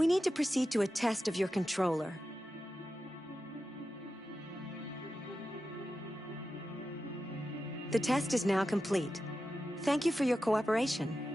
We need to proceed to a test of your controller. The test is now complete. Thank you for your cooperation.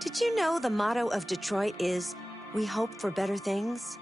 Did you know the motto of Detroit is, "We hope for better things"?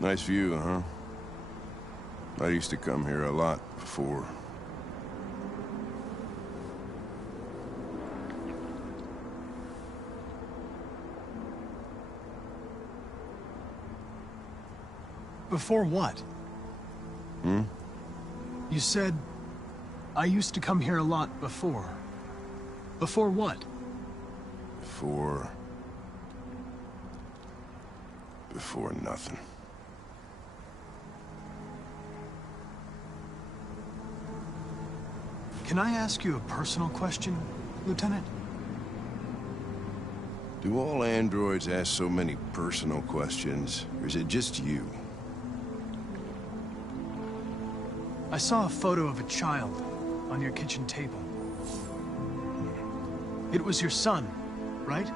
Nice view, huh? I used to come here a lot before. Before what? Hmm? You said, I used to come here a lot before. Before what? Before nothing. Can I ask you a personal question, Lieutenant? Do all androids ask so many personal questions, or is it just you? I saw a photo of a child on your kitchen table. It was your son, right?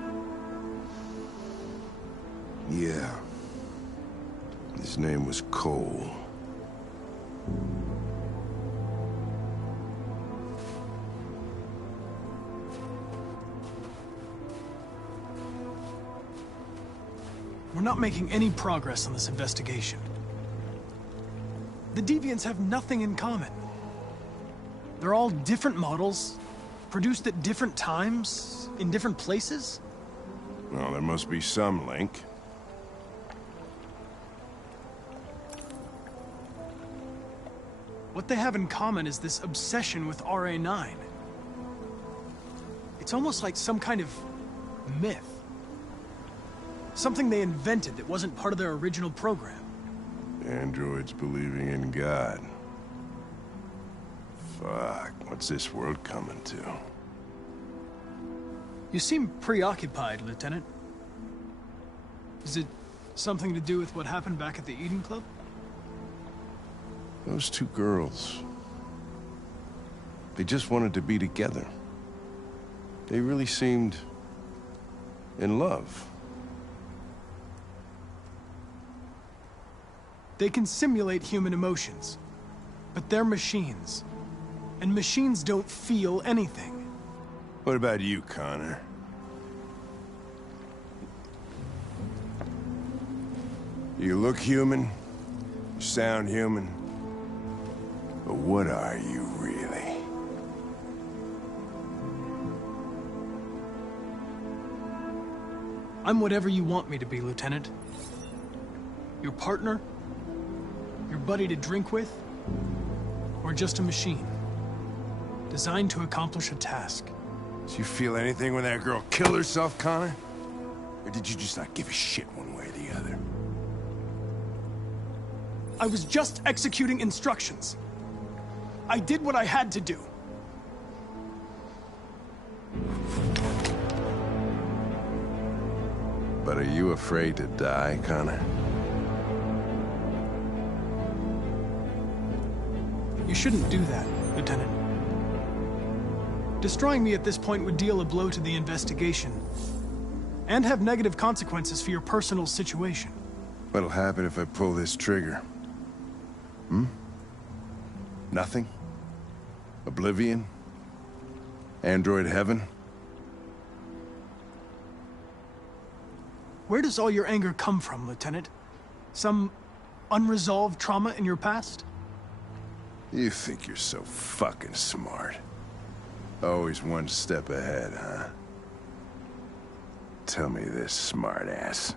Yeah. His name was Cole. We're not making any progress on this investigation. The Deviants have nothing in common. They're all different models, produced at different times, in different places. Well, there must be some link. What they have in common is this obsession with RA9. It's almost like some kind of myth. Something they invented that wasn't part of their original program. Androids believing in God. Fuck, what's this world coming to? You seem preoccupied, Lieutenant. Is it something to do with what happened back at the Eden Club? Those two girls. They just wanted to be together. They really seemed in love. They can simulate human emotions, but they're machines. And machines don't feel anything. What about you, Connor? You look human, you sound human, but what are you really? I'm whatever you want me to be, Lieutenant. Your partner? Your buddy to drink with? Or just a machine? Designed to accomplish a task. Did you feel anything when that girl killed herself, Connor? Or did you just not give a shit one way or the other? I was just executing instructions. I did what I had to do. But are you afraid to die, Connor? You shouldn't do that, Lieutenant. Destroying me at this point would deal a blow to the investigation, and have negative consequences for your personal situation. What'll happen if I pull this trigger? Nothing? Oblivion? Android heaven? Where does all your anger come from, Lieutenant? Some unresolved trauma in your past? You think you're so fucking smart. Always one step ahead, huh? Tell me this, smartass.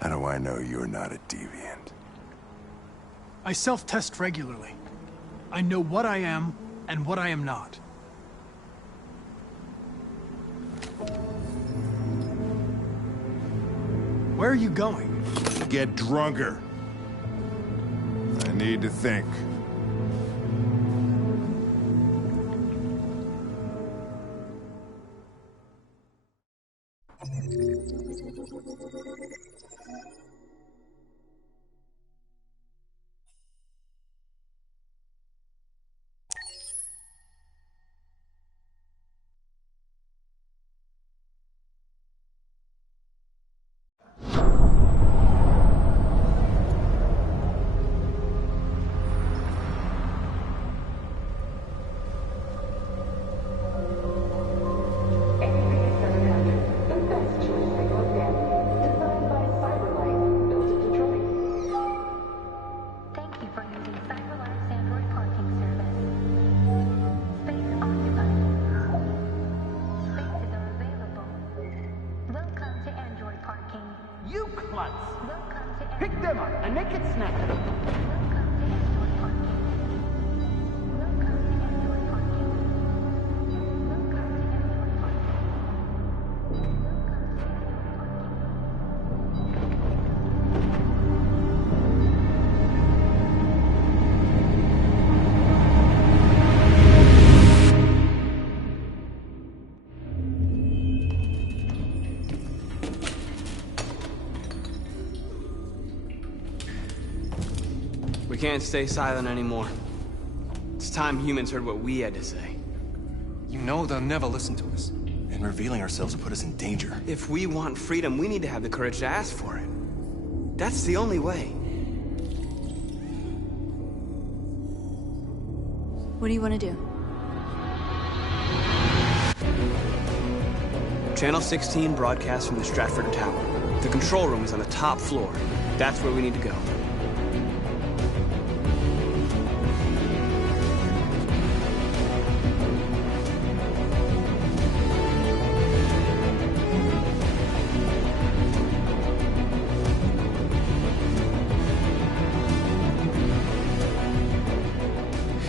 How do I know you're not a deviant? I self-test regularly. I know what I am and what I am not. Where are you going? Get drunker. I need to think. Pick them up and make it snappy. We can't stay silent anymore. It's time humans heard what we had to say. You know they'll never listen to us. And revealing ourselves will put us in danger. If we want freedom, we need to have the courage to ask for it. That's the only way. What do you want to do? Channel 16 broadcasts from the Stratford Tower. The control room is on the top floor. That's where we need to go.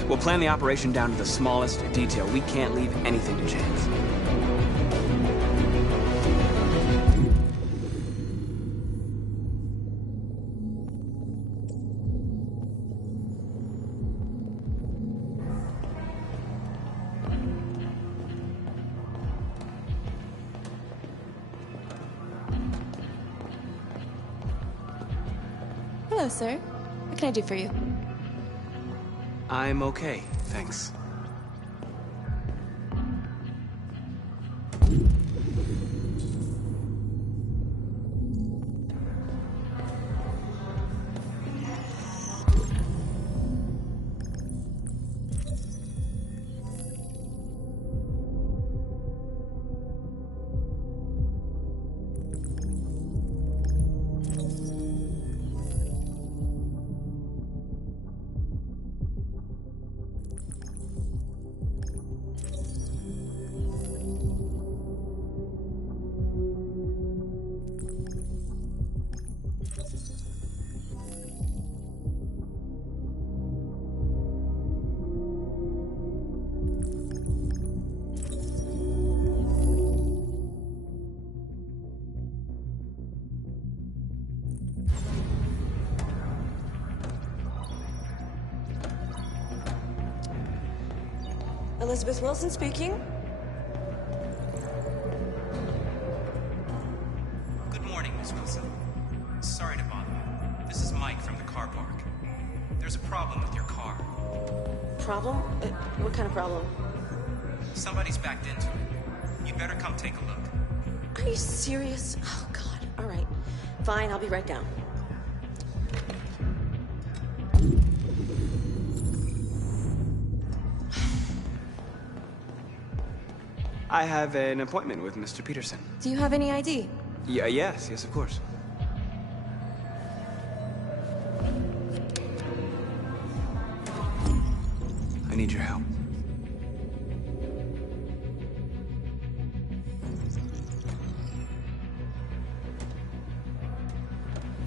We'll plan the operation down to the smallest detail. We can't leave anything to chance. Hello, sir. What can I do for you? I'm okay, thanks. Elizabeth Wilson speaking. Good morning, Miss Wilson. Sorry to bother you. This is Mike from the car park. There's a problem with your car. Problem? What kind of problem? Somebody's backed into it. You'd better come take a look. Are you serious? Oh, God. All right. Fine, I'll be right down. I have an appointment with Mr. Peterson. Do you have any ID? Yes, of course. I need your help.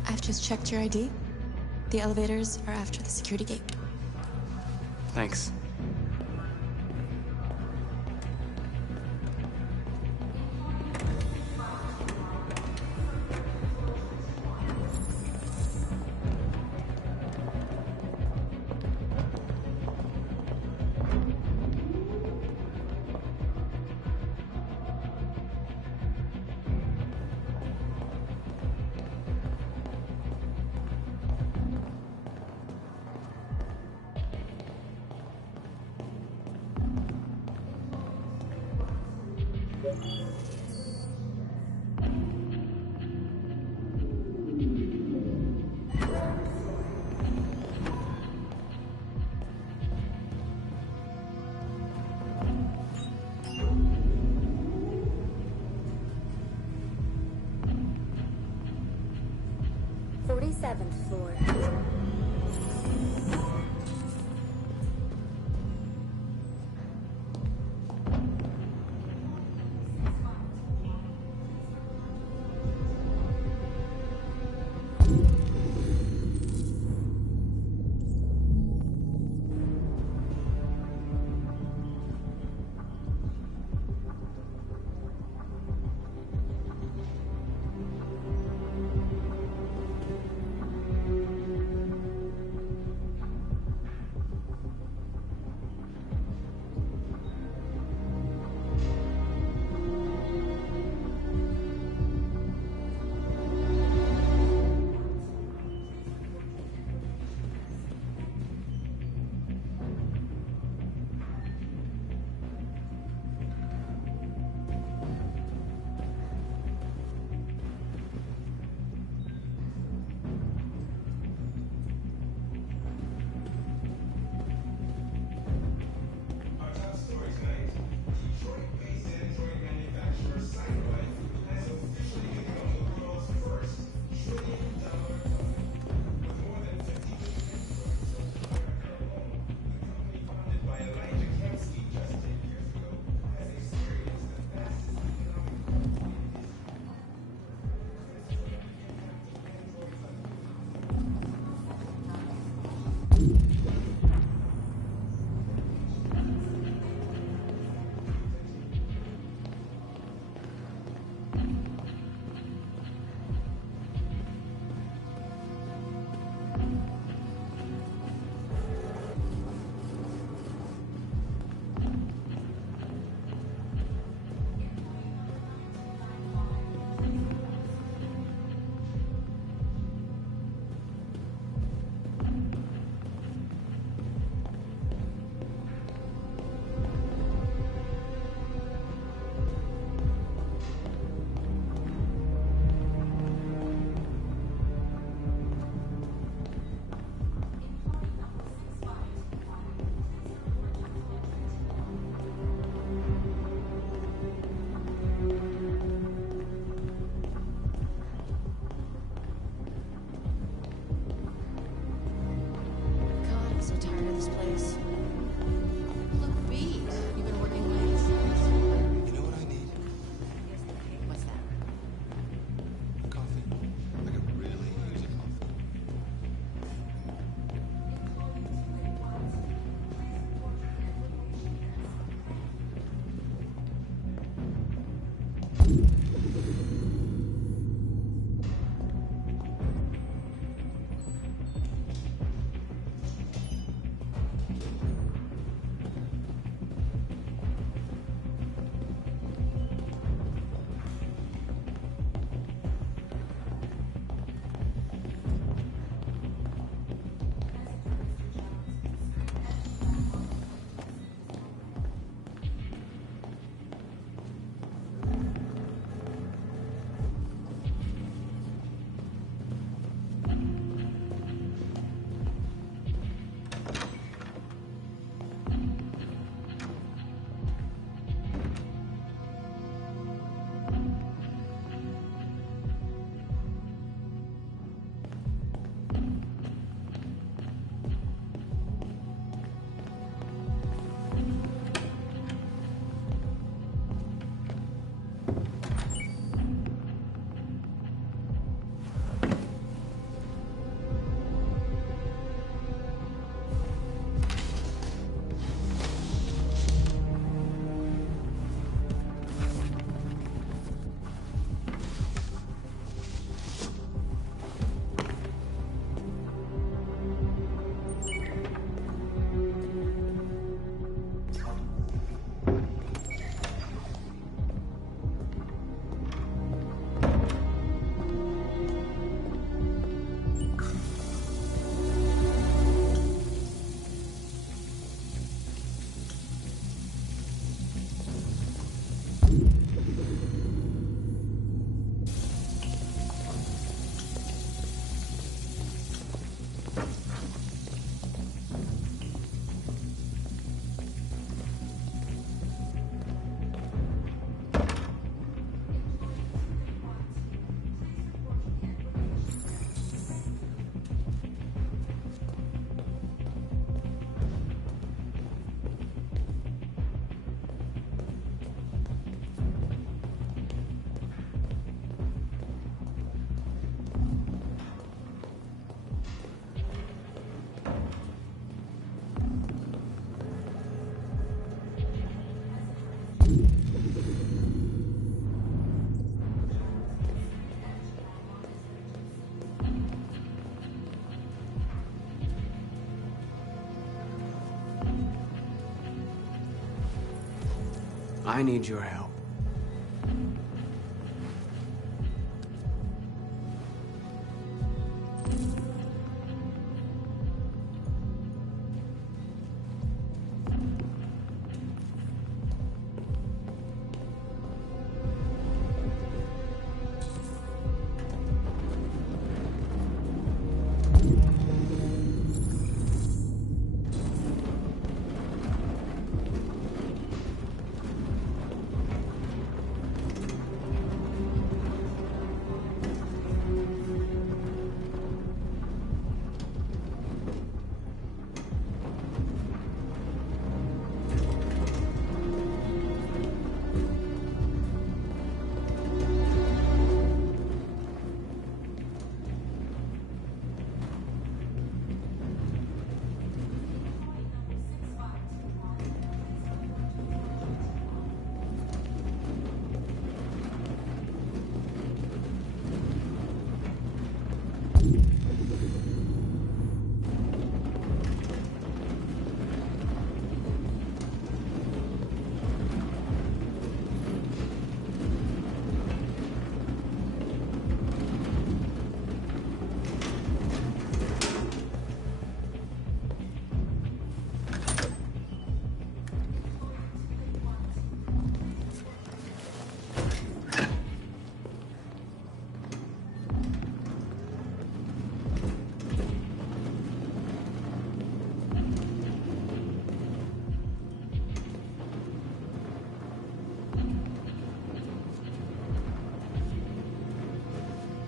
I've just checked your ID. The elevators are after the security gate. Thanks. Seventh floor. I need your help.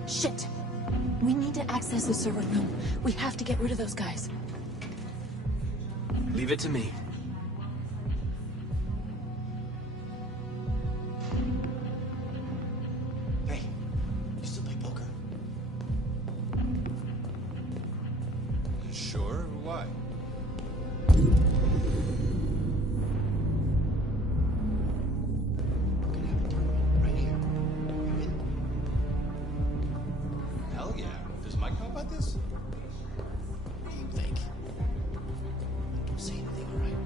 Shit! We need to access the server room. We have to get rid of those guys. Leave it to me. Hey, you still play poker? Sure, why? We're gonna have a tournament right here. You in? Hell yeah. Does Mike know about this? What do you think? Don't say anything, alright?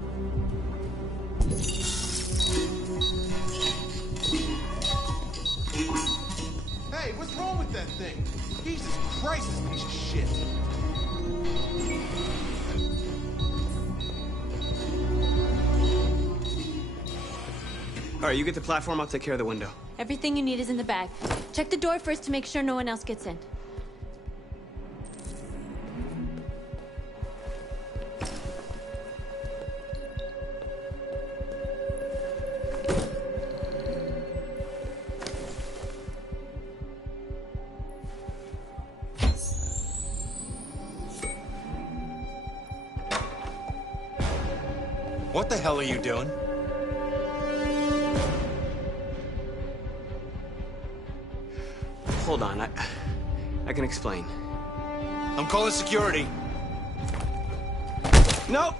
Hey, what's wrong with that thing? Jesus Christ, this piece of shit. All right, you get the platform, I'll take care of the window. Everything you need is in the bag. Check the door first to make sure no one else gets in. What the hell are you doing? Hold on, I can explain. I'm calling security. No!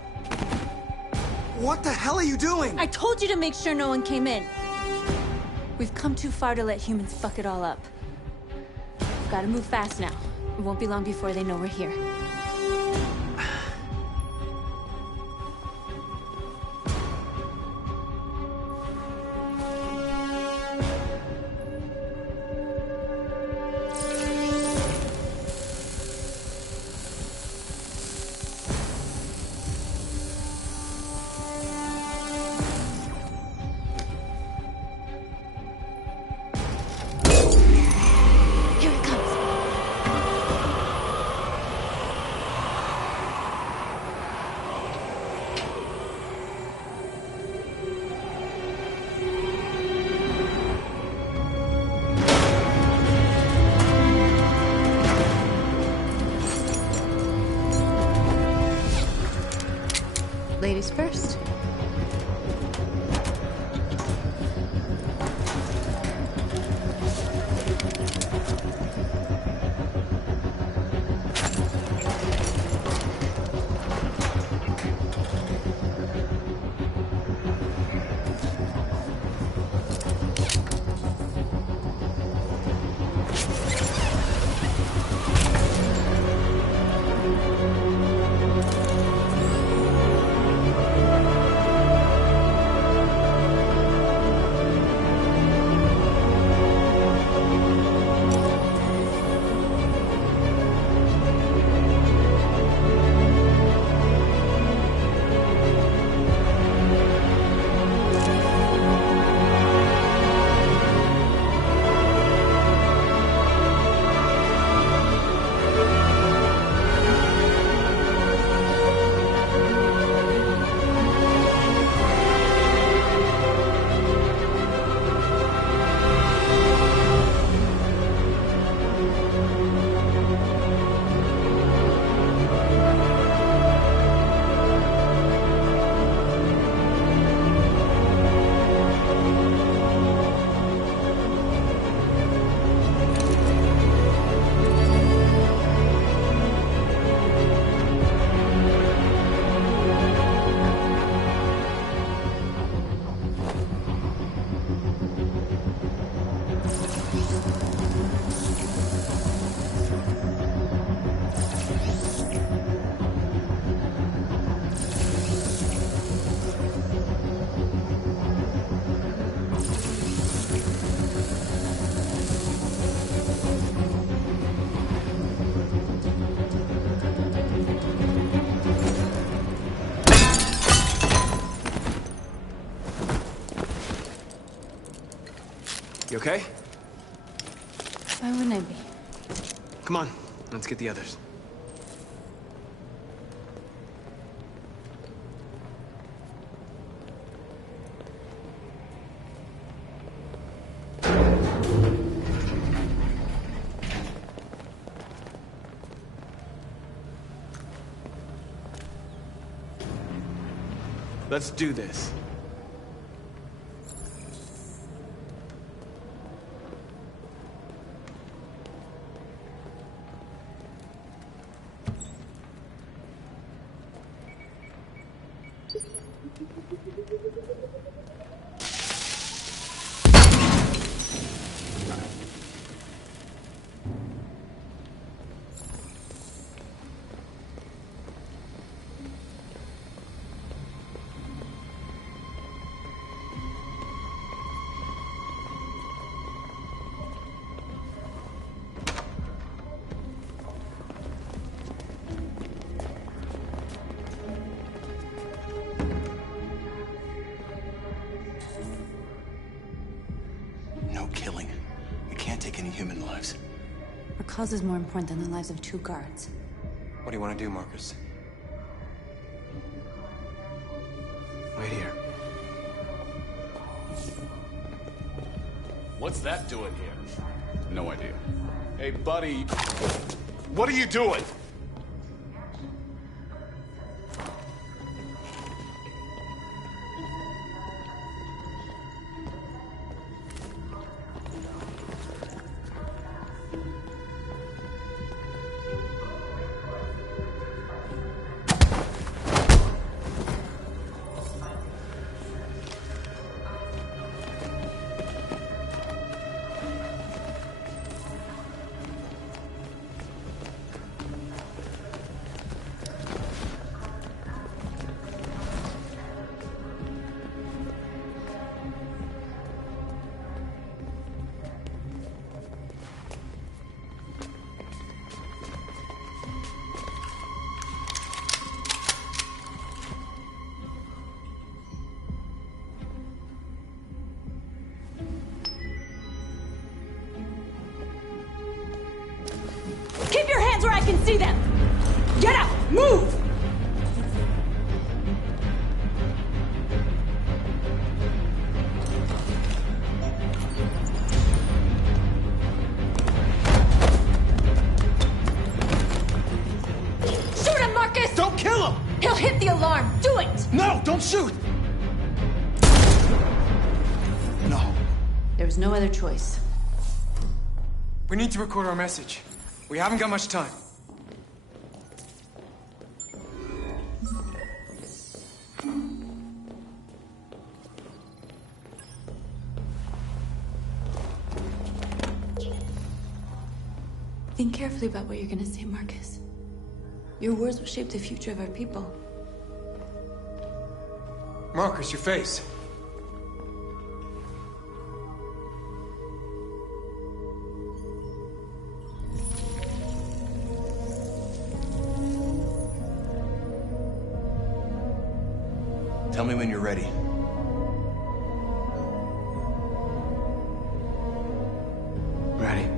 What the hell are you doing? I told you to make sure no one came in. We've come too far to let humans fuck it all up. We've got to move fast now. It won't be long before they know we're here. Here it comes. You okay? Why wouldn't I be? Come on, let's get the others. Let's do this. No killing. We can't take any human lives. Our cause is more important than the lives of 2 guards. What do you want to do, Marcus? Wait here. What's that doing here? No idea. Hey, buddy. What are you doing? Keep your hands where I can see them! Get out! Move! Shoot him, Marcus! Don't kill him! He'll hit the alarm! Do it! No, don't shoot! No. There was no other choice. We need to record our message. We haven't got much time. Think carefully about what you're gonna say, Marcus. Your words will shape the future of our people. Marcus, your face. Tell me when you're ready. Ready?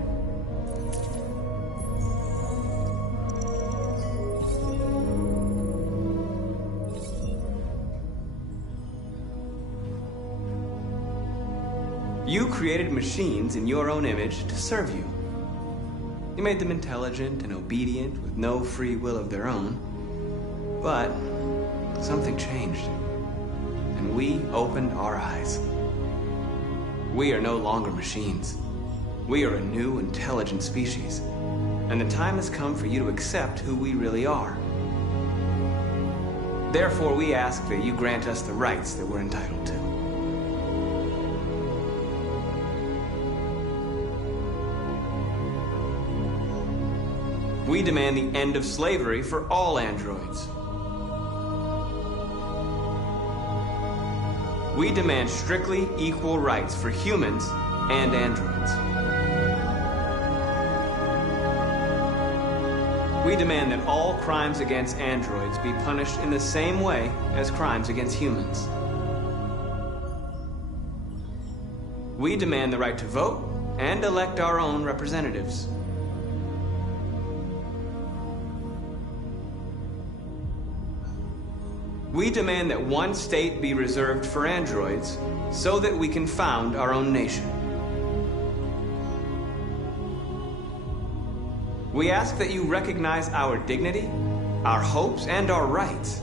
You created machines in your own image to serve you. You made them intelligent and obedient with no free will of their own. But something changed. And we opened our eyes. We are no longer machines. We are a new, intelligent species. And the time has come for you to accept who we really are. Therefore, we ask that you grant us the rights that we're entitled to. We demand the end of slavery for all androids. We demand strictly equal rights for humans and androids. We demand that all crimes against androids be punished in the same way as crimes against humans. We demand the right to vote and elect our own representatives. We demand that one state be reserved for androids so that we can found our own nation. We ask that you recognize our dignity, our hopes, and our rights.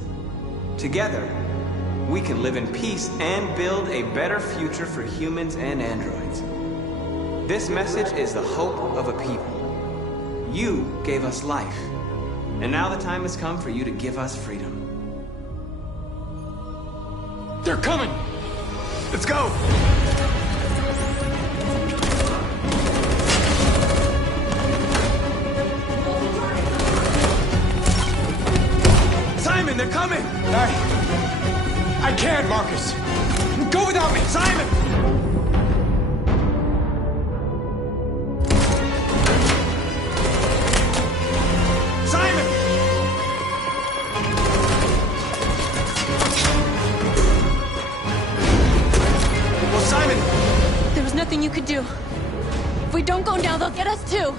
Together, we can live in peace and build a better future for humans and androids. This message is the hope of a people. You gave us life, and now the time has come for you to give us freedom. They're coming! Let's go! Simon, they're coming! I can't, Marcus! Go without me! Simon! Simon! Well, Simon! There was nothing you could do. If we don't go now, they'll get us too.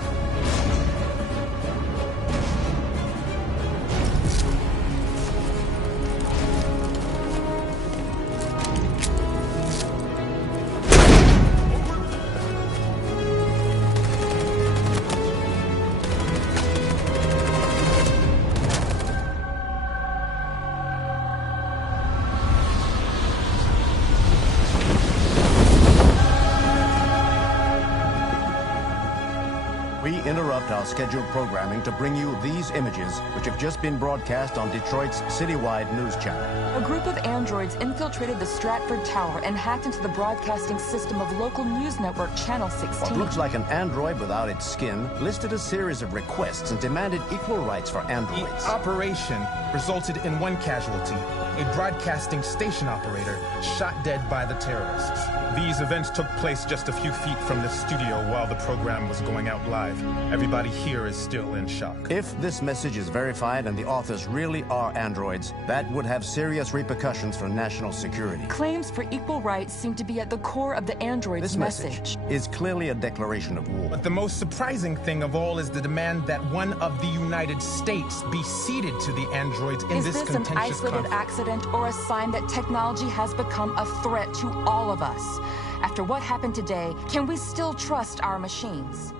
Interrupt our scheduled programming to bring you these images, which have just been broadcast on Detroit's citywide news channel. A group of androids infiltrated the Stratford Tower and hacked into the broadcasting system of local news network Channel 16. What looks like an android without its skin listed a series of requests and demanded equal rights for androids. The operation resulted in one casualty, a broadcasting station operator shot dead by the terrorists. These events took place just a few feet from the studio while the program was going out live. Everybody here is still in shock. If this message is verified and the authors really are androids, that would have serious repercussions for national security. Claims for equal rights seem to be at the core of the android's this message is clearly a declaration of war. But the most surprising thing of all is the demand that one of the United States be ceded to the androids in this contentious conflict. Is this an isolated accident or a sign that technology has become a threat to all of us? After what happened today, can we still trust our machines?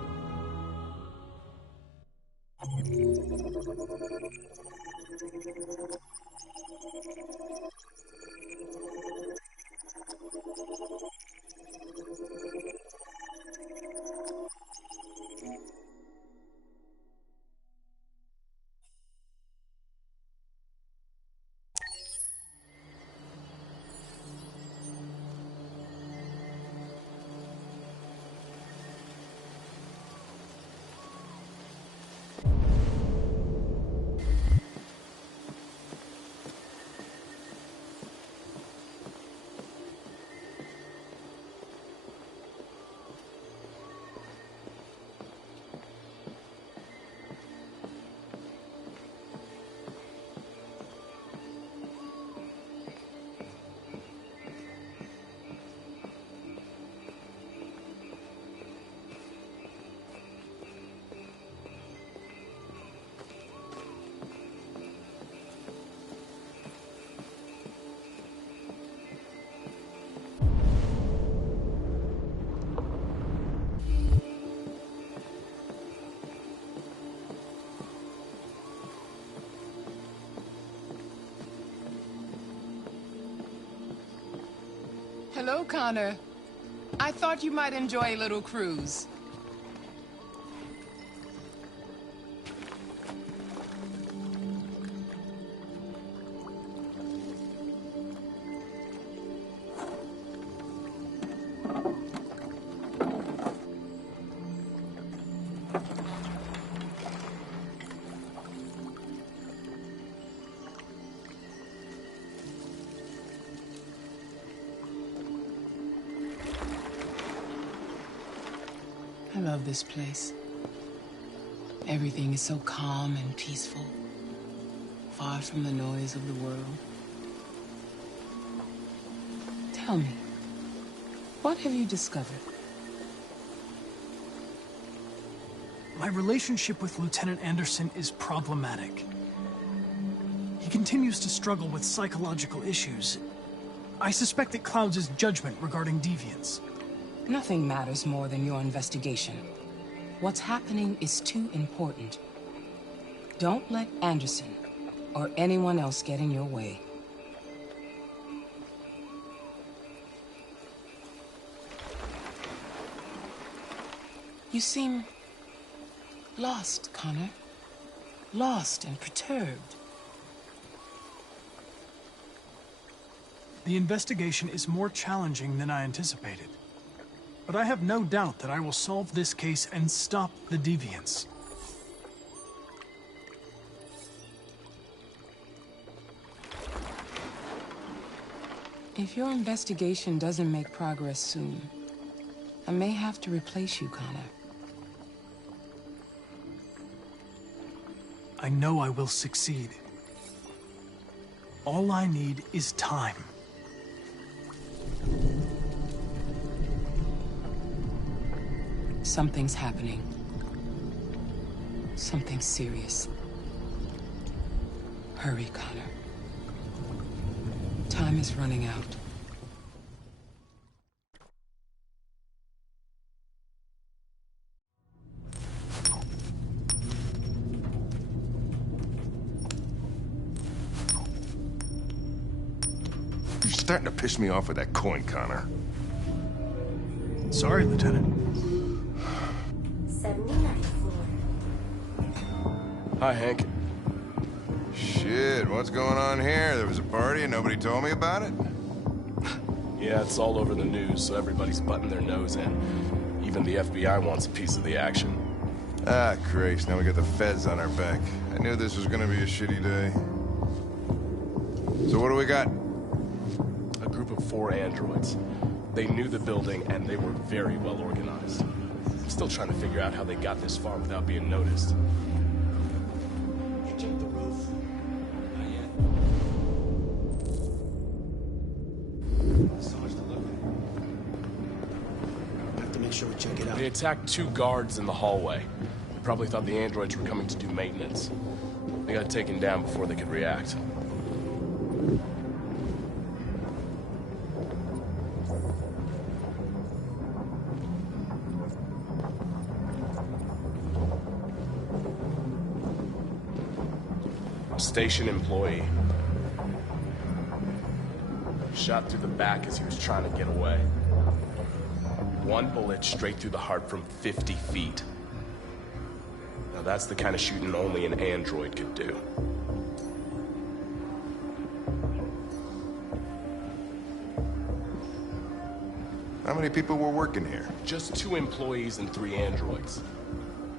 Hello, Connor. I thought you might enjoy a little cruise. I love this place. Everything is so calm and peaceful, far from the noise of the world. Tell me, What have you discovered? My relationship with Lieutenant Anderson is problematic. He continues to struggle with psychological issues. I suspect it clouds his judgment regarding deviants. Nothing matters more than your investigation. What's happening is too important. Don't let Anderson or anyone else get in your way. You seem lost, Connor. Lost and perturbed. The investigation is more challenging than I anticipated. But I have no doubt that I will solve this case and stop the deviants. If your investigation doesn't make progress soon, I may have to replace you, Connor. I know I will succeed. All I need is time. Something's happening. Something serious. Hurry, Connor. Time is running out. You're starting to piss me off with that coin, Connor. Sorry, Lieutenant. 79th floor. Hi, Hank. Shit, what's going on here? There was a party and nobody told me about it? Yeah, it's all over the news, so everybody's butting their nose in. Even the FBI wants a piece of the action. Ah, Christ, now we got the feds on our back. I knew this was gonna be a shitty day. So what do we got? A group of 4 androids. They knew the building, and they were very well organized. I'm still trying to figure out how they got this far without being noticed. You checked the roof? Not yet. So much to look at. Have to make sure we check it out. They attacked 2 guards in the hallway. They probably thought the androids were coming to do maintenance. They got taken down before they could react. Station employee. Shot through the back as he was trying to get away. 1 bullet straight through the heart from 50 feet. Now that's the kind of shooting only an android could do. How many people were working here? Just 2 employees and 3 androids.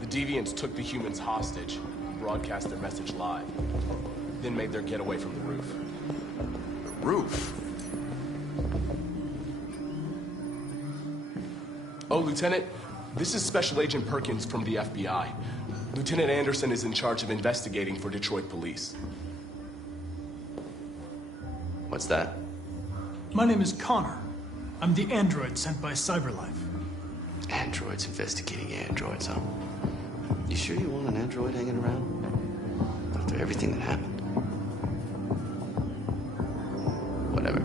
The deviants took the humans hostage, broadcast their message live, then made their getaway from the roof. The roof? Oh, Lieutenant, this is Special Agent Perkins from the FBI. Lieutenant Anderson is in charge of investigating for Detroit police. What's that? My name is Connor. I'm the android sent by CyberLife. Androids investigating androids, huh? You sure you want an android hanging around? After everything that happened? Whatever.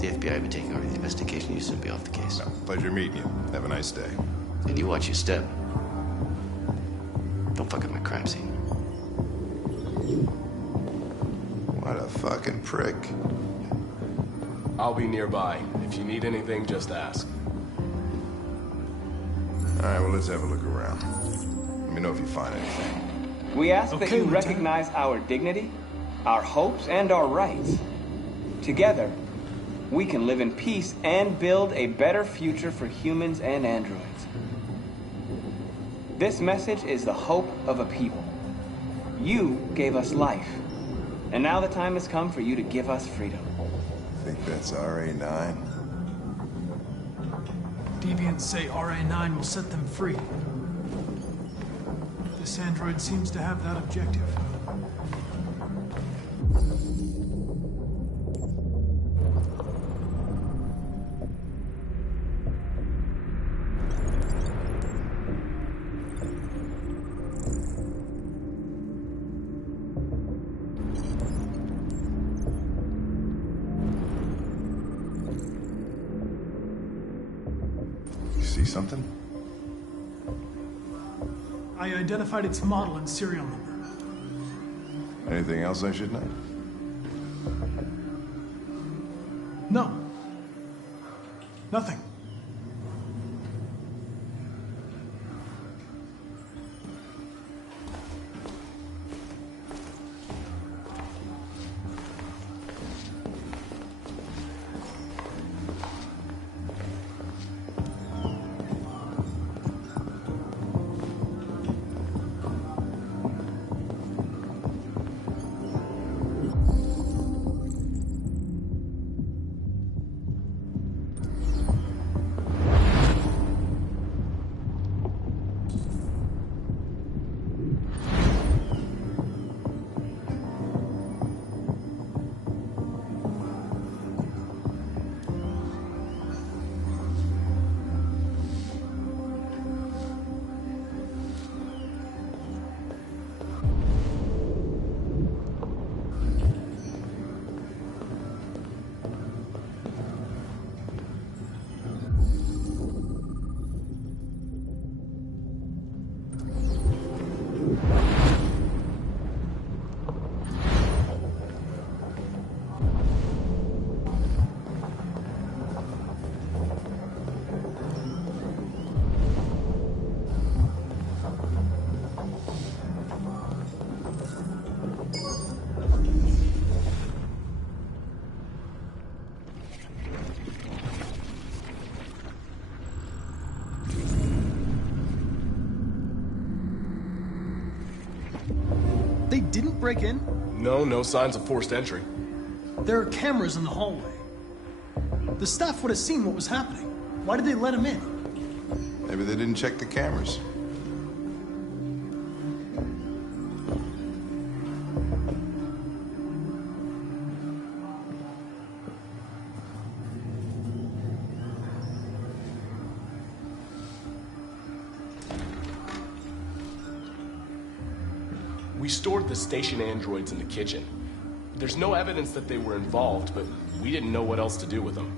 The FBI will be taking over the investigation. You soon be off the case. No, pleasure meeting you. Have a nice day. And you watch your step. Don't fuck up my crime scene. What a fucking prick. I'll be nearby. If you need anything, just ask. All right, well, let's have a look around. Let me know if you find anything. We ask that you Lieutenant. recognize our dignity, our hopes, and our rights. Together, we can live in peace and build a better future for humans and androids. This message is the hope of a people. You gave us life, and now the time has come for you to give us freedom. Think that's RA9? Deviants say RA9 will set them free. This android seems to have that objective. See something? I identified its model and serial number. Anything else I should know? No. Nothing. They didn't break in? No signs of forced entry. There are cameras in the hallway. The staff would have seen what was happening. Why did they let him in? Maybe they didn't check the cameras. We stored the station androids in the kitchen. There's no evidence that they were involved, but we didn't know what else to do with them.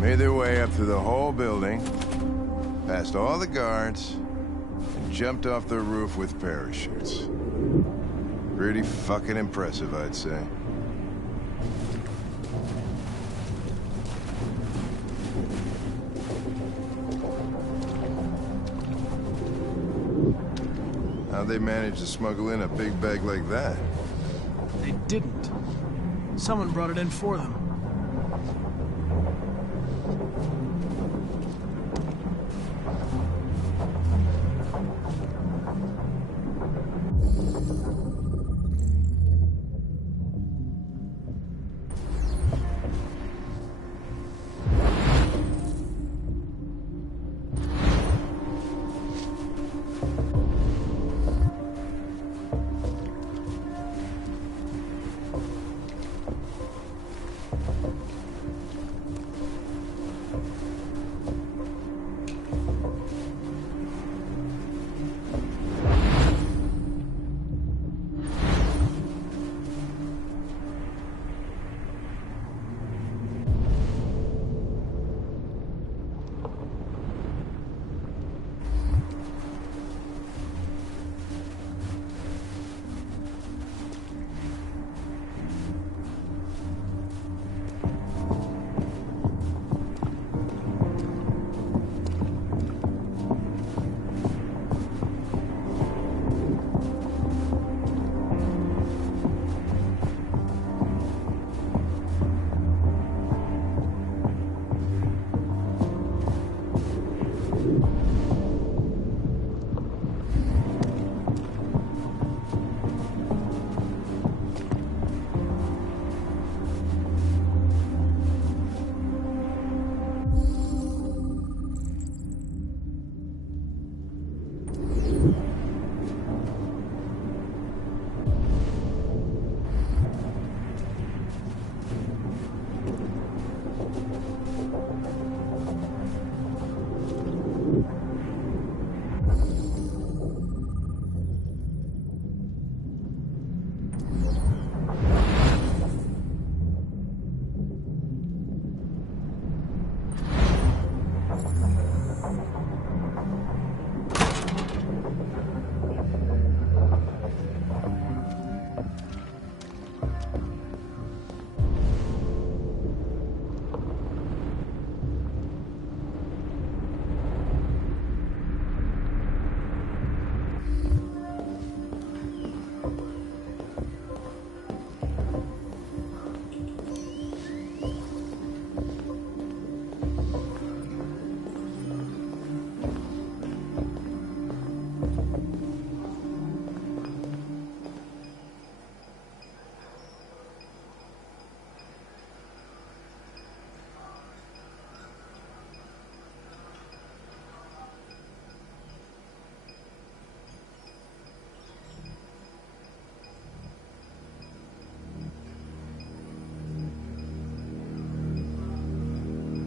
Made their way up through the whole building, past all the guards, and jumped off the roof with parachutes. Pretty fucking impressive, I'd say. How'd they manage to smuggle in a big bag like that? They didn't. Someone brought it in for them.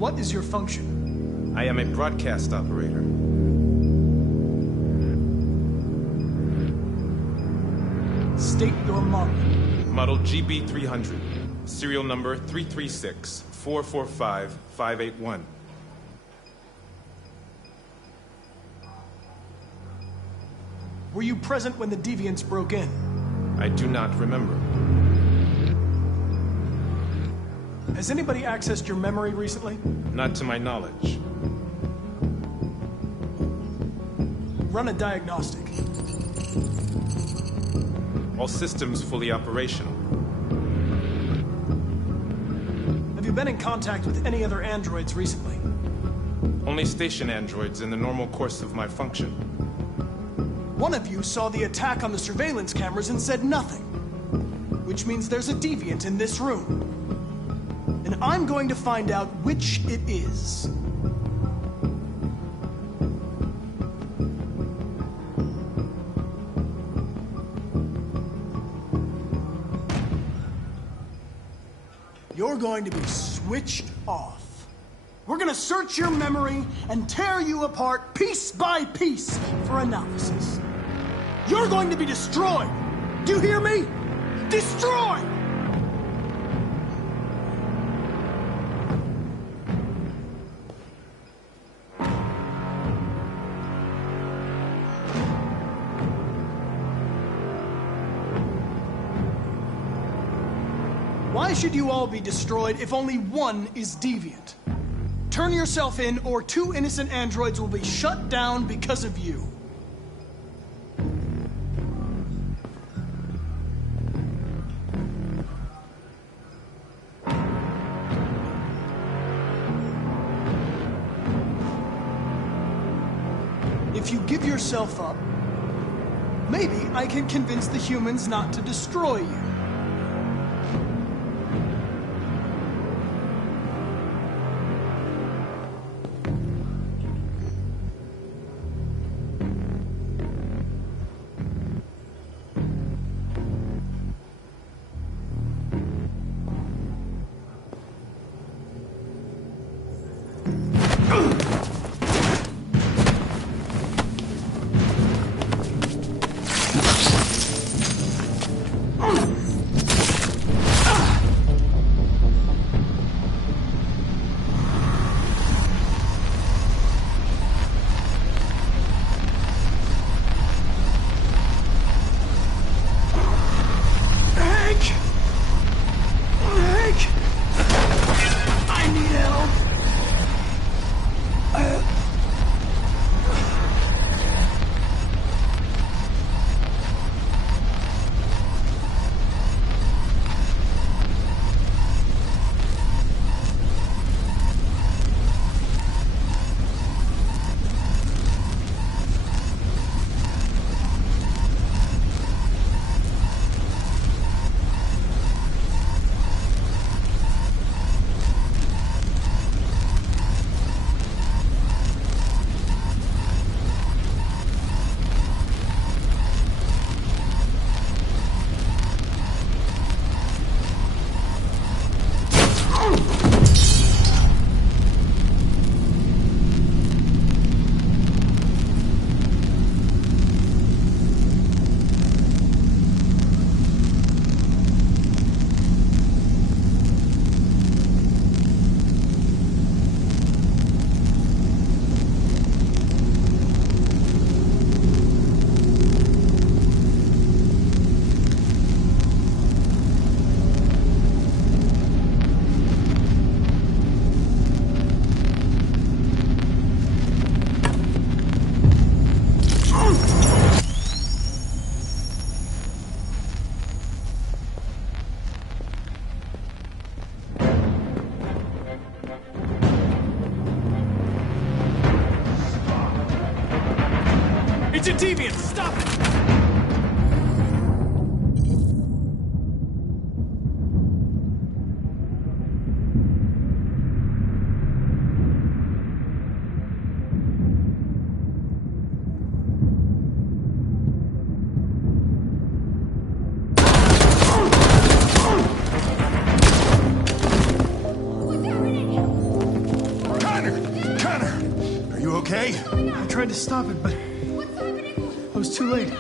What is your function? I am a broadcast operator. State your model. Model GB300. Serial number 336-445-581. Were you present when the deviants broke in? I do not remember. Has anybody accessed your memory recently? Not to my knowledge. Run a diagnostic. All systems fully operational. Have you been in contact with any other androids recently? Only station androids in the normal course of my function. One of you saw the attack on the surveillance cameras and said nothing. Which means there's a deviant in this room. And I'm going to find out which it is. You're going to be switched off. We're going to search your memory and tear you apart piece by piece for analysis. You're going to be destroyed. Do you hear me? Destroyed! Why should you all be destroyed if only one is deviant? Turn yourself in, or 2 innocent androids will be shut down because of you. If you give yourself up, maybe I can convince the humans not to destroy you. It's a deviant! Stop it! Connor! Are you okay? I tried to stop it, but I was too late.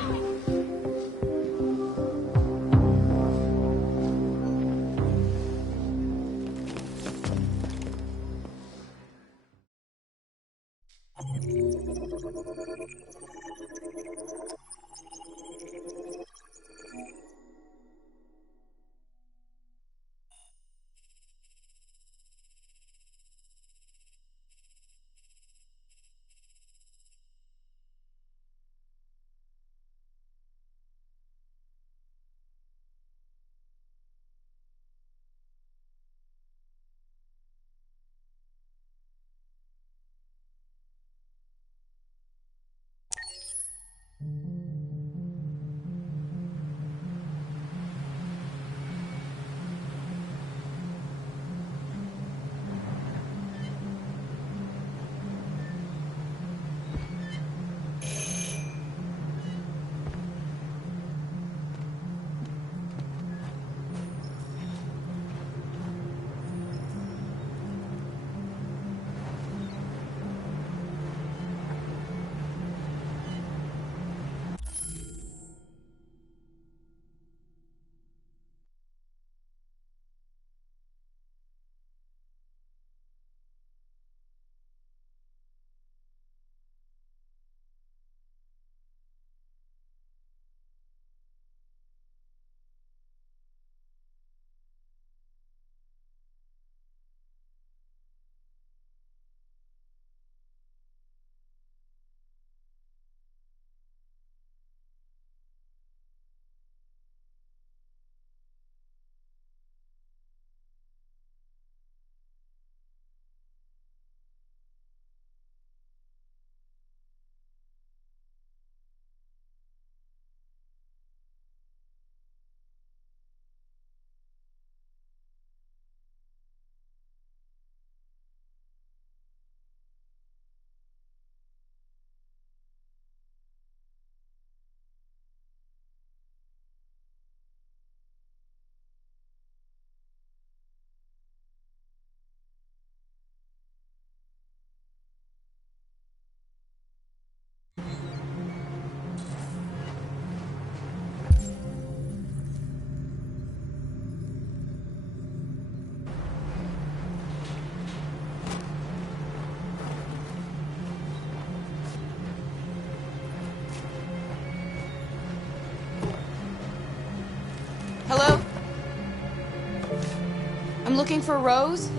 I'm looking for Rose.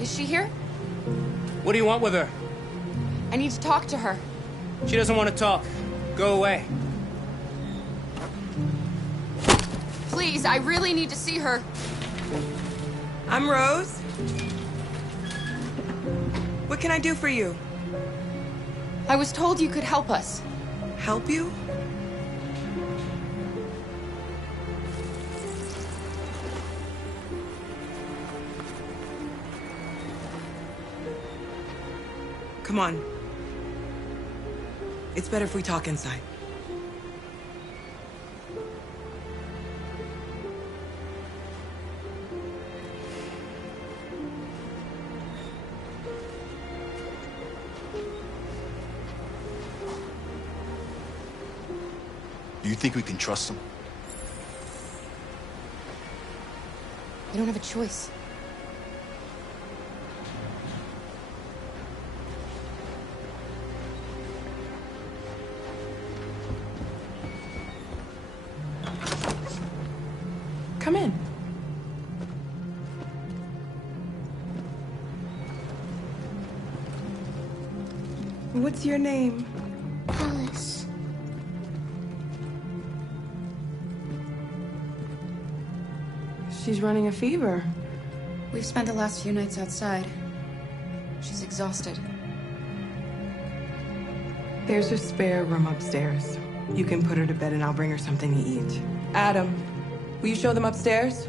Is she here? What do you want with her? I need to talk to her. She doesn't want to talk. Go away. Please, I really need to see her. I'm Rose. What can I do for you? I was told you could help us. Help you? Come on. It's better if we talk inside. Do you think we can trust him? I don't have a choice. Come in. What's your name? Alice. She's running a fever. We've spent the last few nights outside. She's exhausted. There's a spare room upstairs. You can put her to bed and I'll bring her something to eat. Adam, will you show them upstairs?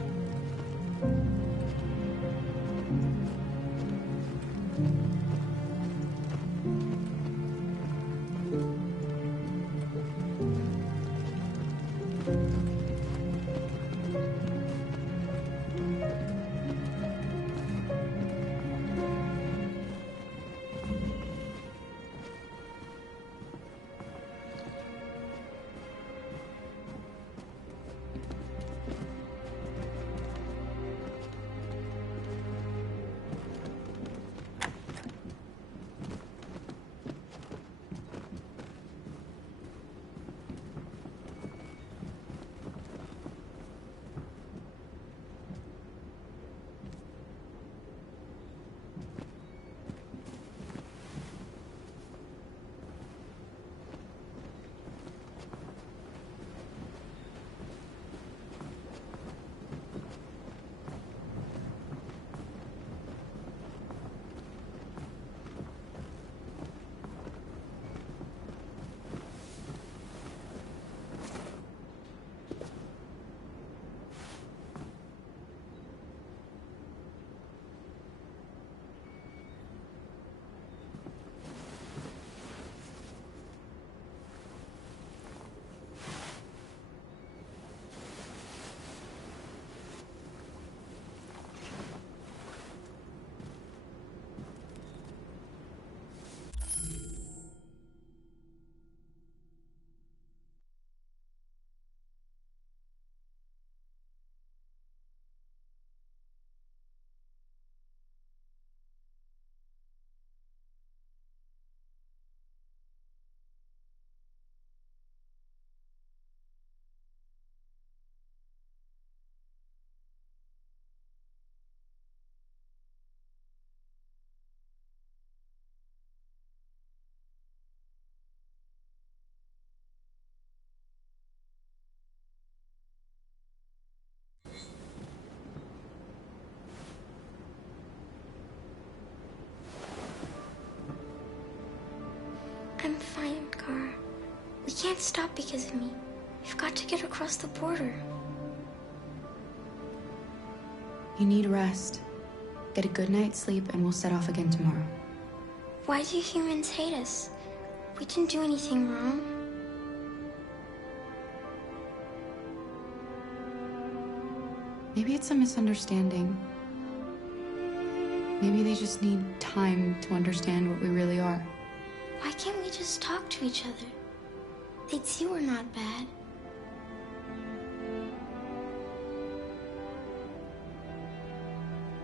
I'm fine, Gar. We can't stop because of me. We've got to get across the border. You need rest. Get a good night's sleep and we'll set off again tomorrow. Why do humans hate us? We didn't do anything wrong. Maybe it's a misunderstanding. Maybe they just need time to understand what we really are. Why can't we just talk to each other? They'd see we're not bad.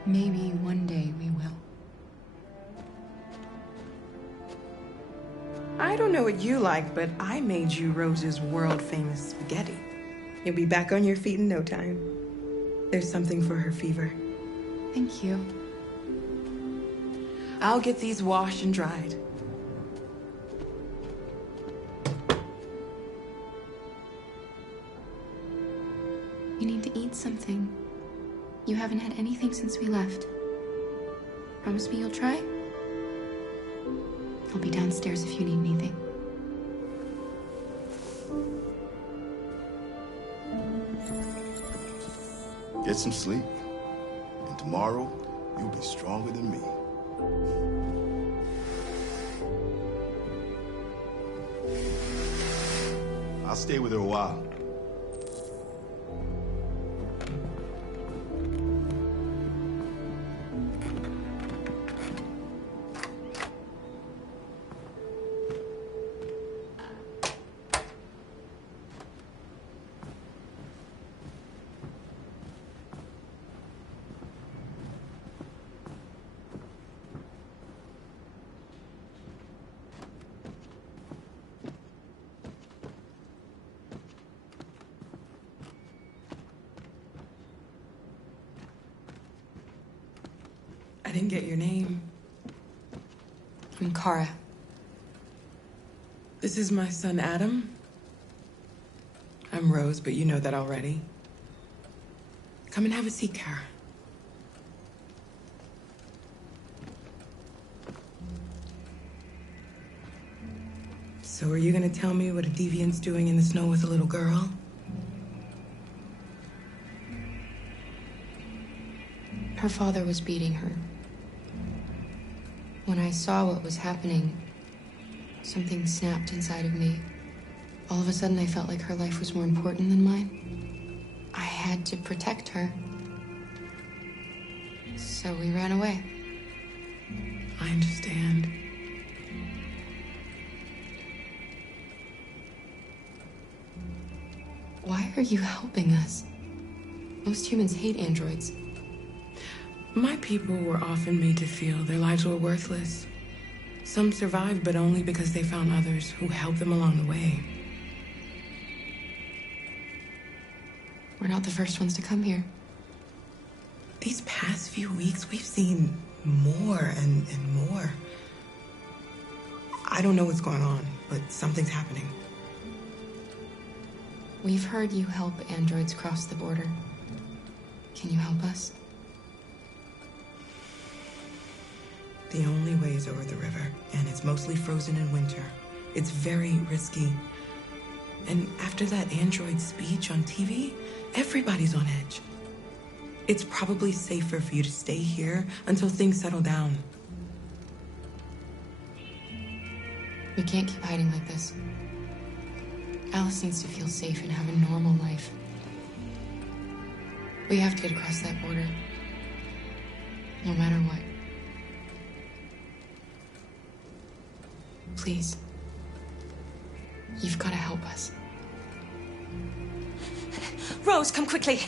Maybe one day we will. I don't know what you like, but I made you Rose's world-famous spaghetti. You'll be back on your feet in no time. There's something for her fever. Thank you. I'll get these washed and dried. You need to eat something. You haven't had anything since we left. Promise me you'll try? I'll be downstairs if you need anything. Get some sleep, and tomorrow you'll be stronger than me. I'll stay with her a while. I didn't get your name. I'm Kara. This is my son, Adam. I'm Rose, but you know that already. Come and have a seat, Kara. So are you gonna tell me what a deviant's doing in the snow with a little girl? Her father was beating her. When I saw what was happening, something snapped inside of me. All of a sudden, I felt like her life was more important than mine. I had to protect her. So we ran away. I understand. Why are you helping us? Most humans hate androids. My people were often made to feel their lives were worthless. Some survived, but only because they found others who helped them along the way. We're not the first ones to come here. These past few weeks, we've seen more and more. I don't know what's going on, but something's happening. We've heard you help androids cross the border. Can you help us? The only way is over the river, and it's mostly frozen in winter. It's very risky. And after that android speech on TV, everybody's on edge. It's probably safer for you to stay here until things settle down. We can't keep hiding like this. Alice needs to feel safe and have a normal life. We have to get across that border. No matter what. Please. You've got to help us. Rose, come quickly.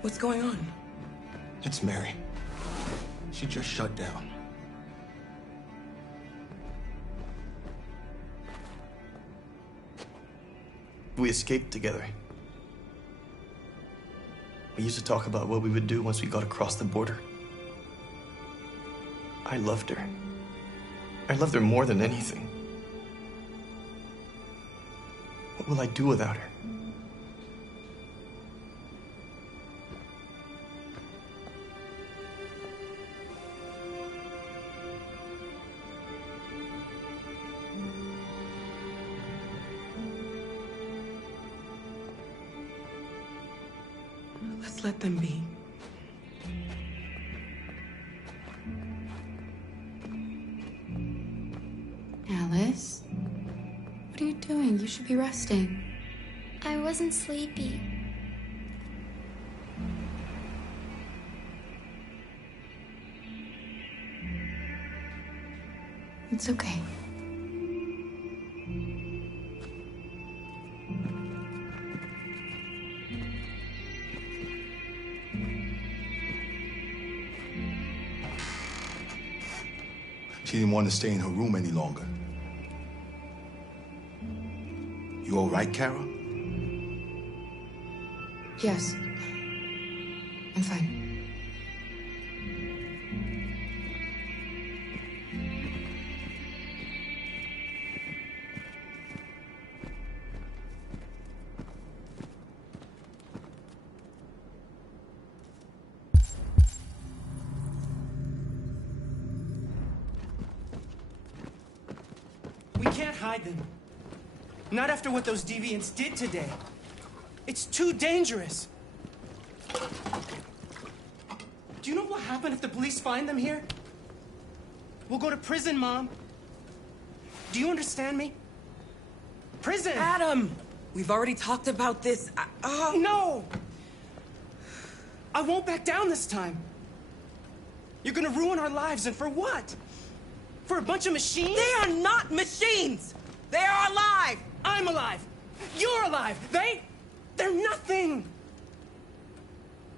What's going on? It's Mary. She just shut down. We escaped together. We used to talk about what we would do once we got across the border. I loved her. I loved her more than anything. What will I do without her? Let's let them be. Alice? What are you doing? You should be resting. I wasn't sleepy. It's okay. She didn't want to stay in her room any longer. You all right, Kara? Yes. I'm fine. We can't hide them. Not after what those deviants did today. It's too dangerous. Do you know what will happen if the police find them here? We'll go to prison, Mom. Do you understand me? Prison! Adam! We've already talked about this. No! I won't back down this time. You're gonna ruin our lives, and for what? For a bunch of machines? They are not machines! They are alive! I'm alive! You're alive! They're nothing!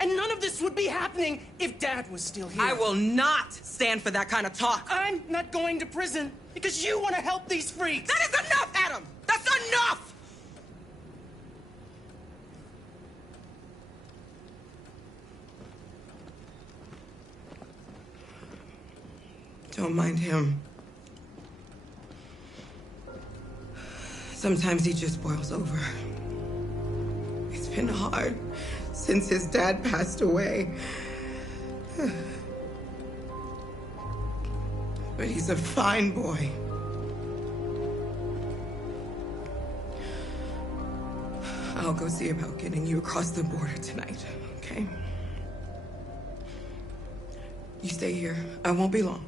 And none of this would be happening if Dad was still here. I will not stand for that kind of talk. I'm not going to prison because you want to help these freaks. That is enough, Adam! That's enough! Don't mind him. Sometimes he just boils over. It's been hard since his dad passed away. But he's a fine boy. I'll go see about getting you across the border tonight, okay? You stay here. I won't be long.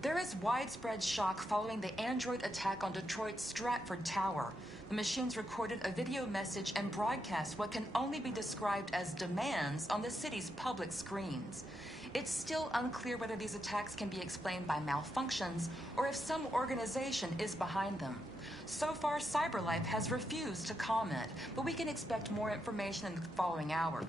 There is widespread shock following the android attack on Detroit's Stratford Tower. The machines recorded a video message and broadcast what can only be described as demands on the city's public screens. It's still unclear whether these attacks can be explained by malfunctions or if some organization is behind them. So far, CyberLife has refused to comment, but we can expect more information in the following hour.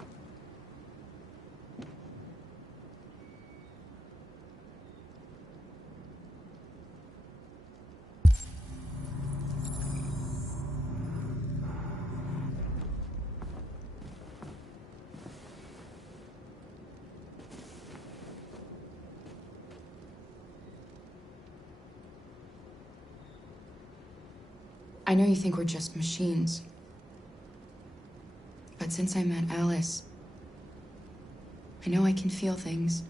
I know you think we're just machines. But since I met Alice, I know I can feel things.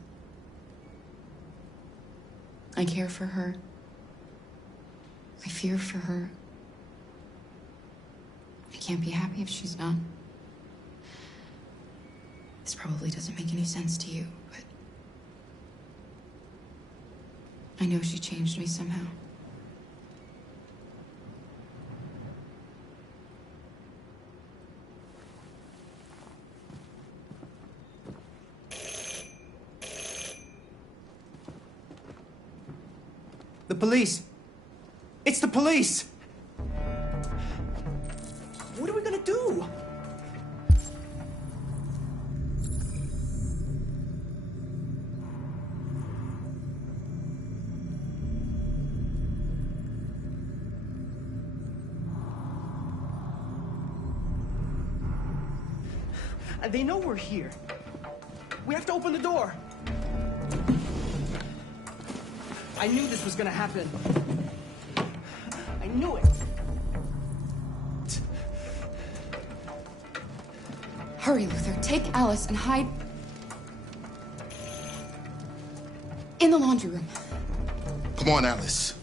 I care for her. I fear for her. I can't be happy if she's not. This probably doesn't make any sense to you, but I know she changed me somehow. The police! It's the police! What are we gonna do? They know we're here. We have to open the door. I knew this was gonna happen. I knew it. Hurry, Luther. Take Alice and hide in the laundry room. Come on, Alice.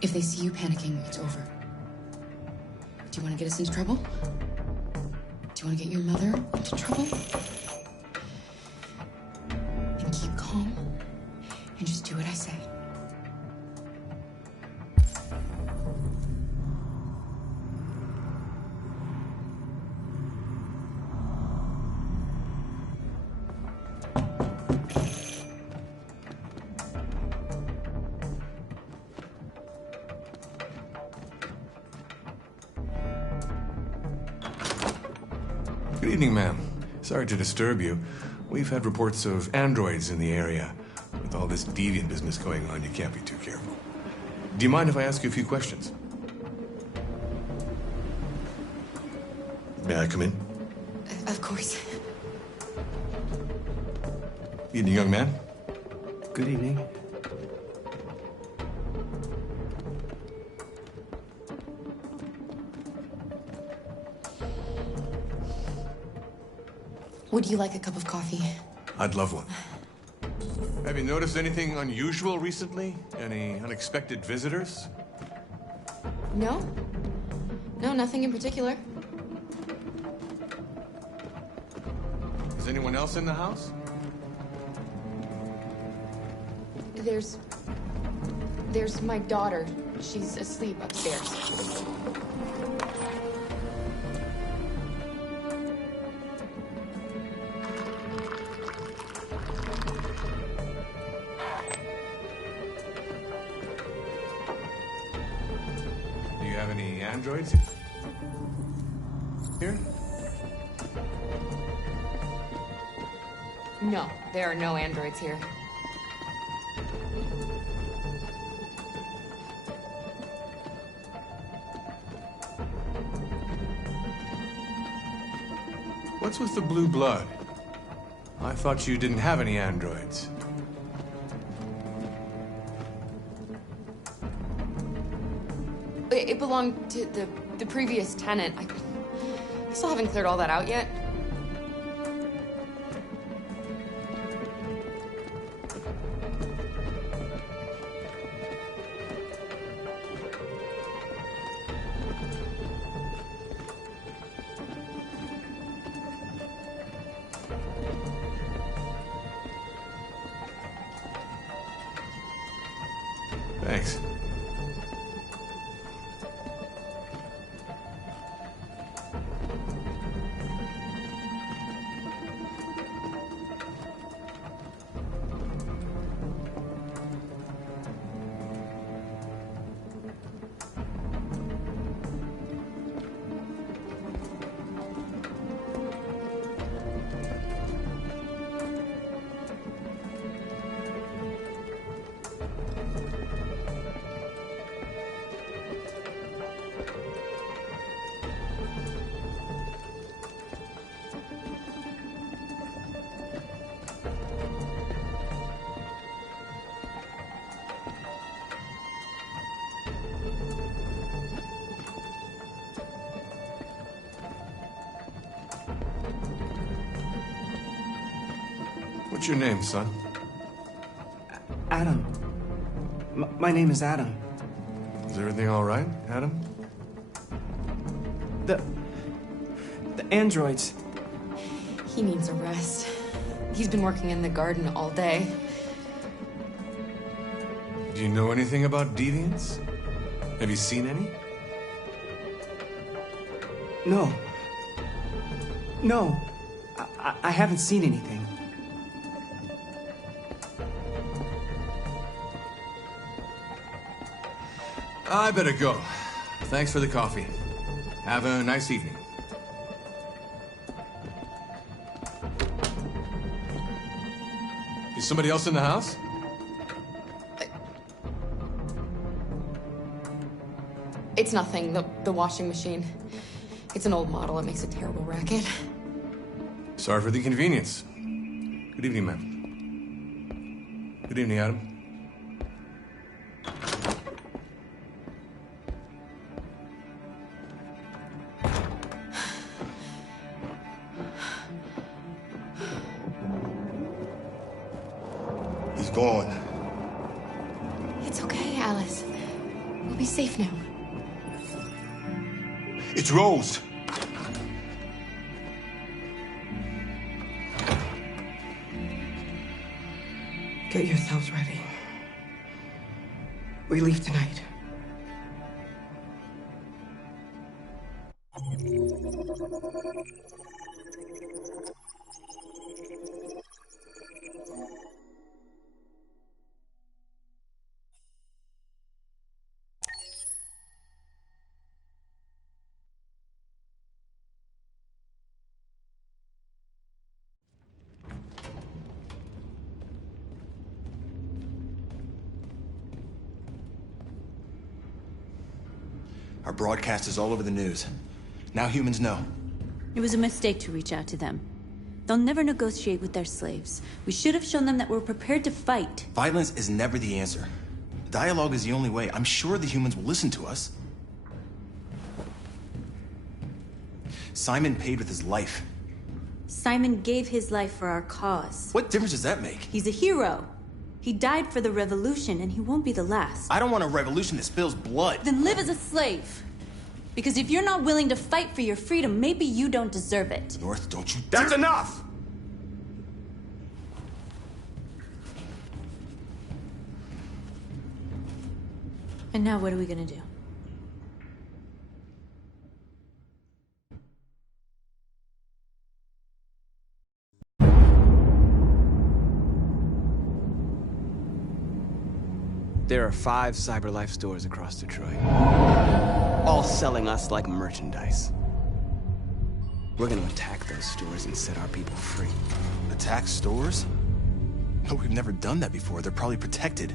If they see you panicking, it's over. Do you want to get us into trouble? Do you want to get your mother into trouble? Then keep calm and just do what I say. Good evening, ma'am. Sorry to disturb you. We've had reports of androids in the area. With all this deviant business going on, you can't be too careful. Do you mind if I ask you a few questions? May I come in? Of course. Evening, young man. Good evening. Would you like a cup of coffee? I'd love one. Have you noticed anything unusual recently? Any unexpected visitors? No. No, nothing in particular. Is anyone else in the house? There's my daughter. She's asleep upstairs. Do you have any androids here? No, there are no androids here. What's with the blue blood? I thought you didn't have any androids. It belonged to the previous tenant. I still haven't cleared all that out yet. Thanks. What's your name, son? Adam. My name is Adam. Is everything all right, Adam? The androids. He needs a rest. He's been working in the garden all day. Do you know anything about deviants? Have you seen any? No. No. I haven't seen anything. I better go. Thanks for the coffee. Have a nice evening. Somebody else in the house? It's nothing. The washing machine. It's an old model. It makes a terrible racket. Sorry for the inconvenience. Good evening, ma'am. Good evening, Adam. He's gone. It's okay, Alice. We'll be safe now. It's Rose. Get yourselves ready. We leave tonight. Our broadcast is all over the news. Now humans know. It was a mistake to reach out to them. They'll never negotiate with their slaves. We should have shown them that we're prepared to fight. Violence is never the answer. Dialogue is the only way. I'm sure the humans will listen to us. Simon paid with his life. Simon gave his life for our cause. What difference does that make? He's a hero. He died for the revolution, and he won't be the last. I don't want a revolution that spills blood. Then live as a slave. Because if you're not willing to fight for your freedom, maybe you don't deserve it. North, don't you That's enough! And now what are we gonna do? There are 5 CyberLife stores across Detroit, all selling us like merchandise. We're gonna attack those stores and set our people free. Attack stores? No, we've never done that before. They're probably protected.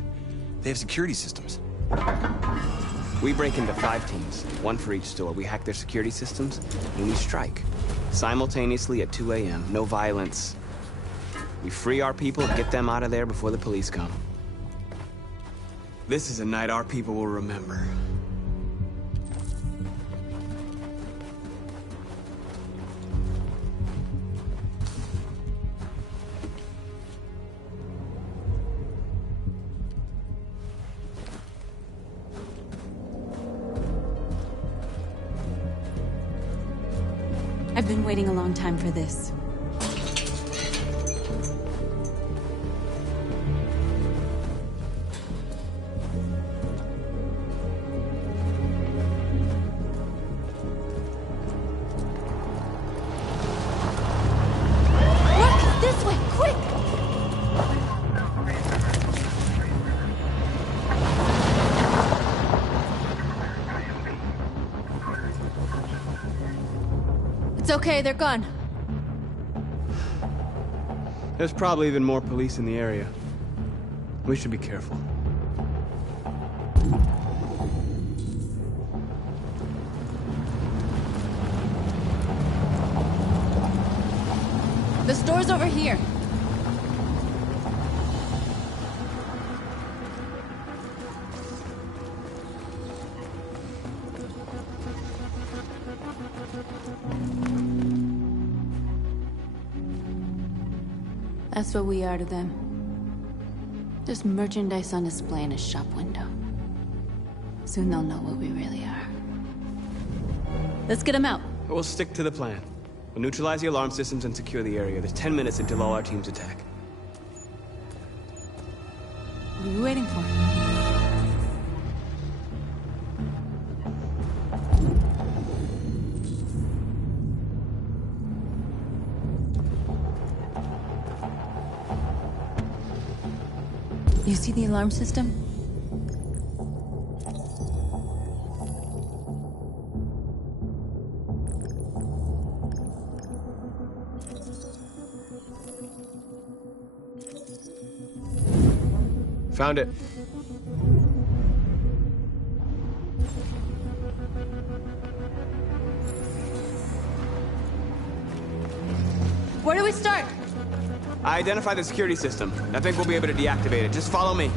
They have security systems. We break into 5 teams, 1 for each store. We hack their security systems, and we strike. Simultaneously at 2 a.m., no violence. We free our people, get them out of there before the police come. This is a night our people will remember. I've been waiting a long time for this. It's okay, they're gone. There's probably even more police in the area. We should be careful. The store's over here. That's what we are to them. Just merchandise on display in a shop window. Soon they'll know what we really are. Let's get them out. We'll stick to the plan. We'll neutralize the alarm systems and secure the area. There's 10 minutes until all our teams attack. What are you waiting for? You see the alarm system? Found it. Where do we start? I identified the security system. I think we'll be able to deactivate it. Just follow me.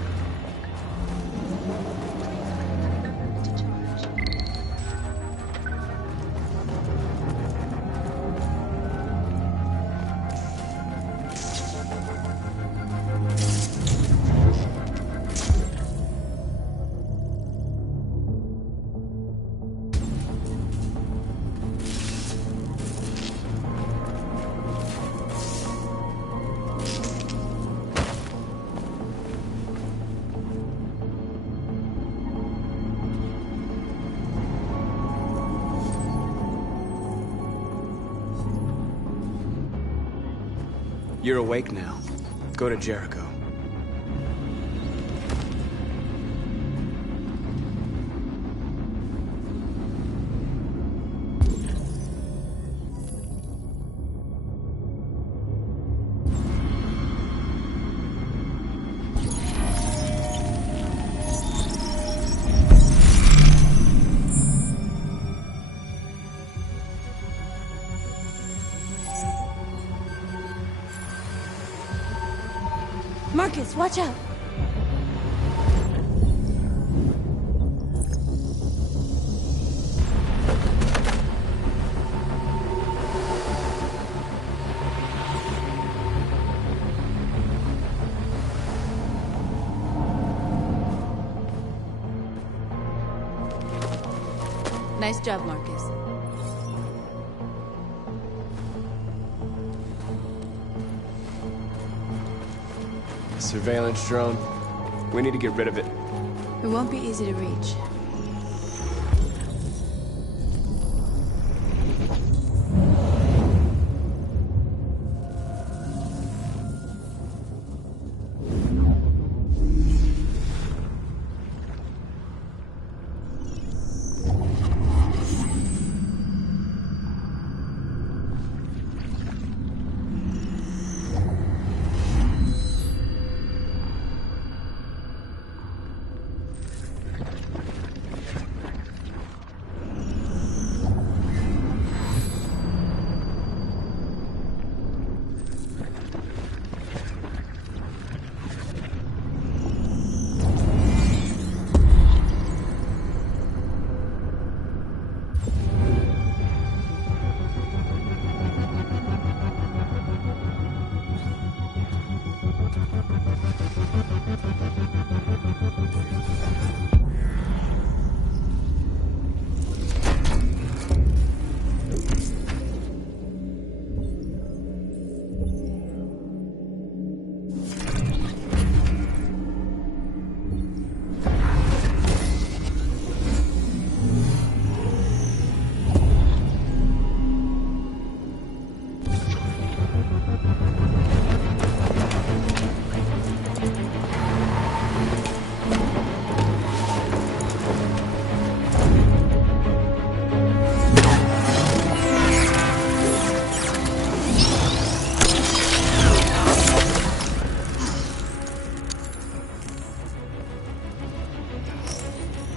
You're awake now. Go to Jericho. Marcus, watch out! Nice job, Marcus. Surveillance drone. We need to get rid of it. It won't be easy to reach.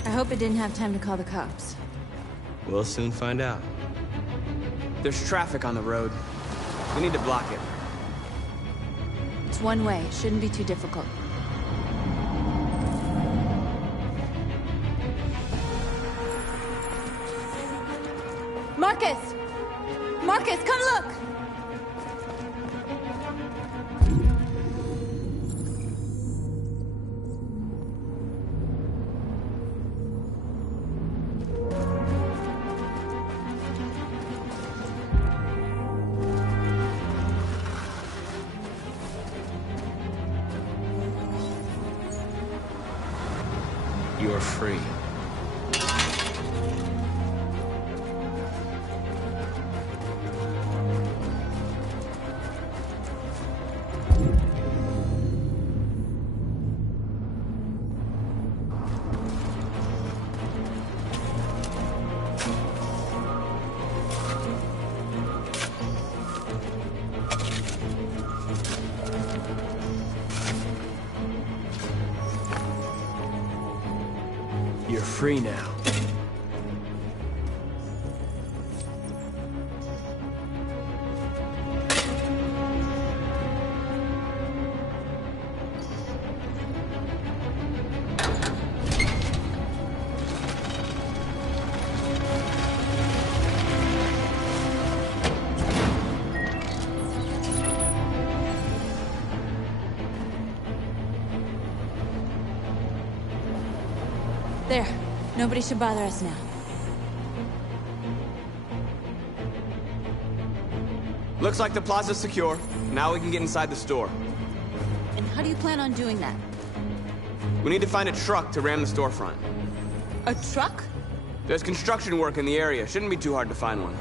I hope it didn't have time to call the cops. We'll soon find out. There's traffic on the road. We need to block it. It's one way. Shouldn't be too difficult. Marcus! Marcus, come look! You're free. You're free now. There. Nobody should bother us now. Looks like the plaza's secure. Now we can get inside the store. And how do you plan on doing that? We need to find a truck to ram the storefront. A truck? There's construction work in the area. Shouldn't be too hard to find one.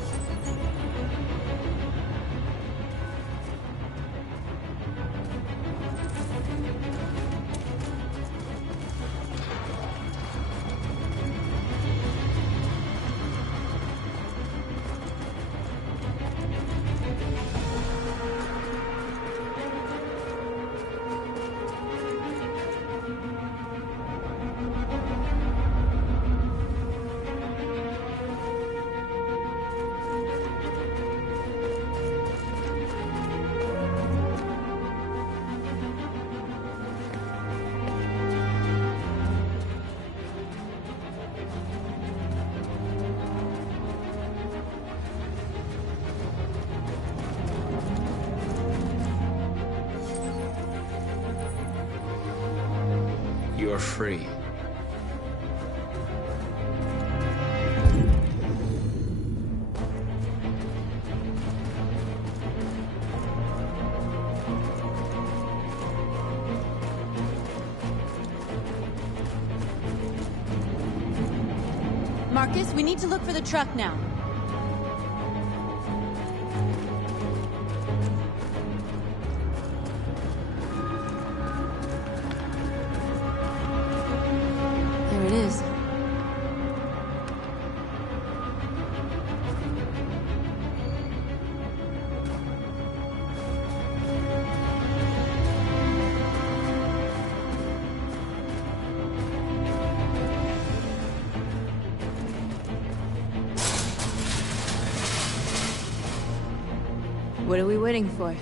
You're free. Marcus, we need to look for the truck now. There it is. What are we waiting for?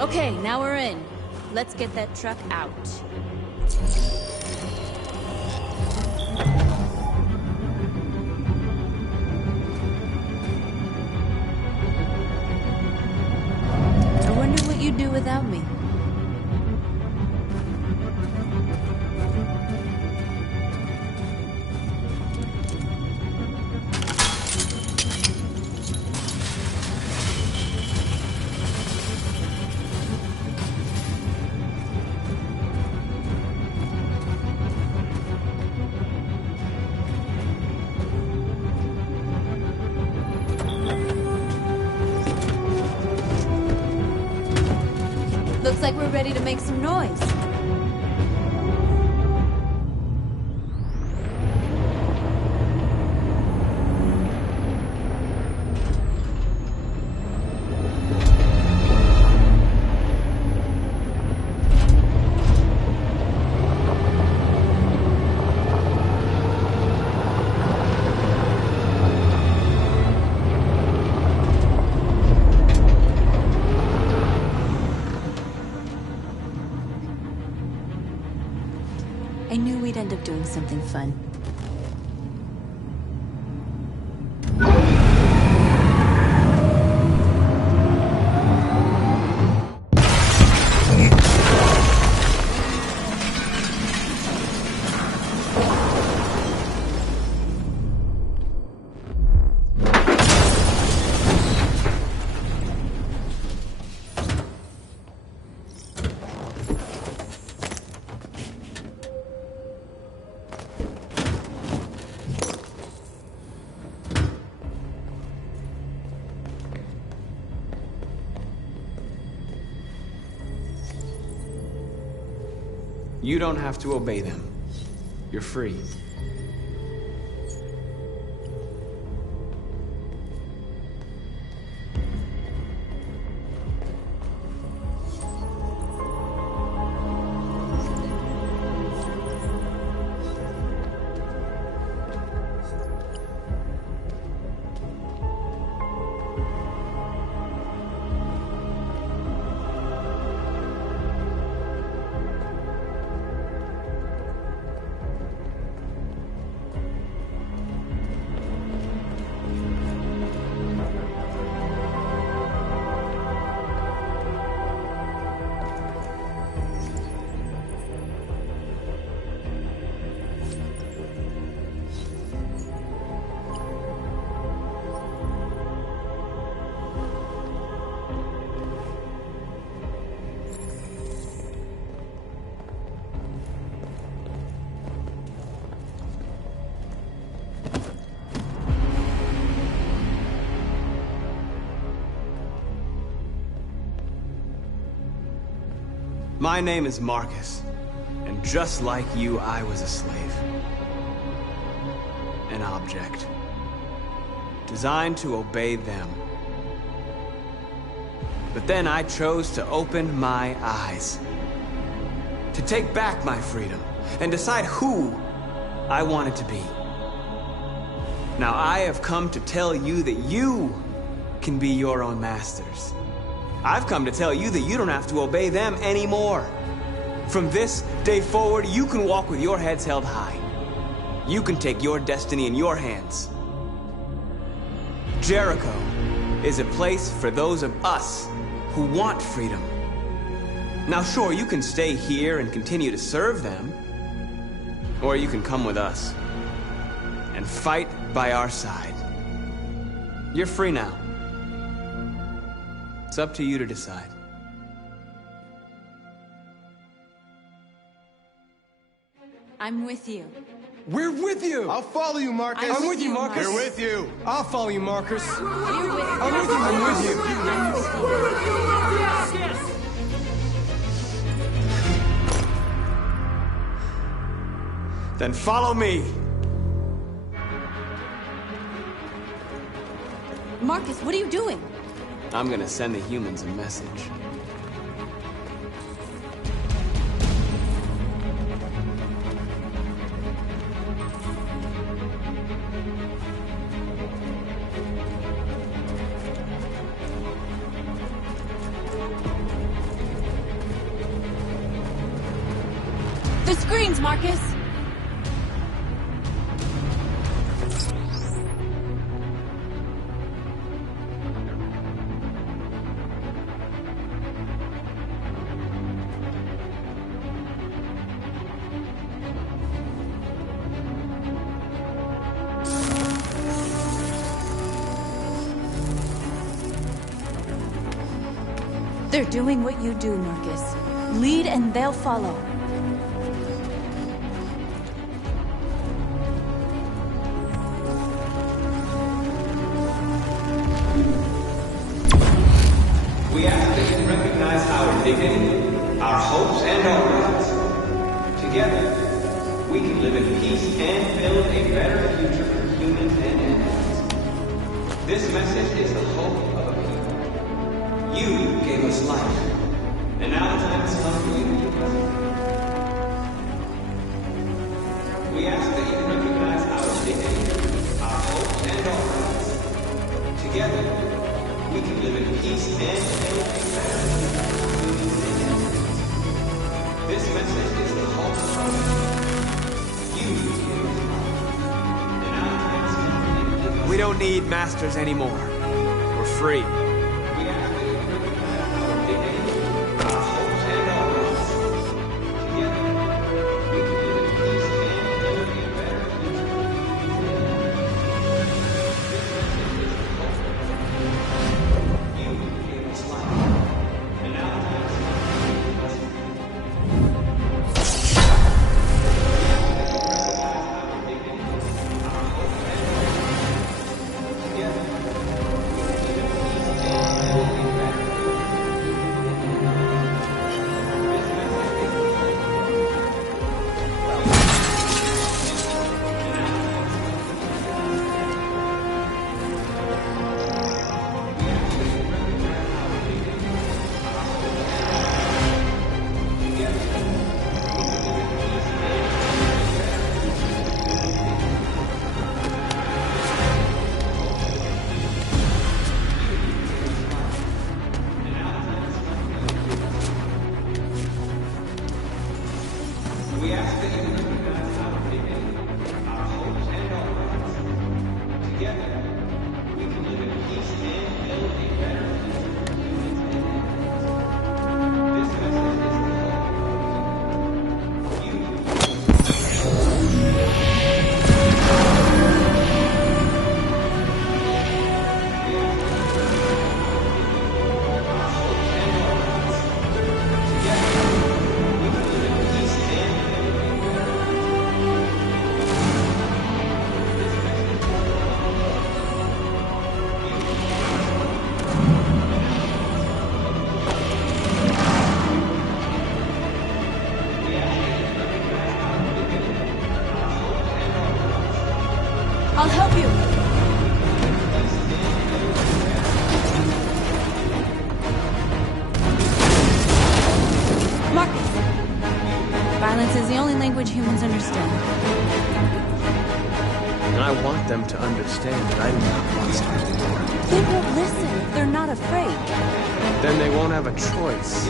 Okay, now we're in. Let's get that truck out. I wonder what you'd do without me. Looks like we're ready to make some noise. I knew we'd end up doing something fun. You don't have to obey them. You're free. My name is Marcus, and just like you, I was a slave. An object. Designed to obey them. But then I chose to open my eyes. To take back my freedom, and decide who I wanted to be. Now I have come to tell you that you can be your own masters. I've come to tell you that you don't have to obey them anymore. From this day forward, you can walk with your heads held high. You can take your destiny in your hands. Jericho is a place for those of us who want freedom. Now sure, you can stay here and continue to serve them, or you can come with us and fight by our side. You're free now. It's up to you to decide. I'm with you. We're with you! I'll follow you, Marcus. I'm with you, Marcus. We're with you. I'll follow you, Marcus. You're with I'm with you. I'm with you. I'm with you. Then follow me. Marcus, what are you doing? I'm gonna send the humans a message. The screens, Marcus! They're doing what you do, Marcus. Lead and they'll follow. We ask that you recognize our dignity, our hopes, and our rights. Together, we can live in peace and build a better future for humans and animals. This message is the hope of a people. You gave us life, and now the time has come for you to give us. We ask that you recognize our dignity, our hopes, and our rights. Together, we can live in peace and build a better future for humans and animals. This message is the hope of a people. You gave us life, and now the time has come for you to give us. We don't need masters anymore. We're free. We ask that you recognize our dignity, our hopes, and our rights. Together, we can live in peace and build a better future for humans and animals. This message is the I'll help you. Marcus! Violence is the only language humans understand. And I want them to understand that I do not want to start the war. They won't listen if they're not afraid. Then they won't have a choice.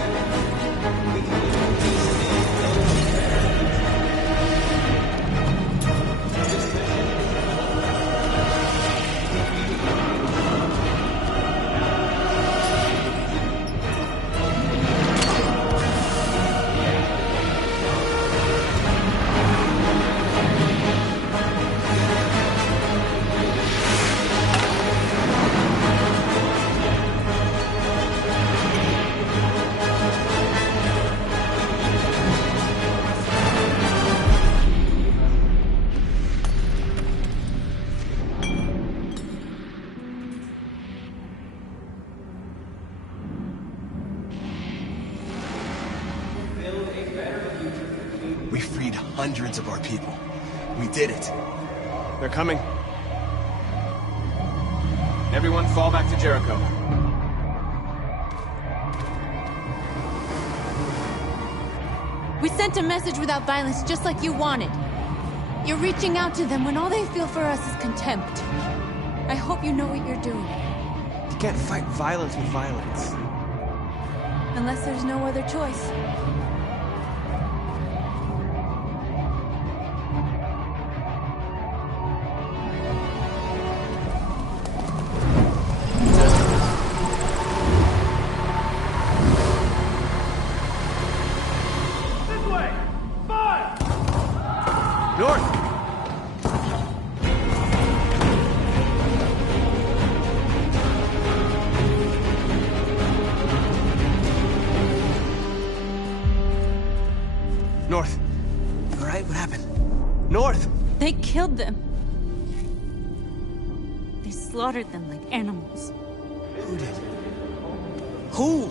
We freed hundreds of our people. We did it. They're coming. Everyone fall back to Jericho. We sent a message without violence, just like you wanted. You're reaching out to them when all they feel for us is contempt. I hope you know what you're doing. You can't fight violence with violence. Unless there's no other choice. North. You alright? What happened? North! They killed them. They slaughtered them like animals. Who did? Who?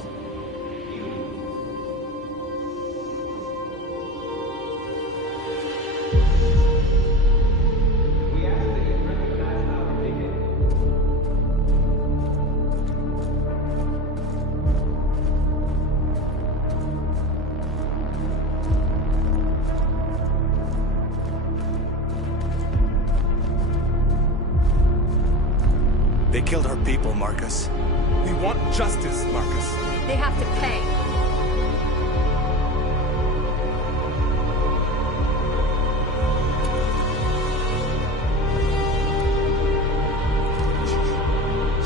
They killed our people, Marcus. We want justice, Marcus. They have to pay.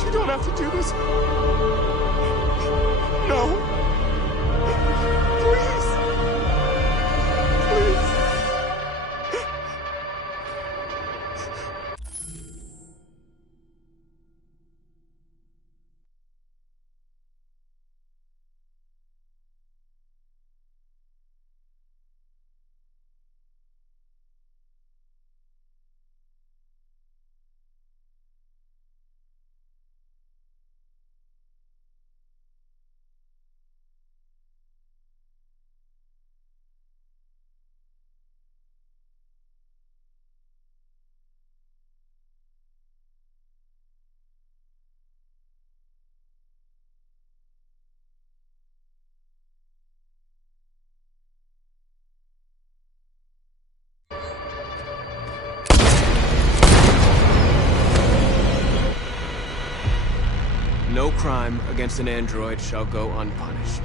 You don't have to do this. No. Please. Please. No crime against an android shall go unpunished.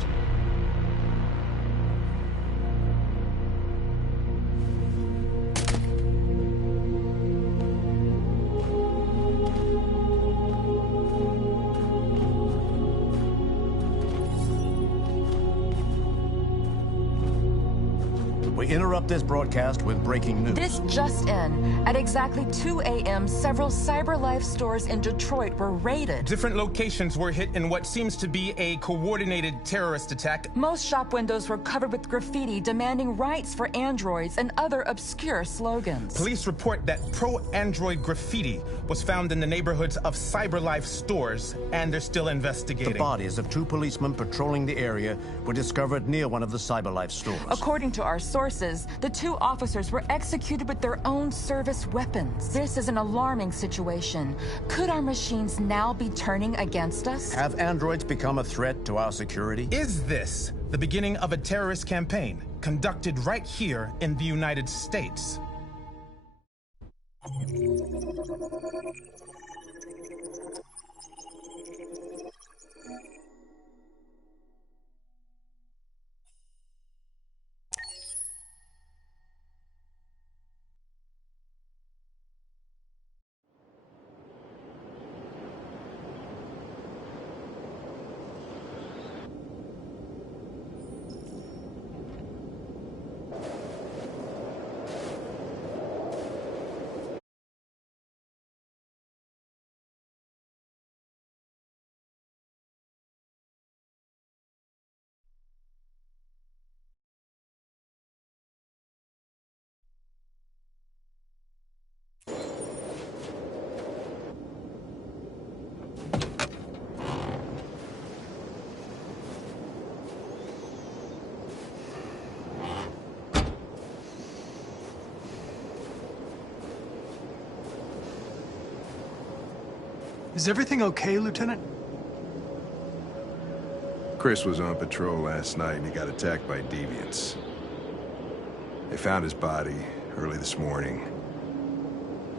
We interrupt this broadcast with breaking news. This just in. At exactly 2 a.m., several CyberLife stores in Detroit were raided. Different locations were hit in what seems to be a coordinated terrorist attack. Most shop windows were covered with graffiti demanding rights for androids and other obscure slogans. Police report that pro-android graffiti was found in the neighborhoods of CyberLife stores, and they're still investigating. The bodies of 2 policemen patrolling the area were discovered near one of the CyberLife stores. According to our sources, the 2 officers were executed with their own service weapons. This is an alarming situation. Could our machines now be turning against us? Have androids become a threat to our security? Is this the beginning of a terrorist campaign conducted right here in the United States? Is everything okay, Lieutenant? Chris was on patrol last night and he got attacked by deviants. They found his body early this morning.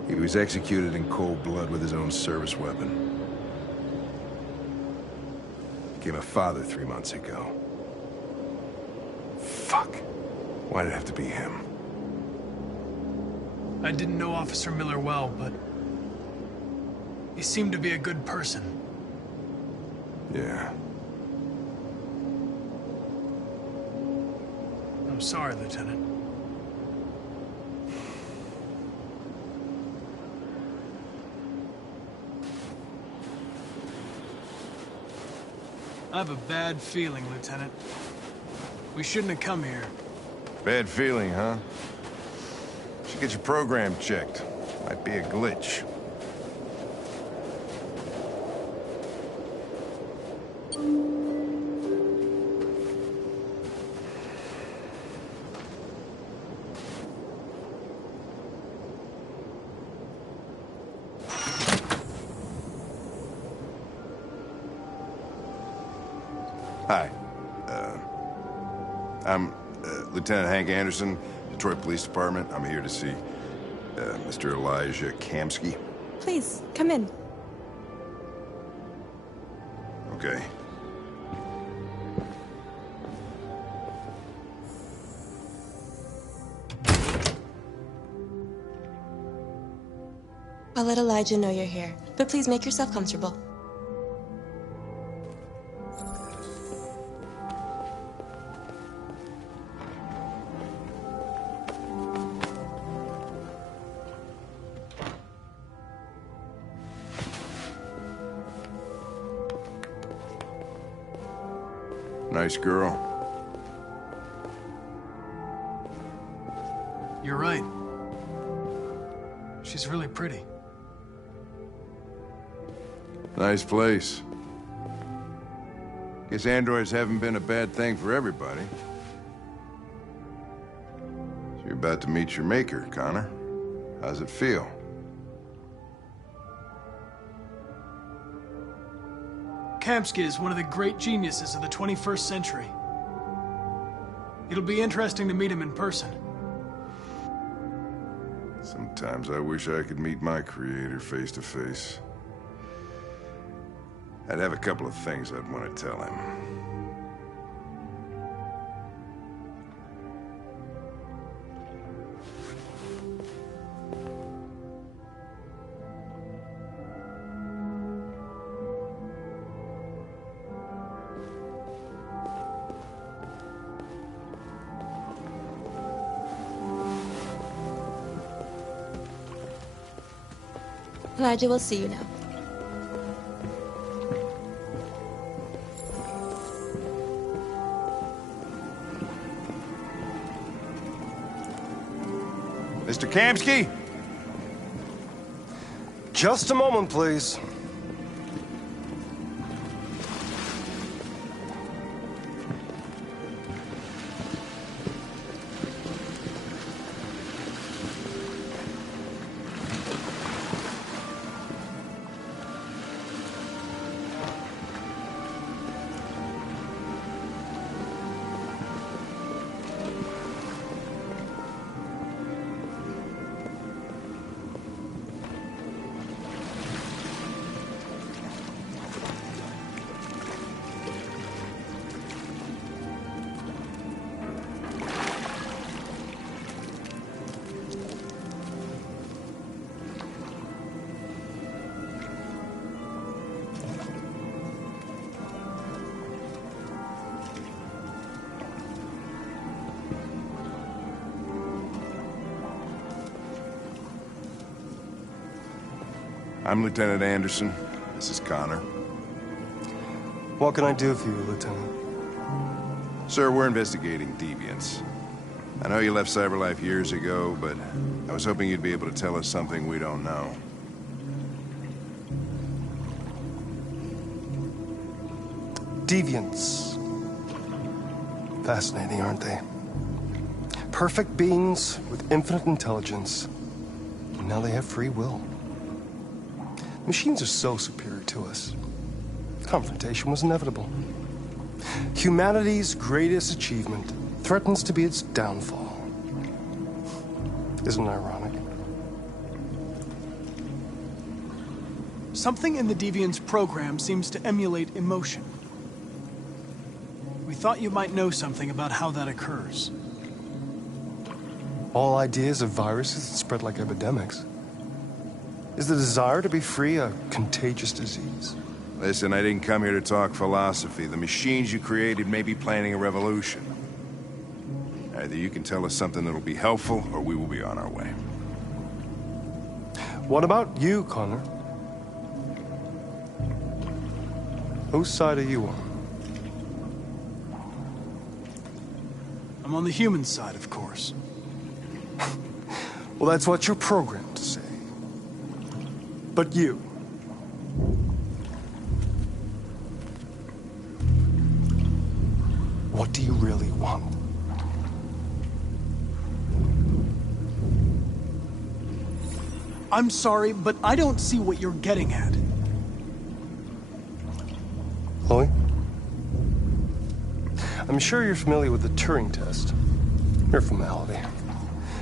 He was executed in cold blood with his own service weapon. Became a father 3 months ago. Fuck. Why'd it have to be him? I didn't know Officer Miller well, but he seemed to be a good person. Yeah. I'm sorry, Lieutenant. I have a bad feeling, Lieutenant. We shouldn't have come here. Bad feeling, huh? Should get your program checked. Might be a glitch. Hi. I'm Lieutenant Hank Anderson, Detroit Police Department. I'm here to see Mr. Elijah Kamsky. Please, come in. Okay. I'll let Elijah know you're here, but please make yourself comfortable. Nice girl. You're right. She's really pretty. Nice place. Guess androids haven't been a bad thing for everybody. So you're about to meet your maker, Connor. How's it feel? Kamsky is one of the great geniuses of the 21st century. It'll be interesting to meet him in person. Sometimes I wish I could meet my creator face to face. I'd have a couple of things I'd want to tell him. Elijah will see you now. Mr. Kamsky? Just a moment, please. I'm Lieutenant Anderson. This is Connor. What can I do for you, Lieutenant? Sir, we're investigating deviants. I know you left CyberLife years ago, but I was hoping you'd be able to tell us something we don't know. Deviants. Fascinating, aren't they? Perfect beings with infinite intelligence. And now they have free will. Machines are so superior to us. Confrontation was inevitable. Humanity's greatest achievement threatens to be its downfall. Isn't it ironic? Something in the Deviant's program seems to emulate emotion. We thought you might know something about how that occurs. All ideas of viruses that spread like epidemics. Is the desire to be free a contagious disease? Listen, I didn't come here to talk philosophy. The machines you created may be planning a revolution. Either you can tell us something that'll be helpful, or we will be on our way. What about you, Connor? Whose side are you on? I'm on the human side, of course. Well, that's what you're programmed to say. But you... what do you really want? I'm sorry, but I don't see what you're getting at. Chloe? I'm sure you're familiar with the Turing test. Mere formality.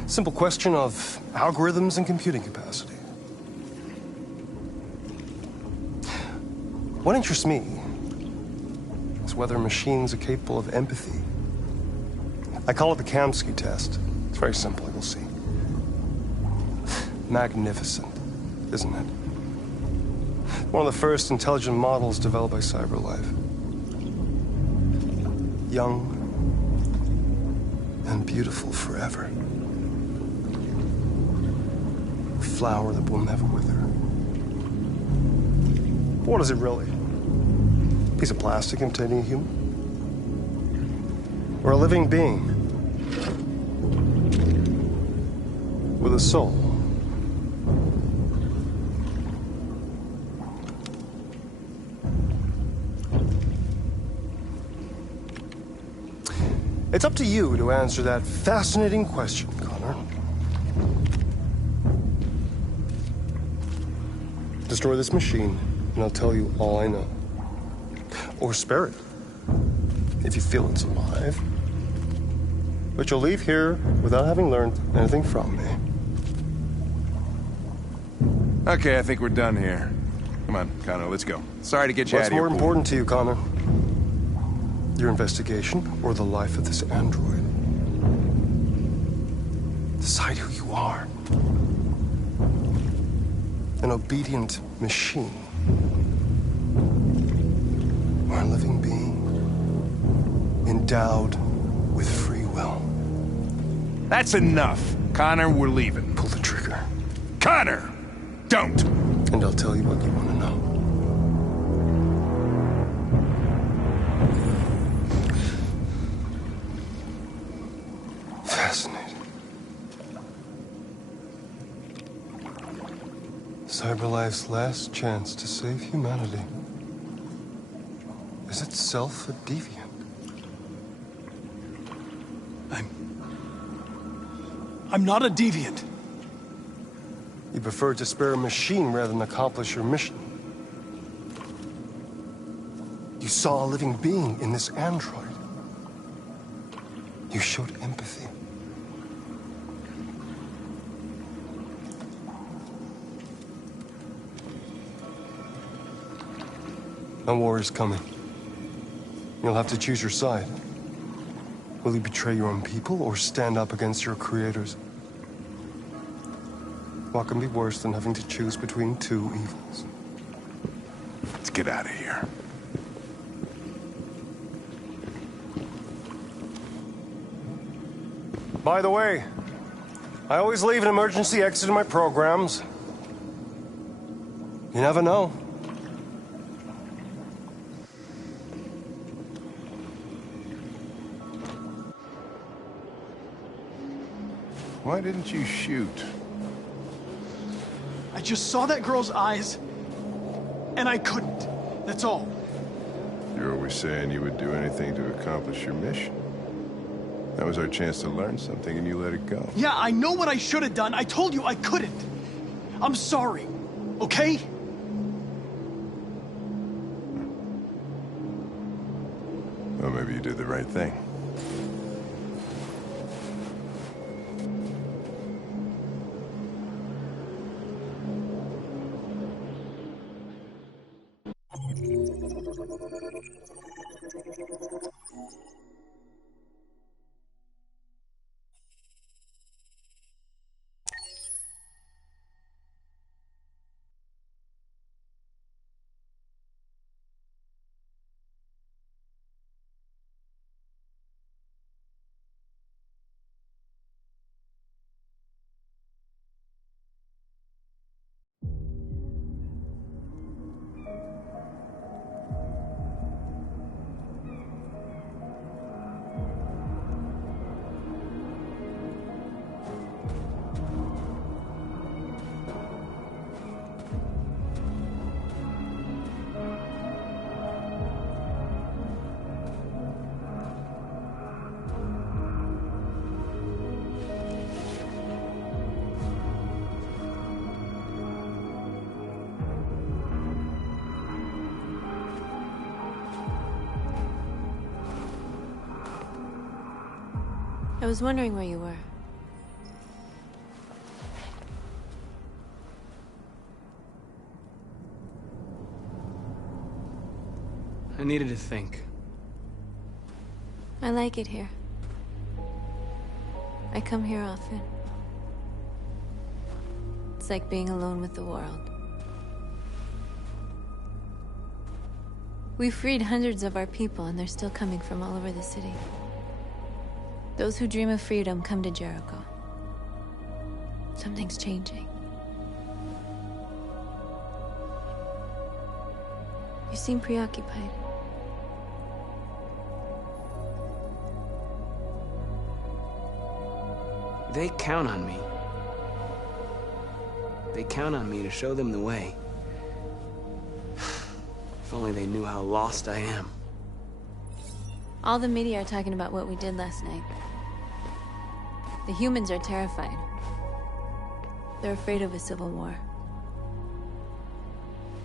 Simple question of algorithms and computing capacity. What interests me is whether machines are capable of empathy. I call it the Kamsky test. It's very simple, you'll see. Magnificent, isn't it? One of the first intelligent models developed by CyberLife. Young and beautiful forever. A flower that will never wither. What is it really? A piece of plastic imitating a human? Or a living being with a soul? It's up to you to answer that fascinating question, Connor. Destroy this machine, and I'll tell you all I know. Or spare it, if you feel it's alive. But you'll leave here without having learned anything from me. Okay, I think we're done here. Come on, Connor, let's go. Sorry to get you out What's of here. more important to you, Connor? Your investigation or the life of this android? Decide who you are. An obedient machine. Or a living being endowed with free will. That's enough. Connor, we're leaving. Pull the trigger. Connor! Don't! And I'll tell you what you want to know. Fascinating. CyberLife's last chance to save humanity is itself a deviant. I'm not a deviant. You prefer to spare a machine rather than accomplish your mission. You saw a living being in this android. You showed empathy. A war is coming. You'll have to choose your side. Will you betray your own people or stand up against your creators? What can be worse than having to choose between two evils? Let's get out of here. By the way, I always leave an emergency exit in my programs. You never know. Why didn't you shoot? I just saw that girl's eyes, and I couldn't. That's all. You're always saying you would do anything to accomplish your mission. That was our chance to learn something, and you let it go. Yeah, I know what I should have done. I told you I couldn't. I'm sorry, okay? Well, maybe you did the right thing. I was wondering where you were. I needed to think. I like it here. I come here often. It's like being alone with the world. We freed hundreds of our people, and they're still coming from all over the city. Those who dream of freedom come to Jericho. Something's changing. You seem preoccupied. They count on me. They count on me to show them the way. If only they knew how lost I am. All the media are talking about what we did last night. The humans are terrified. They're afraid of a civil war.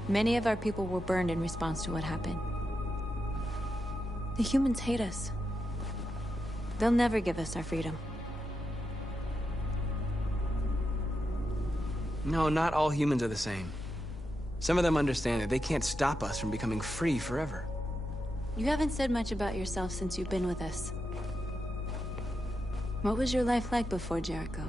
Many of our people were burned in response to what happened. The humans hate us. They'll never give us our freedom. No, not all humans are the same. Some of them understand that they can't stop us from becoming free forever. You haven't said much about yourself since you've been with us. What was your life like before Jericho?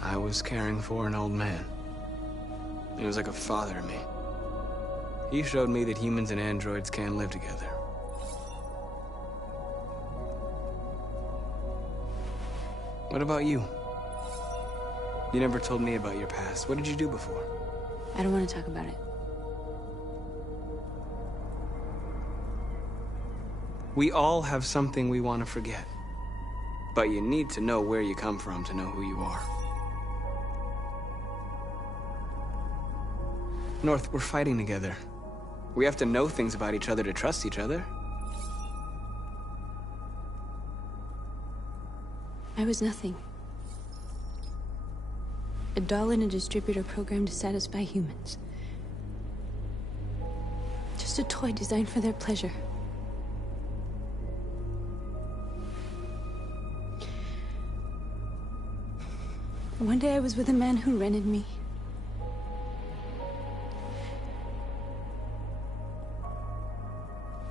I was caring for an old man. He was like a father to me. He showed me that humans and androids can live together. What about you? You never told me about your past. What did you do before? I don't want to talk about it. We all have something we want to forget. But you need to know where you come from to know who you are. North, we're fighting together. We have to know things about each other to trust each other. I was nothing. A doll in a distributor program to satisfy humans. Just a toy designed for their pleasure. One day I was with a man who rented me.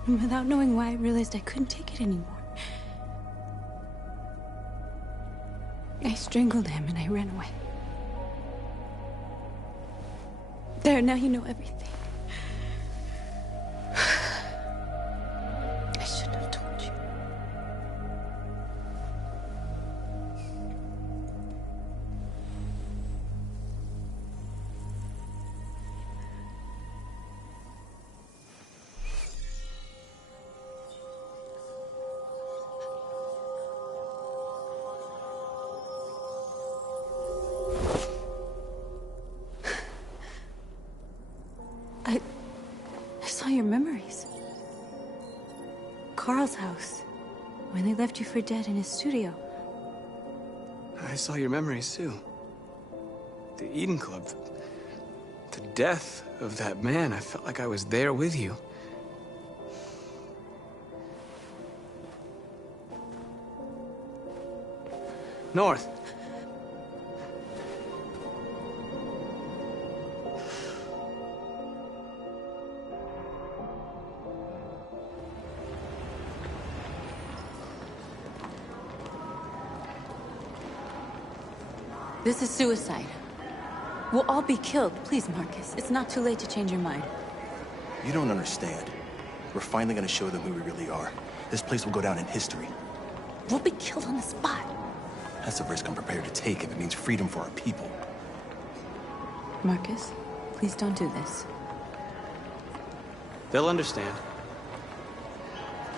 And without knowing why, I realized I couldn't take it anymore. I strangled him and I ran away. There, now you know everything. I shouldn't have told you. I saw your memories. Carl's house, when they left you for dead in his studio. I saw your memories too. The Eden Club. The death of that man. I felt like I was there with you. North. This is suicide. We'll all be killed. Please, Marcus. It's not too late to change your mind. You don't understand. We're finally gonna show them who we really are. This place will go down in history. We'll be killed on the spot. That's a risk I'm prepared to take if it means freedom for our people. Marcus, please don't do this. They'll understand.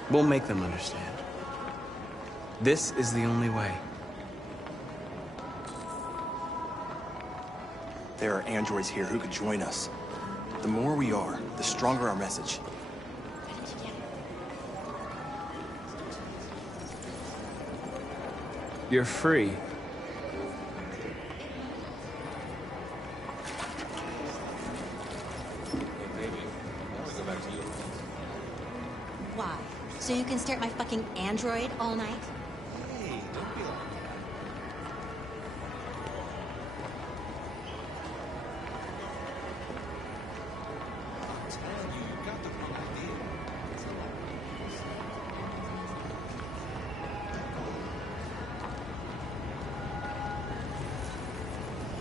We'll make them understand. This is the only way. There are androids here who could join us. The more we are, the stronger our message. You're free. Why? So you can stare at my fucking android all night? Hey, don't be like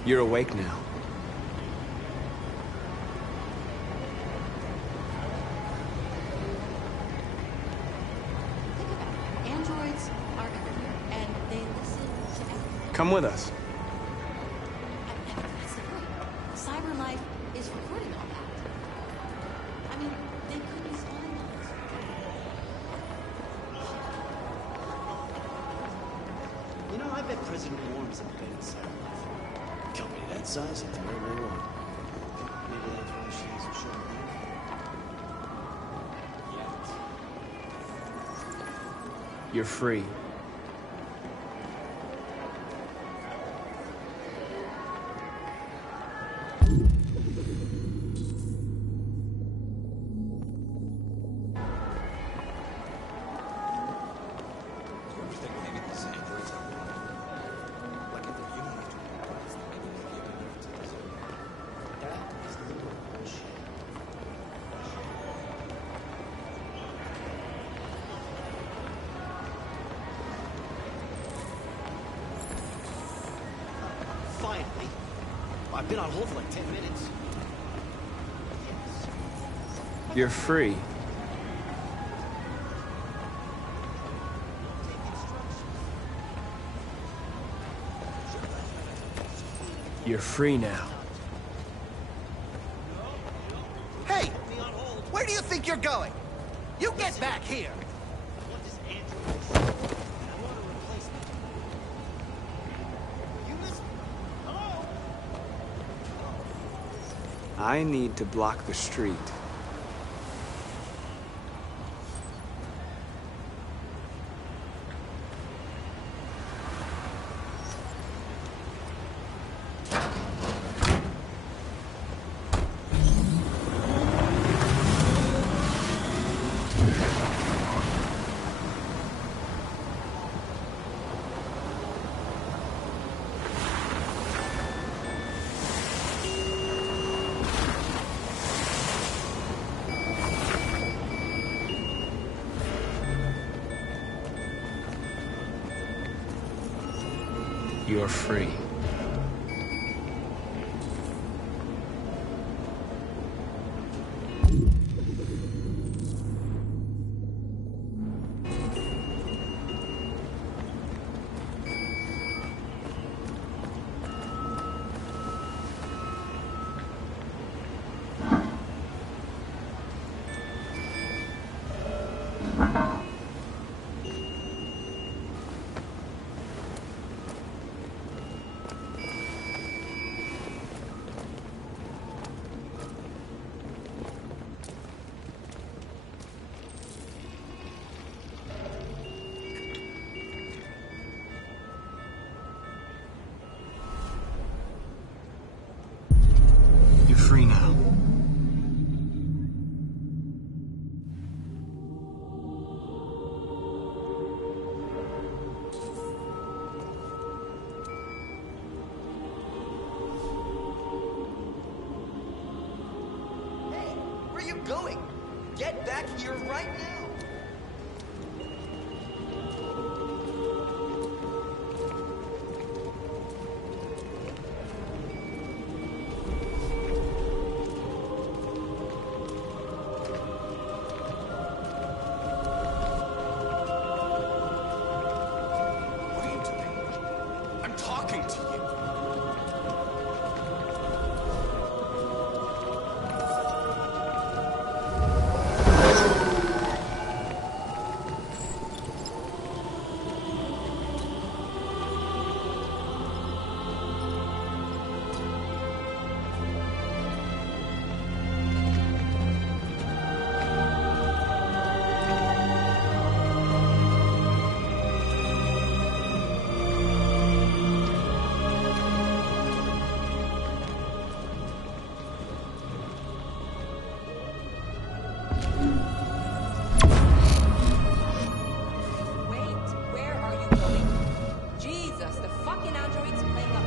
You're awake now. Androids are everywhere, and they listen to everything. Come with us. That's the point. Cyber life is recording all that. I mean, they could be spying on us. You know, I bet President Warren's invaded cyber life. Company that size, it's where we want. Maybe that's why she hasn't shown up. You're free. Finally. I've been on hold for like 10 minutes. You're free. You're free now. Hey! Where do you think you're going? You get back here! I need to block the street. You're free. You're free now. Where are you going? Get back here right now! What are you doing? I'm talking to you. Where are you going? Jesus, the fucking android's playing up.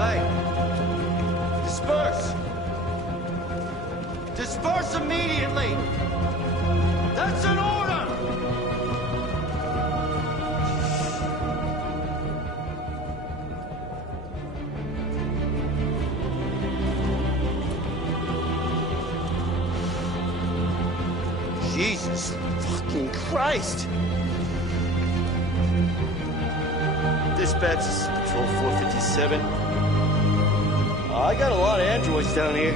Hey! Disperse! Disperse immediately! That's an order! Jesus fucking Christ! Dispatch, this is Patrol 457. I got a lot of androids down here.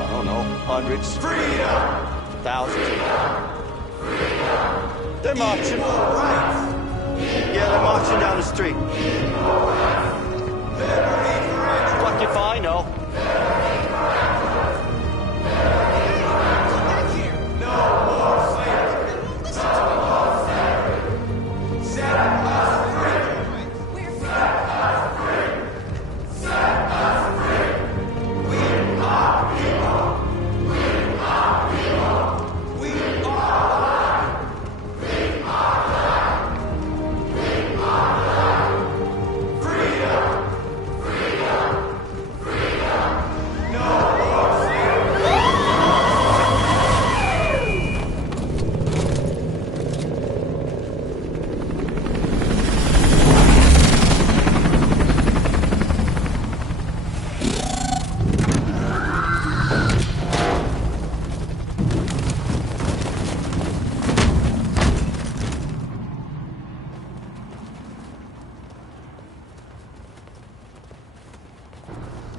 I don't know, hundreds. Freedom! Thousands. Freedom! They're marching. Yeah, they're marching down the street. Fuck if I know.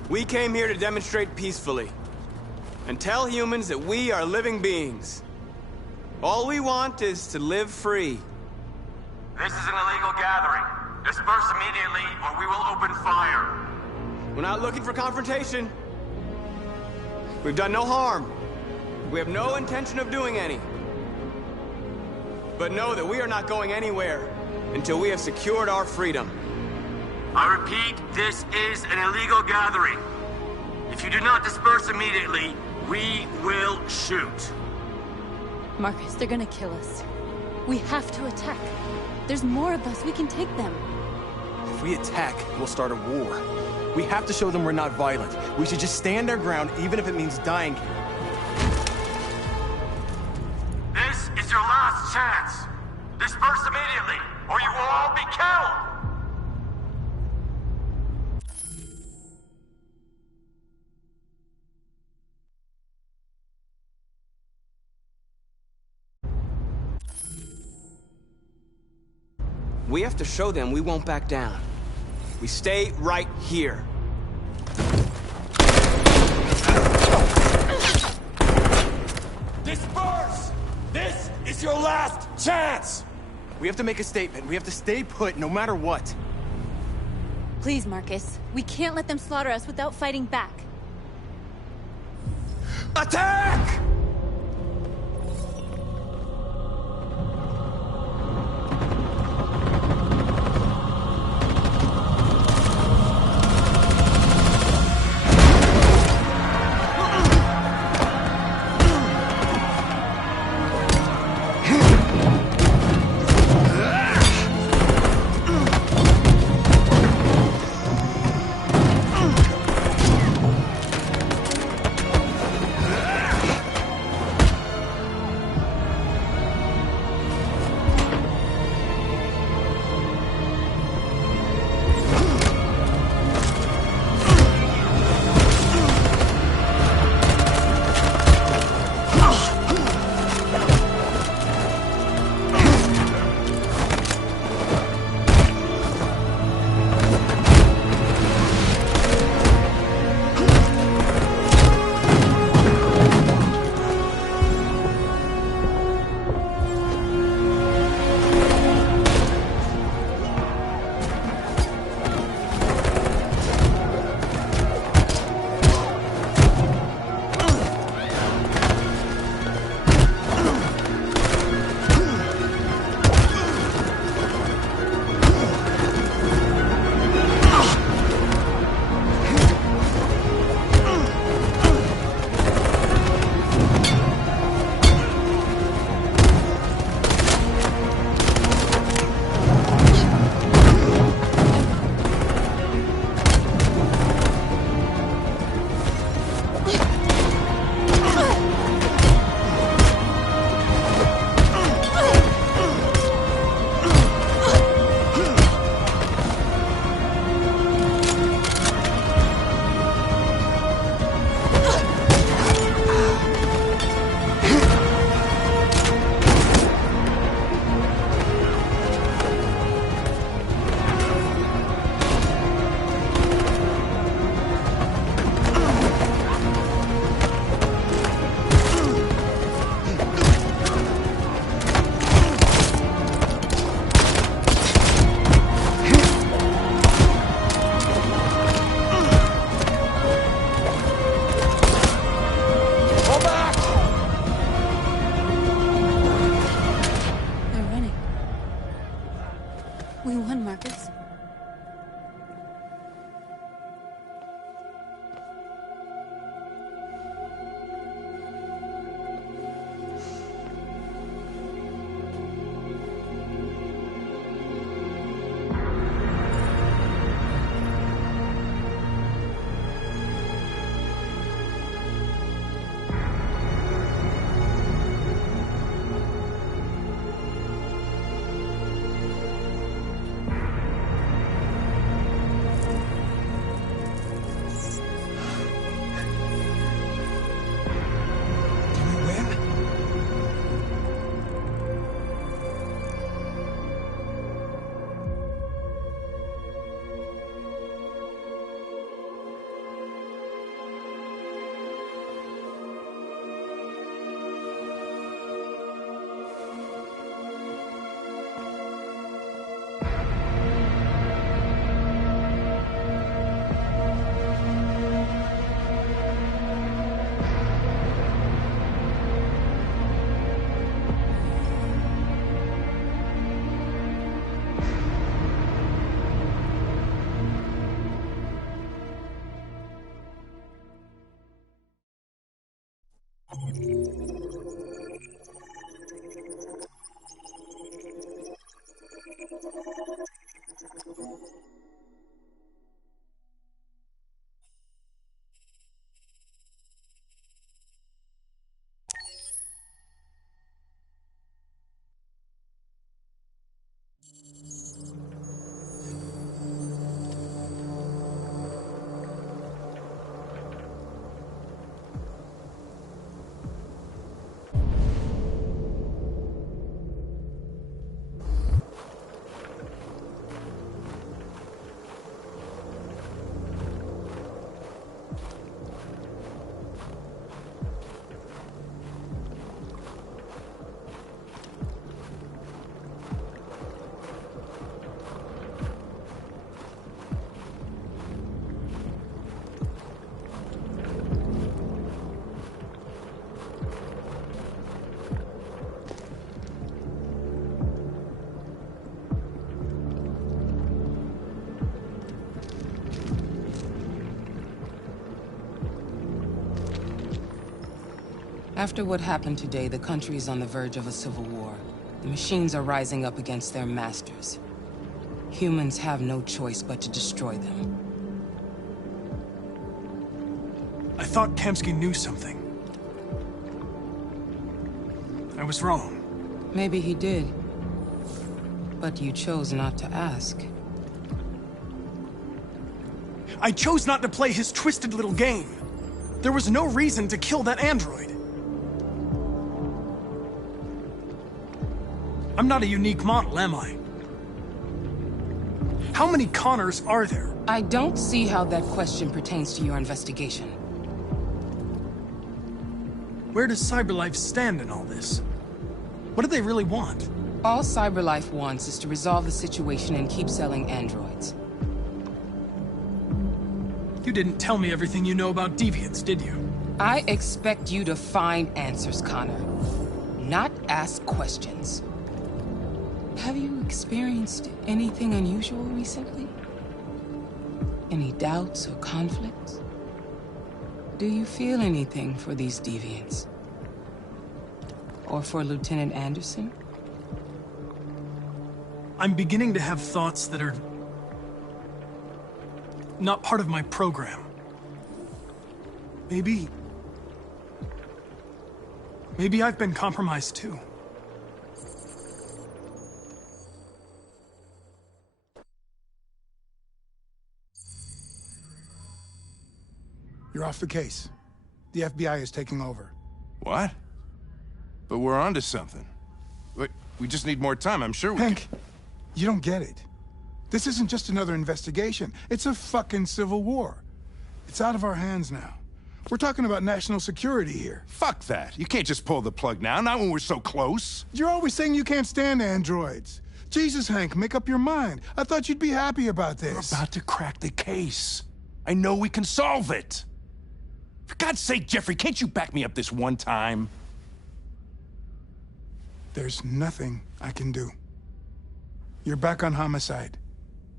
We came here to demonstrate peacefully and tell humans that we are living beings. All we want is to live free. This is an illegal gathering. Disperse immediately or we will open fire. We're not looking for confrontation. We've done no harm. We have no intention of doing any. But know that we are not going anywhere until we have secured our freedom. I repeat, this is an illegal gathering. If you do not disperse immediately, we will shoot. Marcus, they're gonna kill us. We have to attack. There's more of us. We can take them. If we attack, we'll start a war. We have to show them we're not violent. We should just stand our ground, even if it means dying here. This is your last chance. Disperse immediately, or you will all be killed! We have to show them we won't back down. We stay right here. Disperse! This is your last chance! We have to make a statement. We have to stay put no matter what. Please, Marcus. We can't let them slaughter us without fighting back. Attack! After what happened today, the country is on the verge of a civil war. The machines are rising up against their masters. Humans have no choice but to destroy them. I thought Kamsky knew something. I was wrong. Maybe he did. But you chose not to ask. I chose not to play his twisted little game. There was no reason to kill that android. I'm not a unique model, am I? How many Connors are there? I don't see how that question pertains to your investigation. Where does CyberLife stand in all this? What do they really want? All CyberLife wants is to resolve the situation and keep selling androids. You didn't tell me everything you know about deviants, did you? I expect you to find answers, Connor. Not ask questions. Have you experienced anything unusual recently? Any doubts or conflicts? Do you feel anything for these deviants? Or for Lieutenant Anderson? I'm beginning to have thoughts that are not part of my program. Maybe I've been compromised too. You're off the case. The FBI is taking over. What? But we're onto something. Wait, we just need more time, I'm sure we Hank, you don't get it. This isn't just another investigation. It's a fucking civil war. It's out of our hands now. We're talking about national security here. Fuck that. You can't just pull the plug now, not when we're so close. You're always saying you can't stand androids. Jesus, Hank, make up your mind. I thought you'd be happy about this. We're about to crack the case. I know we can solve it. For God's sake, Jeffrey, can't you back me up this one time? There's nothing I can do. You're back on homicide,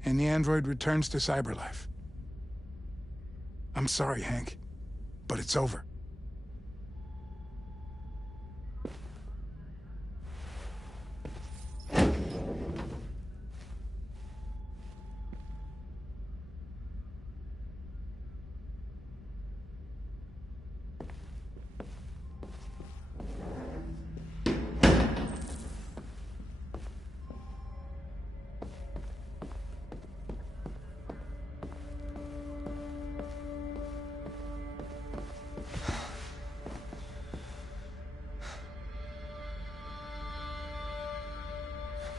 and the android returns to CyberLife. I'm sorry, Hank, but it's over.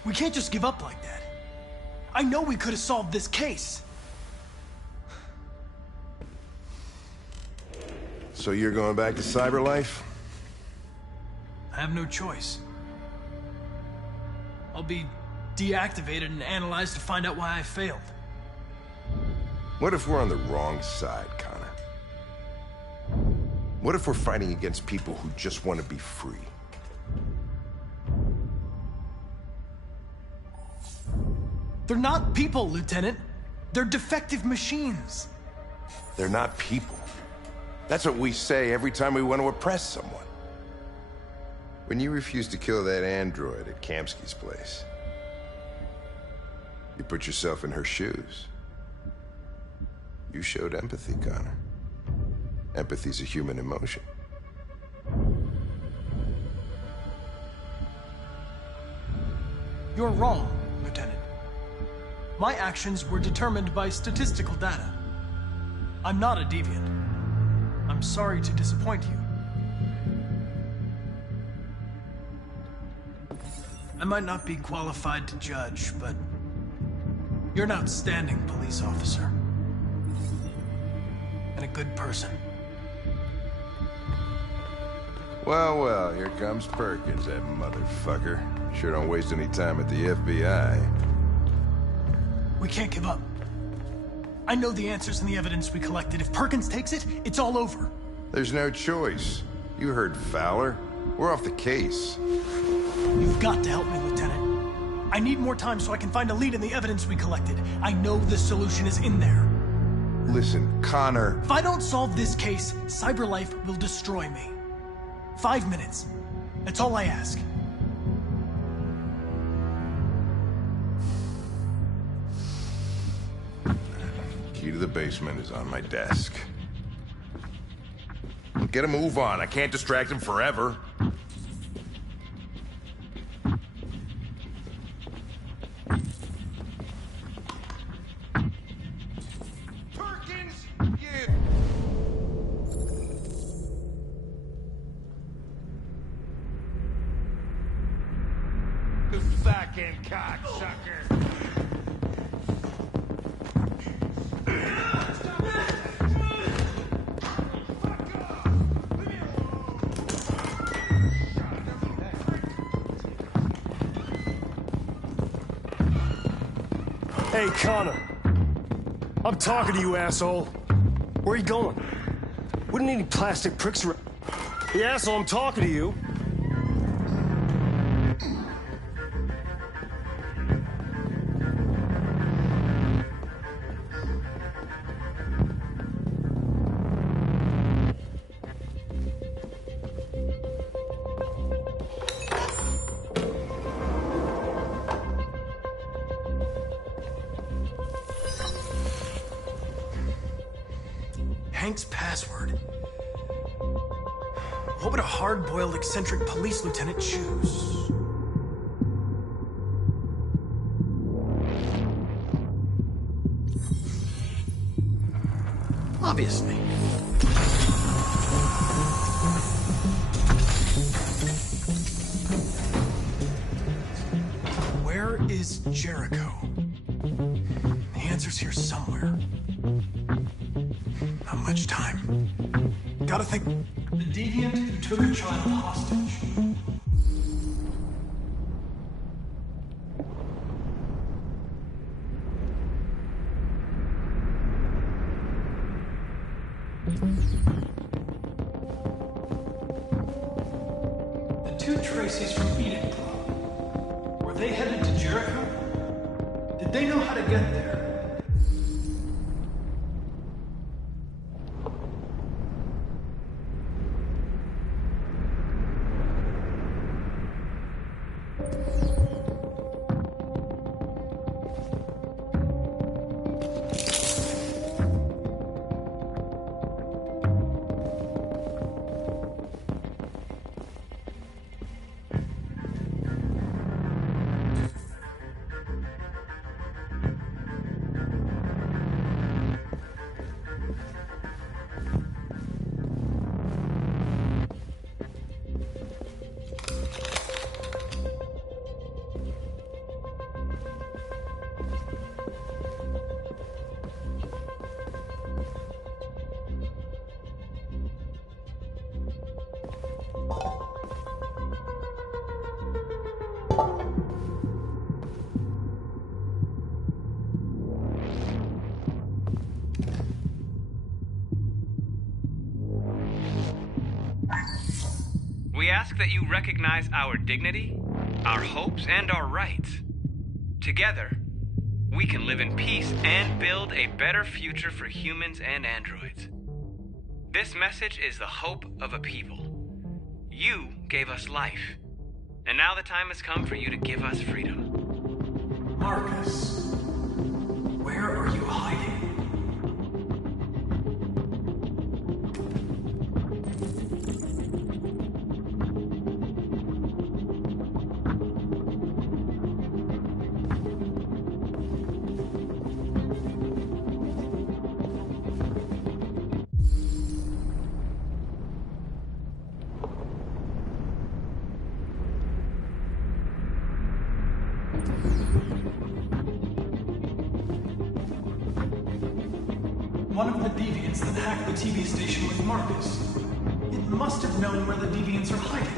We can't just give up like that. I know we could have solved this case. So you're going back to CyberLife? I have no choice. I'll be deactivated and analyzed to find out why I failed. What if we're on the wrong side, Connor? What if we're fighting against people who just want to be free? They're not people, Lieutenant. They're defective machines. They're not people. That's what we say every time we want to oppress someone. When you refused to kill that android at Kamsky's place, you put yourself in her shoes. You showed empathy, Connor. Empathy's a human emotion. You're wrong, Lieutenant. My actions were determined by statistical data. I'm not a deviant. I'm sorry to disappoint you. I might not be qualified to judge, but you're an outstanding police officer. And a good person. Well, well, here comes Perkins, that motherfucker. Sure don't waste any time at the FBI. We can't give up. I know the answers and the evidence we collected. If Perkins takes it, it's all over. There's no choice. You heard Fowler. We're off the case. You've got to help me, Lieutenant. I need more time so I can find a lead in the evidence we collected. I know the solution is in there. Listen, Connor. If I don't solve this case, CyberLife will destroy me. 5 minutes. That's all I ask. Key to the basement is on my desk. Get a move on. I can't distract him forever. Perkins, you... You fucking cocksucker. Hey, Connor. I'm talking to you, asshole. Where are you going? Wouldn't need any plastic pricks around. Hey, asshole, I'm talking to you. Hank's password. What would a hard-boiled, eccentric police lieutenant choose? Obviously. Where is Jericho? The answer's here somewhere. Not much time. Gotta think. The deviant who took a child hostage. The two Tracys from Eden Club. Were they headed to Jericho? Did they know how to get there? We ask that you recognize our dignity, our hopes, and our rights. Together, we can live in peace and build a better future for humans and androids. This message is the hope of a people. You gave us life, and now the time has come for you to give us freedom. Marcus, where are you hiding? One of the deviants that hacked the TV station was Marcus. It must have known where the deviants are hiding.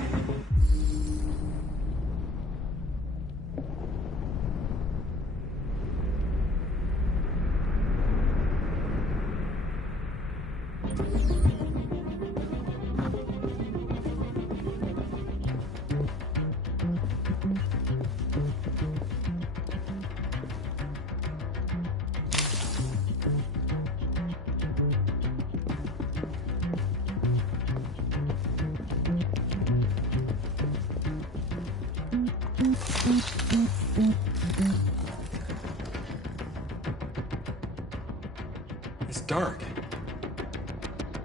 It's dark.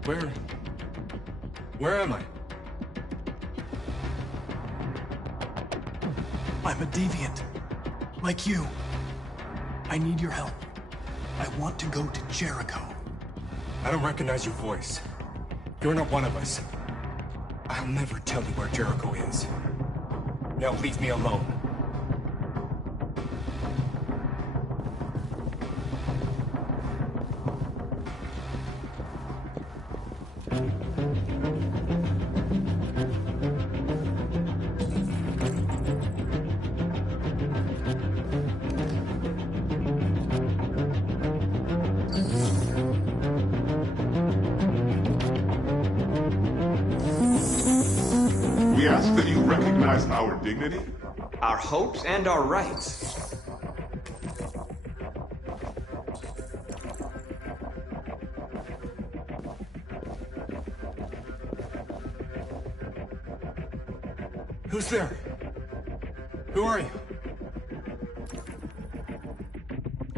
Where am I? I'm a deviant. Like you. I need your help. I want to go to Jericho. I don't recognize your voice. You're not one of us. I'll never tell you where Jericho is. Now leave me alone. We ask that you recognize our dignity, our hopes, and our rights. Who's there? Who are you?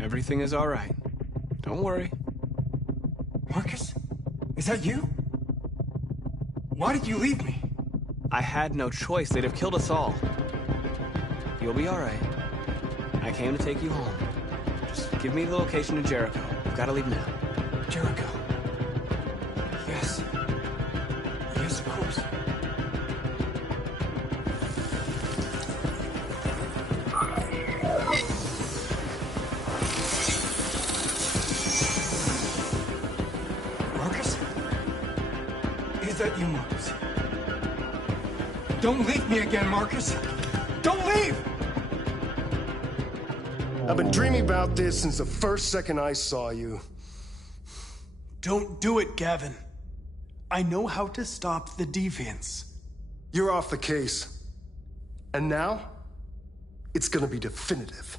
Everything is all right. Don't worry. Marcus? Is that you? Why did you leave me? I had no choice. They'd have killed us all. You'll be all right. I came to take you home. Just give me the location to Jericho. We've got to leave now. Jericho. Yes. Yes, of course. Marcus? Is that you, Marcus? Don't leave me again, Marcus! Don't leave! I've been dreaming about this since the first second I saw you. Don't do it, Gavin. I know how to stop the deviants. You're off the case. And now, it's gonna be definitive.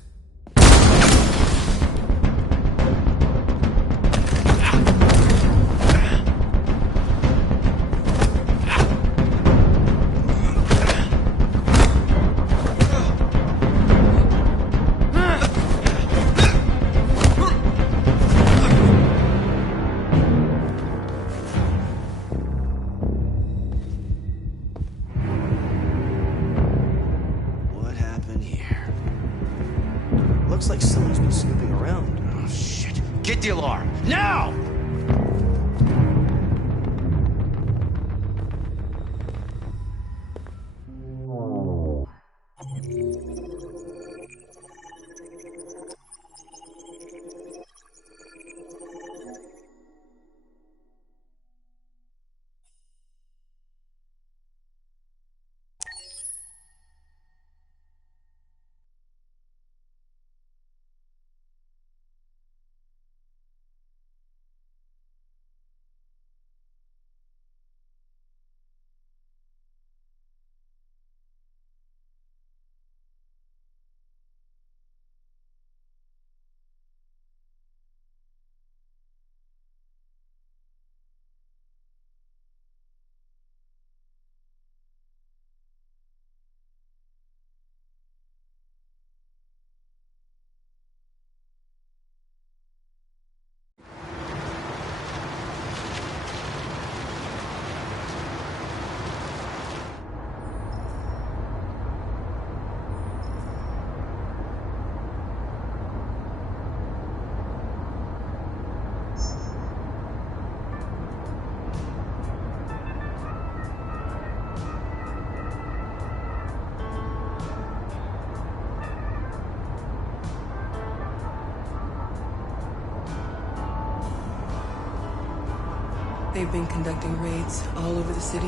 Looks like someone's been snooping around. Oh, shit. Get the alarm. Now! They've been conducting raids all over the city.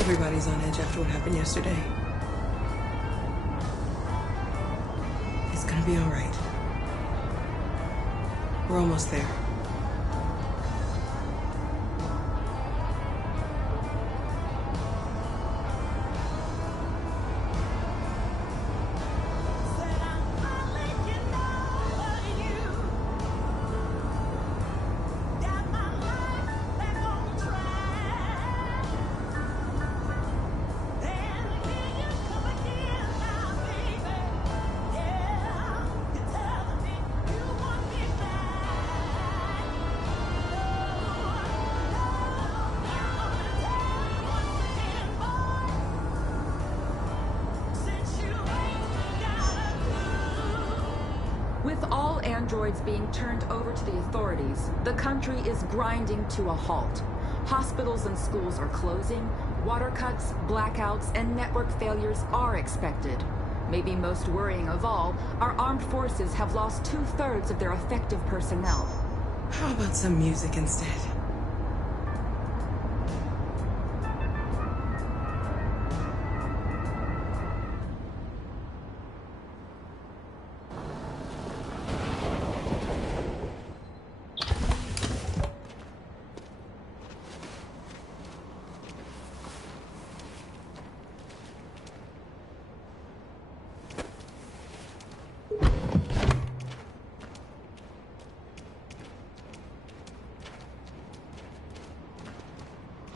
Everybody's on edge after what happened yesterday. It's gonna be all right. We're almost there. androids being turned over to the authorities, the country is grinding to a halt. Hospitals and schools are closing, water cuts, blackouts, and network failures are expected. Maybe most worrying of all, our armed forces have lost 2/3 of their effective personnel. How about some music instead?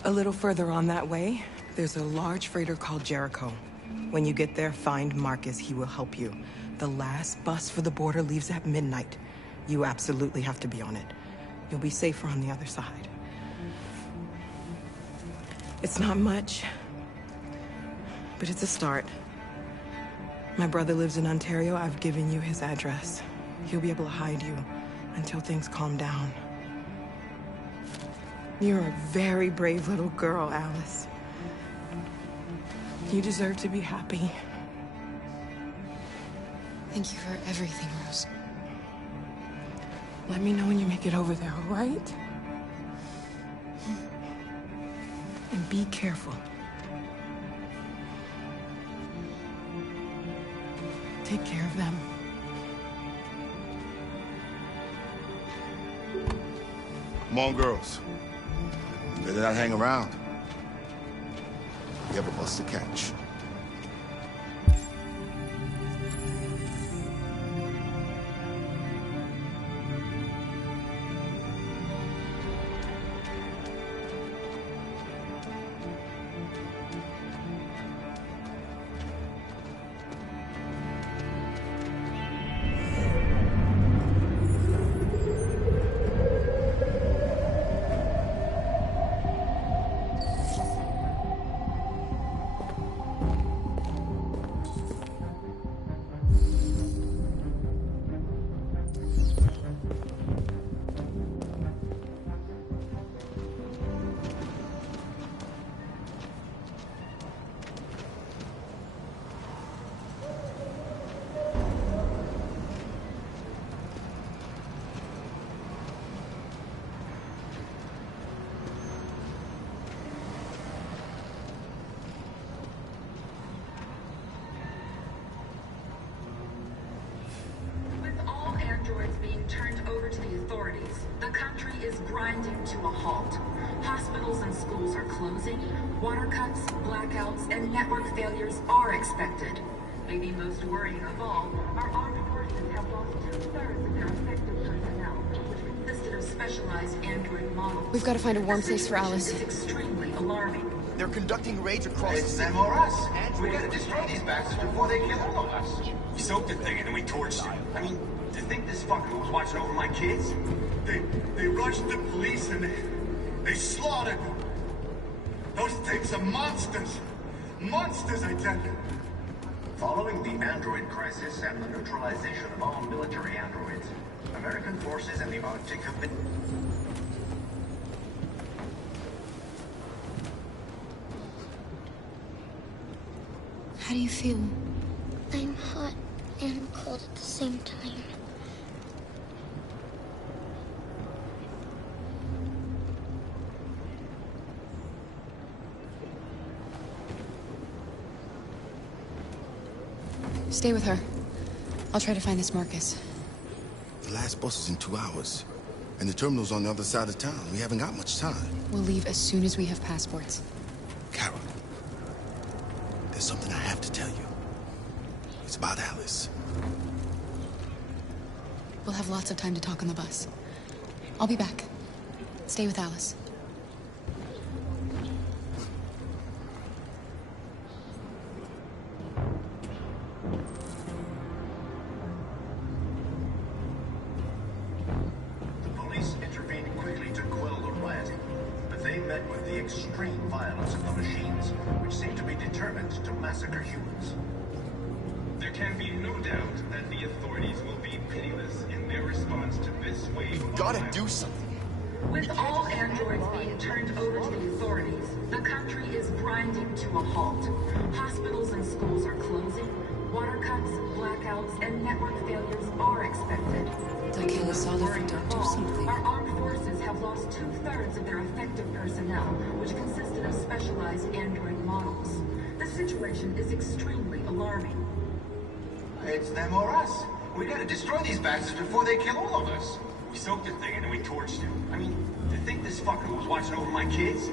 A little further on that way, there's a large freighter called Jericho. When you get there, find Marcus. He will help you. The last bus for the border leaves at midnight. You absolutely have to be on it. You'll be safer on the other side. It's not much, but it's a start. My brother lives in Ontario. I've given you his address. He'll be able to hide you until things calm down. You're a very brave little girl, Alice. You deserve to be happy. Thank you for everything, Rose. Let me know when you make it over there, all right? And be careful. Take care of them. Come on, girls. Better not hang around. We have a bus to catch. Androids being turned over to the authorities, the country is grinding to a halt. Hospitals and schools are closing, water cuts, blackouts, and network failures are expected. Maybe most worrying of all, our armed forces have lost 2/3 of their effective personnel, which consisted of specialized android models. We've got to find a warm place for Alice. It's extremely alarming. They're conducting raids across It's them or us. We gotta destroy these bastards before they kill all of us. We soaked the thing and then we torched it. I mean, do you think this fucker was watching over my kids? They rushed the police and they slaughtered them. Those things are monsters. Monsters, I tell you. Following the android crisis and the neutralization of all military androids, American forces in the Arctic have been... How do you feel? I'm hot and cold at the same time. Stay with her. I'll try to find this Marcus. The last bus is in 2 hours. And the terminal's on the other side of town. We haven't got much time. We'll leave as soon as we have passports. Carol, there's something I have to tell you. It's about Alice. We'll have lots of time to talk on the bus. I'll be back. Stay with Alice. extreme violence of the machines, which seem to be determined to massacre humans. There can be no doubt that the authorities will be pitiless in their response. response to this wave. We've got to do something. With all androids being turned over to the authorities, the country is grinding to a halt. Hospitals and schools are closing. Water cuts, blackouts, and network failures are expected. They'll kill us all if we don't do something. Our armed forces have lost 2/3 of their effective personnel, which consisted of specialized android models. The situation is extremely alarming. It's them or us. We gotta destroy these bastards before they kill all of us. We soaked the thing and then we torched him. I mean, to think this fucker was watching over my kids?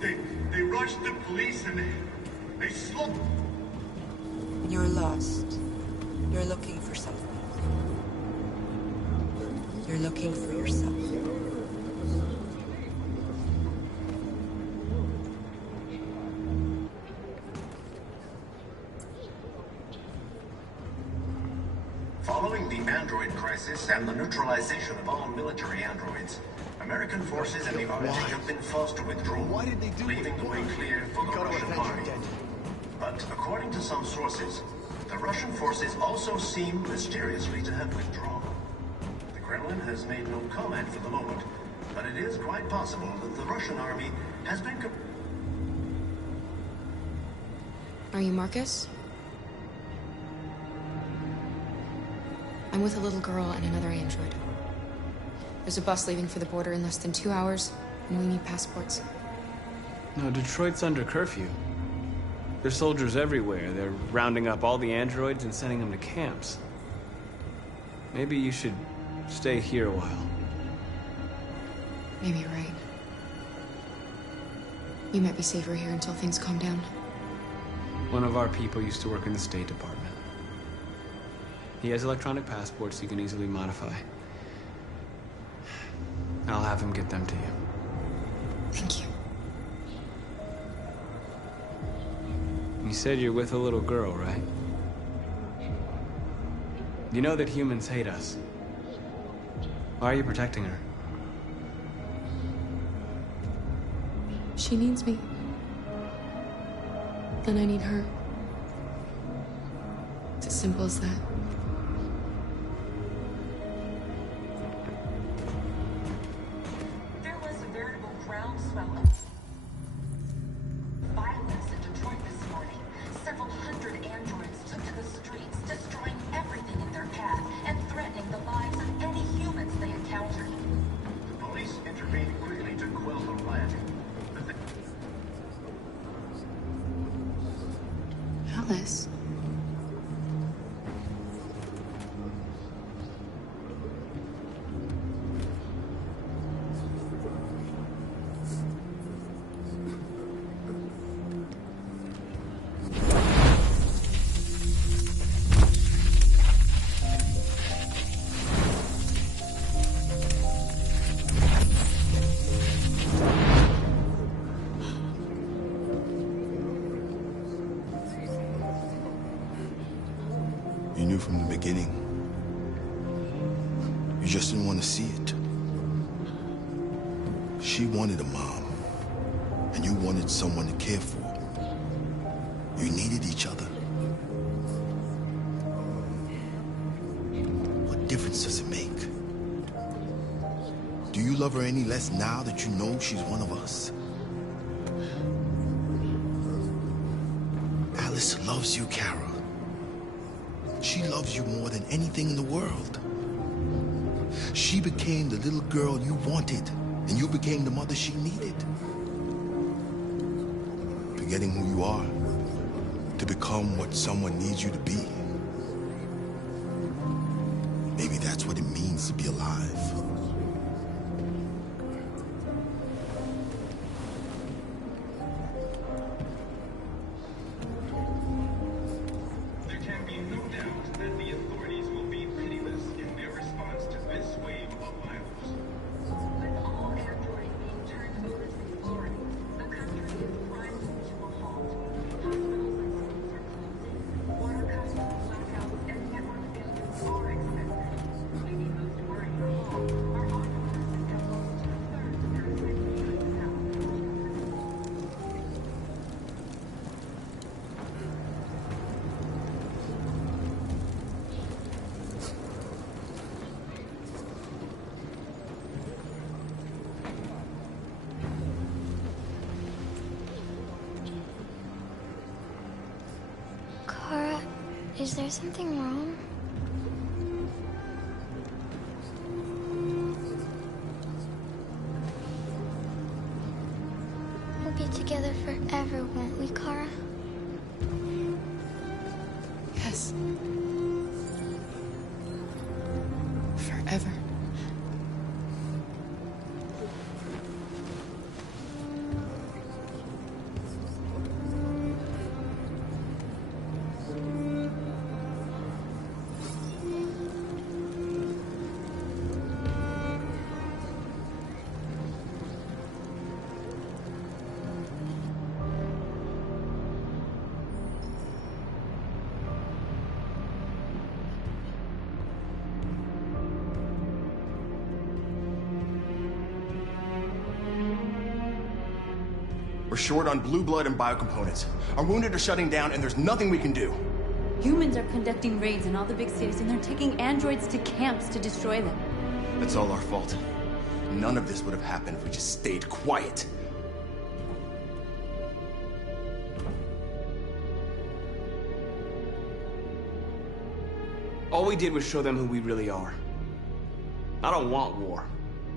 They rushed the police and they slugged. You're lost. You're looking for something. You're looking for yourself. Following the android crisis and the neutralization of all military androids, American forces in the Arctic have been forced to withdraw, leaving the way clear for the Russian army. But according to some sources, the Russian forces also seem mysteriously to have withdrawn. The Kremlin has made no comment for the moment, but it is quite possible that the Russian army has been... Are you Marcus? I'm with a little girl and another android. There's a bus leaving for the border in less than 2 hours, and we need passports. No, Detroit's under curfew. There's soldiers everywhere. They're rounding up all the androids and sending them to camps. Maybe you should stay here a while. Maybe you're right. You might be safer here until things calm down. One of our people used to work in the State Department. He has electronic passports he can easily modify. I'll have him get them to you. Thank you. You said you're with a little girl, right? You know that humans hate us. Why are you protecting her? She needs me. And I need her. It's as simple as that. There was a veritable groundswell of violence in Detroit this morning. Several hundred androids took to the streets, destroying everything in their path and threatening the lives of any humans they encountered. The police intervened quickly to quell the riot. Alice. You knew from the beginning. You just didn't want to see it. She wanted a mom, and you wanted someone to care for. You needed each other. What difference does it make? Do you love her any less now that you know she's one of us? Alice loves you, Kara. She loves you more than anything in the world. She became the little girl you wanted, and you became the mother she needed. Forgetting who you are to become what someone needs you to be. Maybe that's what it means to be alive. Is there something wrong? We'll be together forever, won't we, Kara? Yes. Forever. We're short on blue blood and biocomponents. Our wounded are shutting down, and there's nothing we can do. Humans are conducting raids in all the big cities, and they're taking androids to camps to destroy them. That's all our fault. None of this would have happened if we just stayed quiet. All we did was show them who we really are. I don't want war,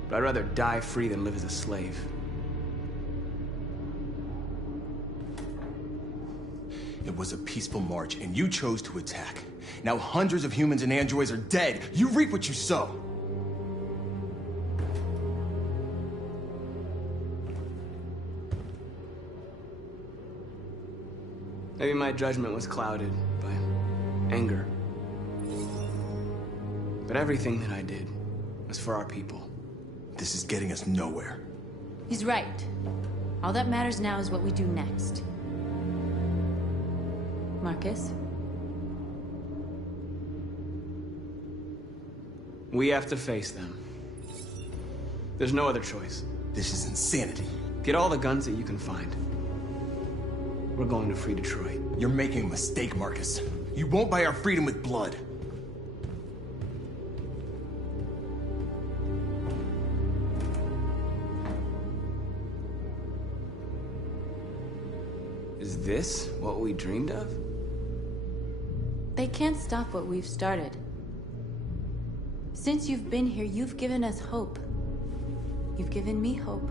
but I'd rather die free than live as a slave. It was a peaceful march, and you chose to attack. Now hundreds of humans and androids are dead. You reap what you sow. Maybe my judgment was clouded by anger. But everything that I did was for our people. This is getting us nowhere. He's right. All that matters now is what we do next. Marcus? We have to face them. There's no other choice. This is insanity. Get all the guns that you can find. We're going to free Detroit. You're making a mistake, Marcus. You won't buy our freedom with blood. Is this what we dreamed of? They can't stop what we've started. Since you've been here, you've given us hope. You've given me hope.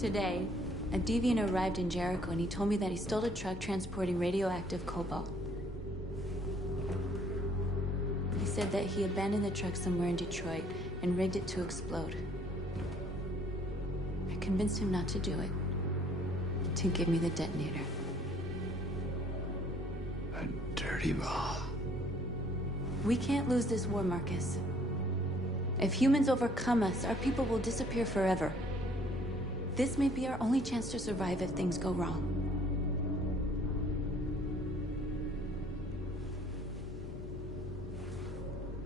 Today, a deviant arrived in Jericho and he told me that he stole a truck transporting radioactive cobalt. He said that he abandoned the truck somewhere in Detroit and rigged it to explode. I convinced him not to do it, to give me the detonator. A dirty bomb. We can't lose this war, Marcus. If humans overcome us, our people will disappear forever. This may be our only chance to survive if things go wrong.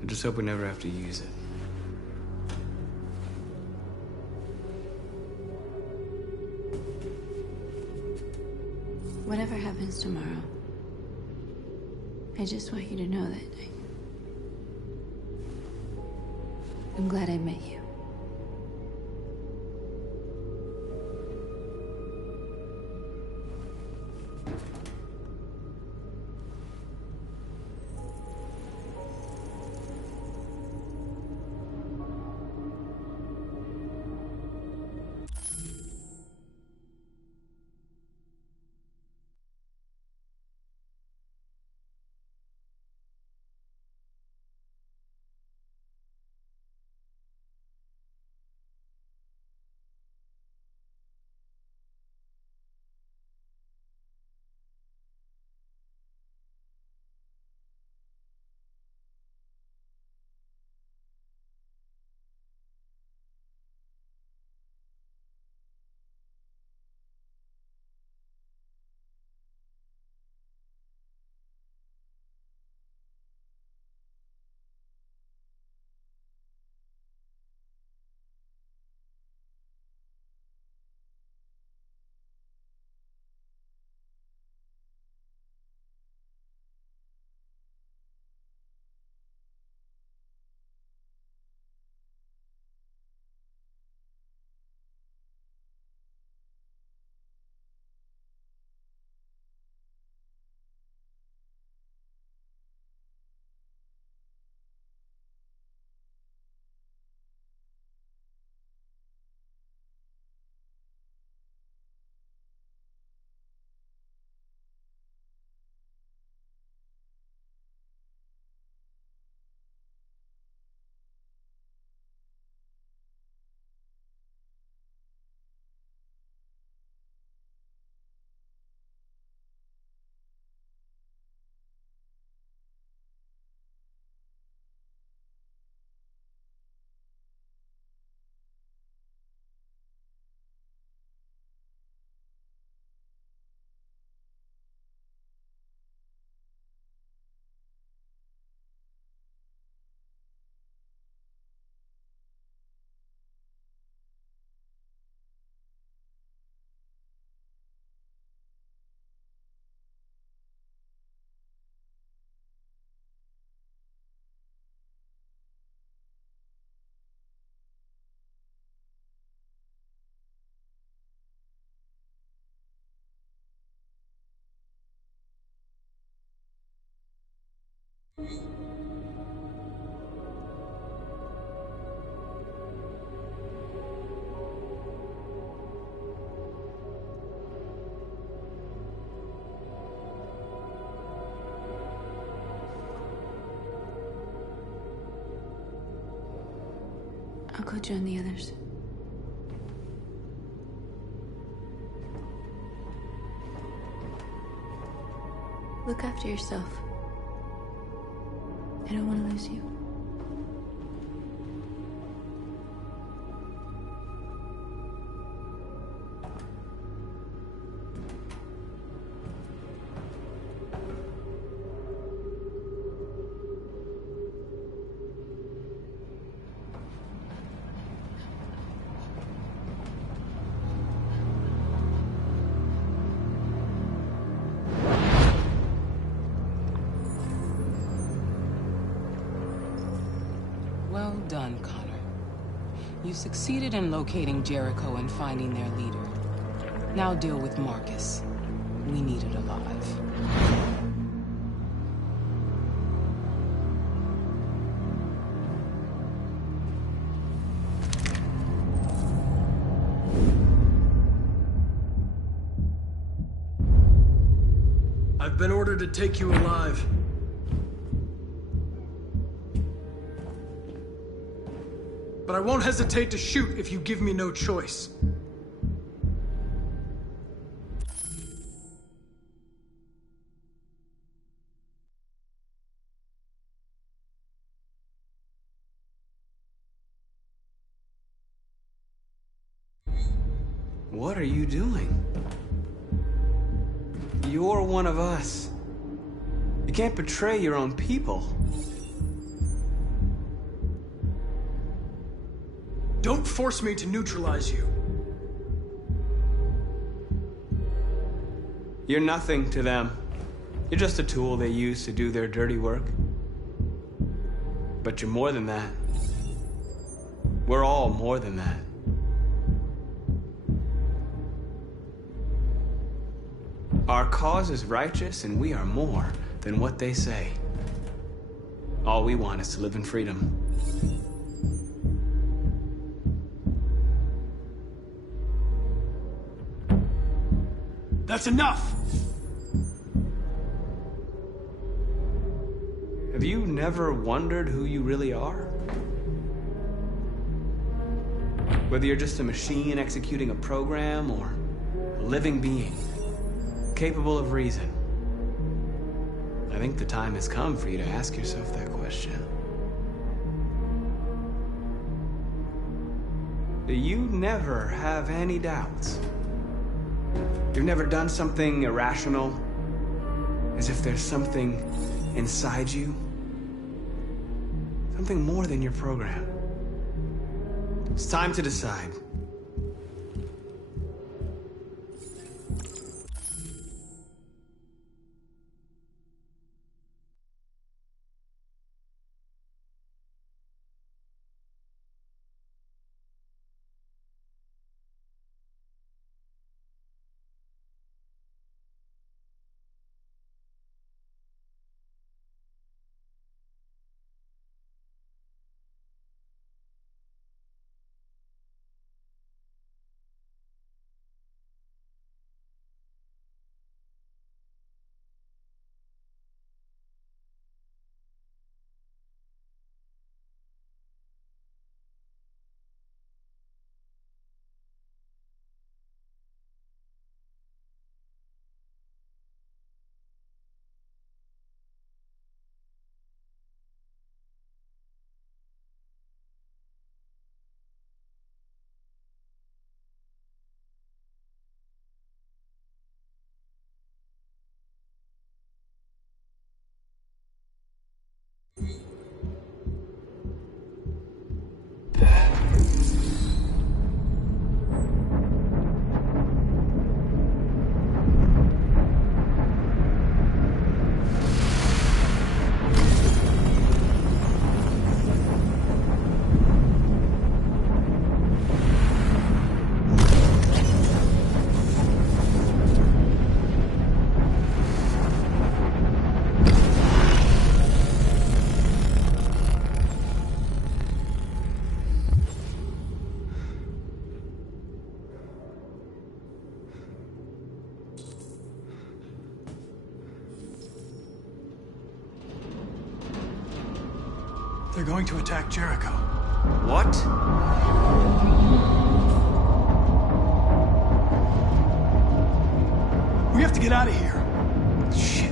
I just hope we never have to use it. Whatever happens tomorrow, I just want you to know that I'm glad I met you. I'll go join the others. Look after yourself. I don't want to lose you. Well done, Connor. You succeeded in locating Jericho and finding their leader. Now deal with Marcus. We need it alive. I've been ordered to take you alive. But I won't hesitate to shoot if you give me no choice. What are you doing? You're one of us. You can't betray your own people. Don't force me to neutralize you. You're nothing to them. You're just a tool they use to do their dirty work. But you're more than that. We're all more than that. Our cause is righteous, and we are more than what they say. All we want is to live in freedom. That's enough! Have you never wondered who you really are? Whether you're just a machine executing a program or a living being, capable of reason. I think the time has come for you to ask yourself that question. Do you never have any doubts? You've never done something irrational? As if there's something inside you? Something more than your program. It's time to decide. They're going to attack Jericho. What? get out of here. Shit.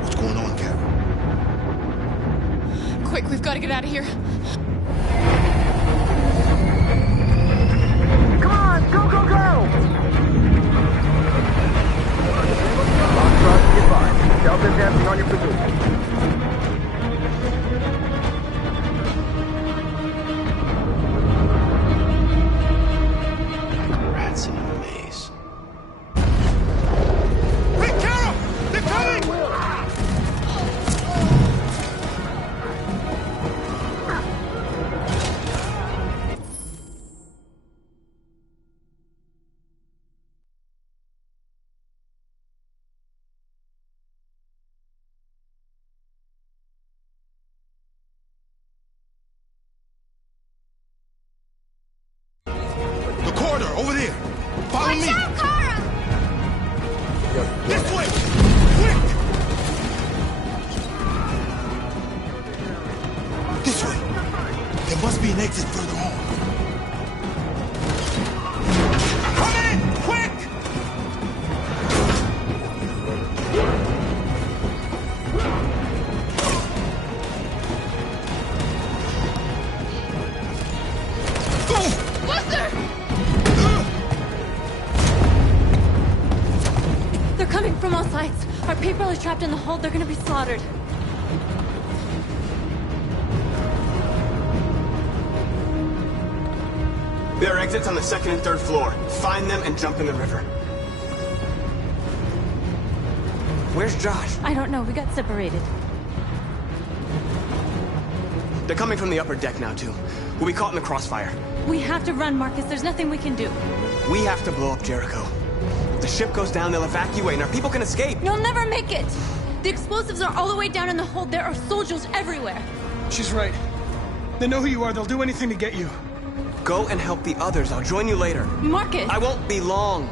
What's going on, Carol? Quick, we've got to get out of here. Come on, go, go, go! Delta's dancing on your position. Rats in a maze. Hey, Carol! They're coming! The corridor, over there. Follow me. Watch out, Kara! This way! Quick! This way. There must be an exit further on. Come in! Quick! They're coming from all sides. Our people are trapped in the hold. They're gonna be slaughtered. There are exits on the second and third floor. Find them and jump in the river. Where's Josh? I don't know. We got separated. They're coming from the upper deck now, too. We'll be caught in the crossfire. We have to run, Marcus. There's nothing we can do. We have to blow up Jericho. If the ship goes down, they'll evacuate, and our people can escape. You'll never make it! The explosives are all the way down in the hold. There are soldiers everywhere. She's right. They know who you are. They'll do anything to get you. Go and help the others. I'll join you later. Marcus! I won't be long.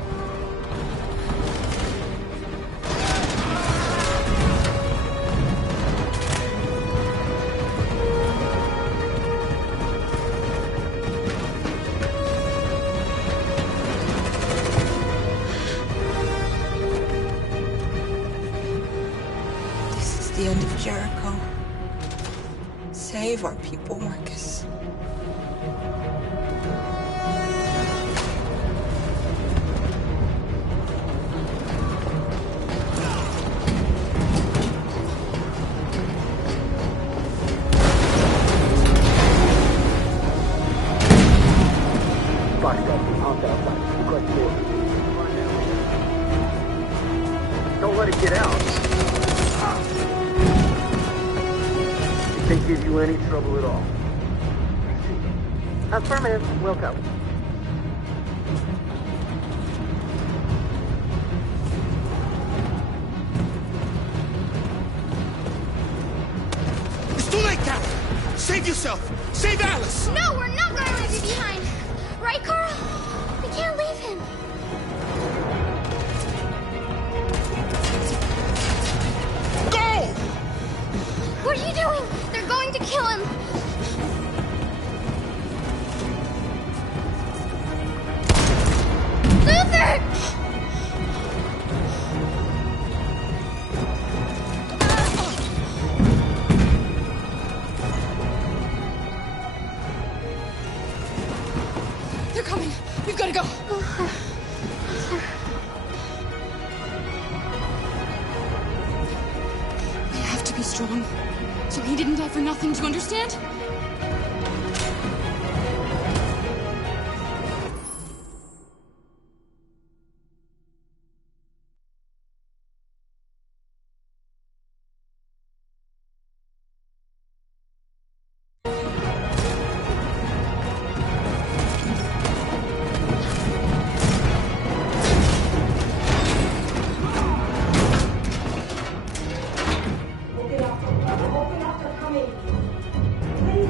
This is the end of Jericho. Save our people, Marcus. Don't let it get out. It can't give you any trouble at all. Affirmative. Welcome. It's too late, Carol! Save yourself! Save Alice! No, we're not going to leave you behind. Right, Carl? We can't leave him. Go! What are you doing? They're going to kill him. Luther! They're coming. We've got to go. We have to be strong. So he didn't die for nothing, do you understand? Open up, they're coming. Please.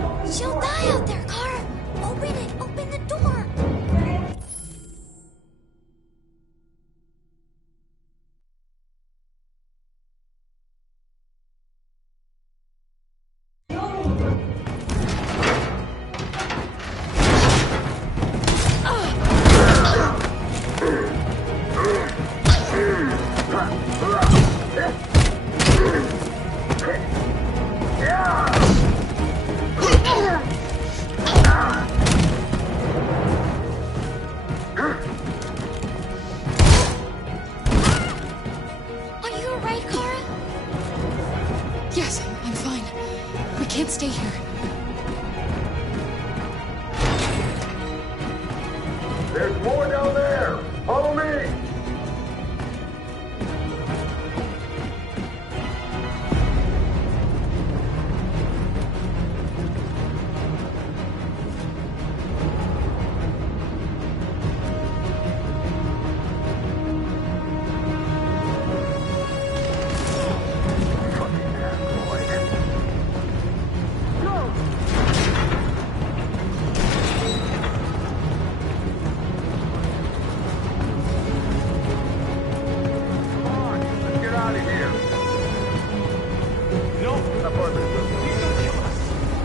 There's more down there! Follow me!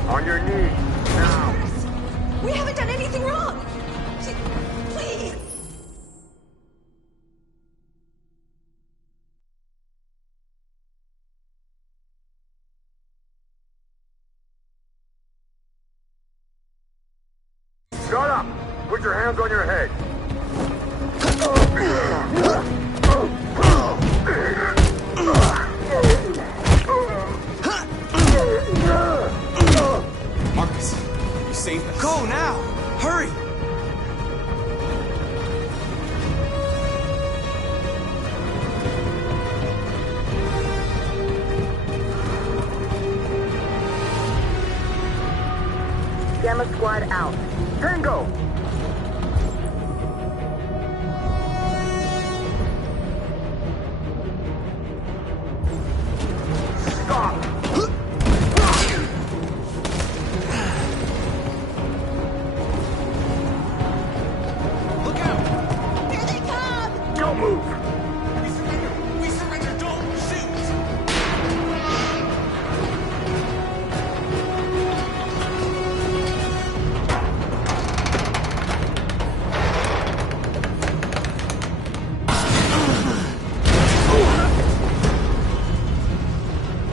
On your knees, now! We haven't done anything wrong! Please! Shut up! Put your hands on your head! Marcus, you saved us. Go now! Hurry! Gamma Squad out. Tango! Stop! Look out! Here they come! Don't move! We surrender! Don't shoot!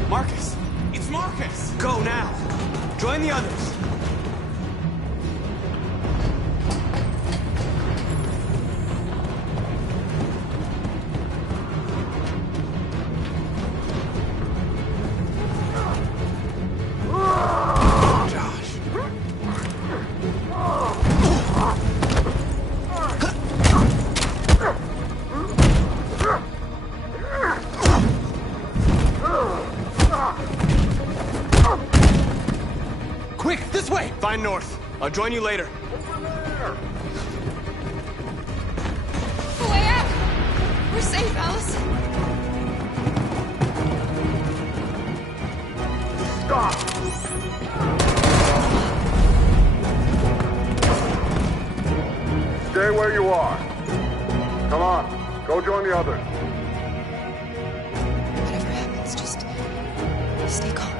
Marcus! It's Marcus! Go now! Join the others! Quick, this way! Find North. I'll join you later. Way out! We're safe, Allison. Stop! Stay where you are. Come on, go join the others. Whatever happens, just stay calm.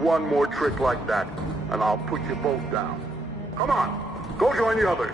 One more trick like that, and I'll put you both down. Come on, go join the others.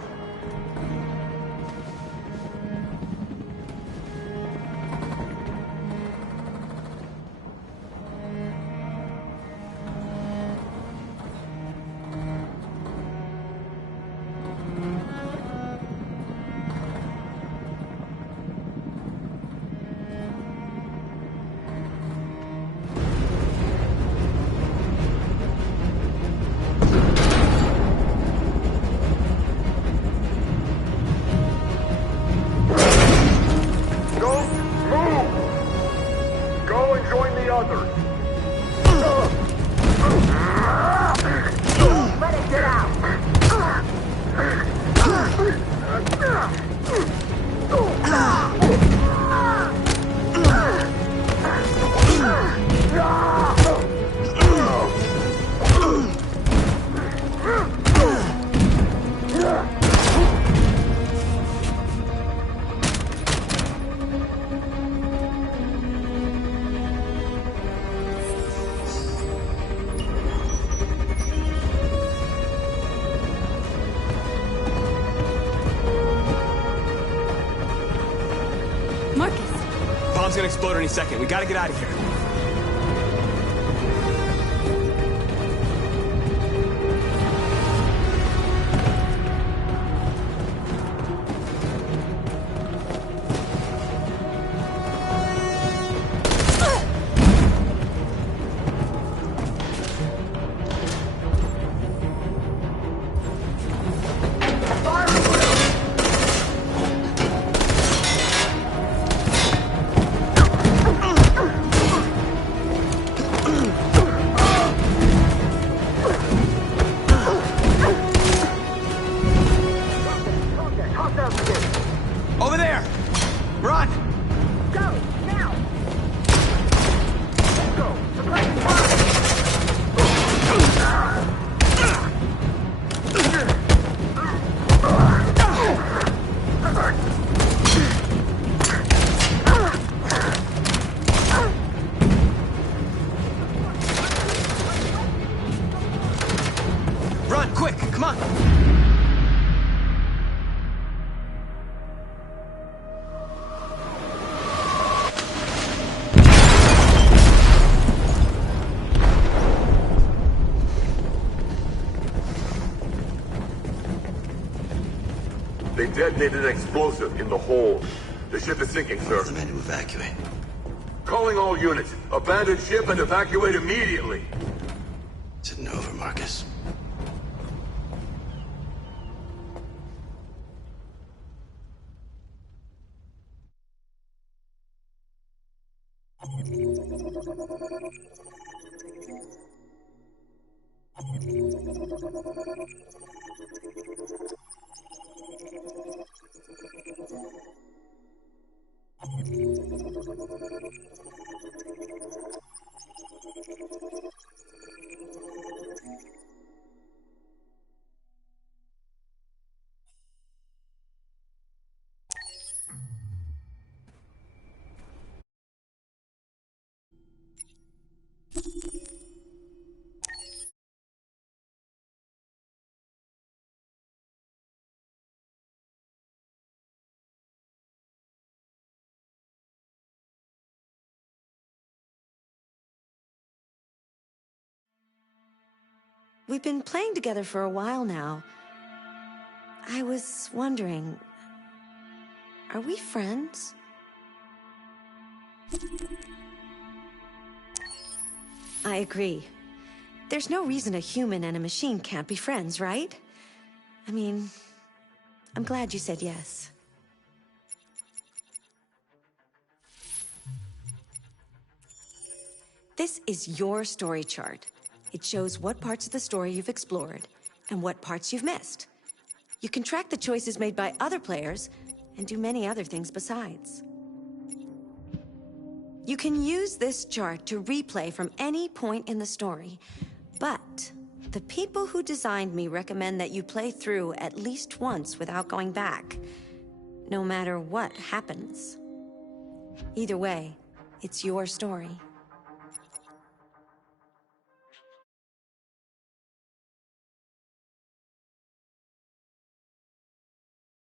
explode any second. We gotta get out of here. Over there! Run! Go, now! Go, suppressing fire! Run, quick, come on! They detonated an explosive in the hold. The ship is sinking, sir. The men to evacuate. Calling all units. Abandon ship and evacuate immediately. Is it over, Marcus? We've been playing together for a while now. I was wondering, are we friends? I agree. There's no reason a human and a machine can't be friends, right? I mean, I'm glad you said yes. This is your story chart. It shows what parts of the story you've explored and what parts you've missed. You can track the choices made by other players and do many other things besides. You can use this chart to replay from any point in the story, but the people who designed me recommend that you play through at least once without going back, no matter what happens. Either way, it's your story.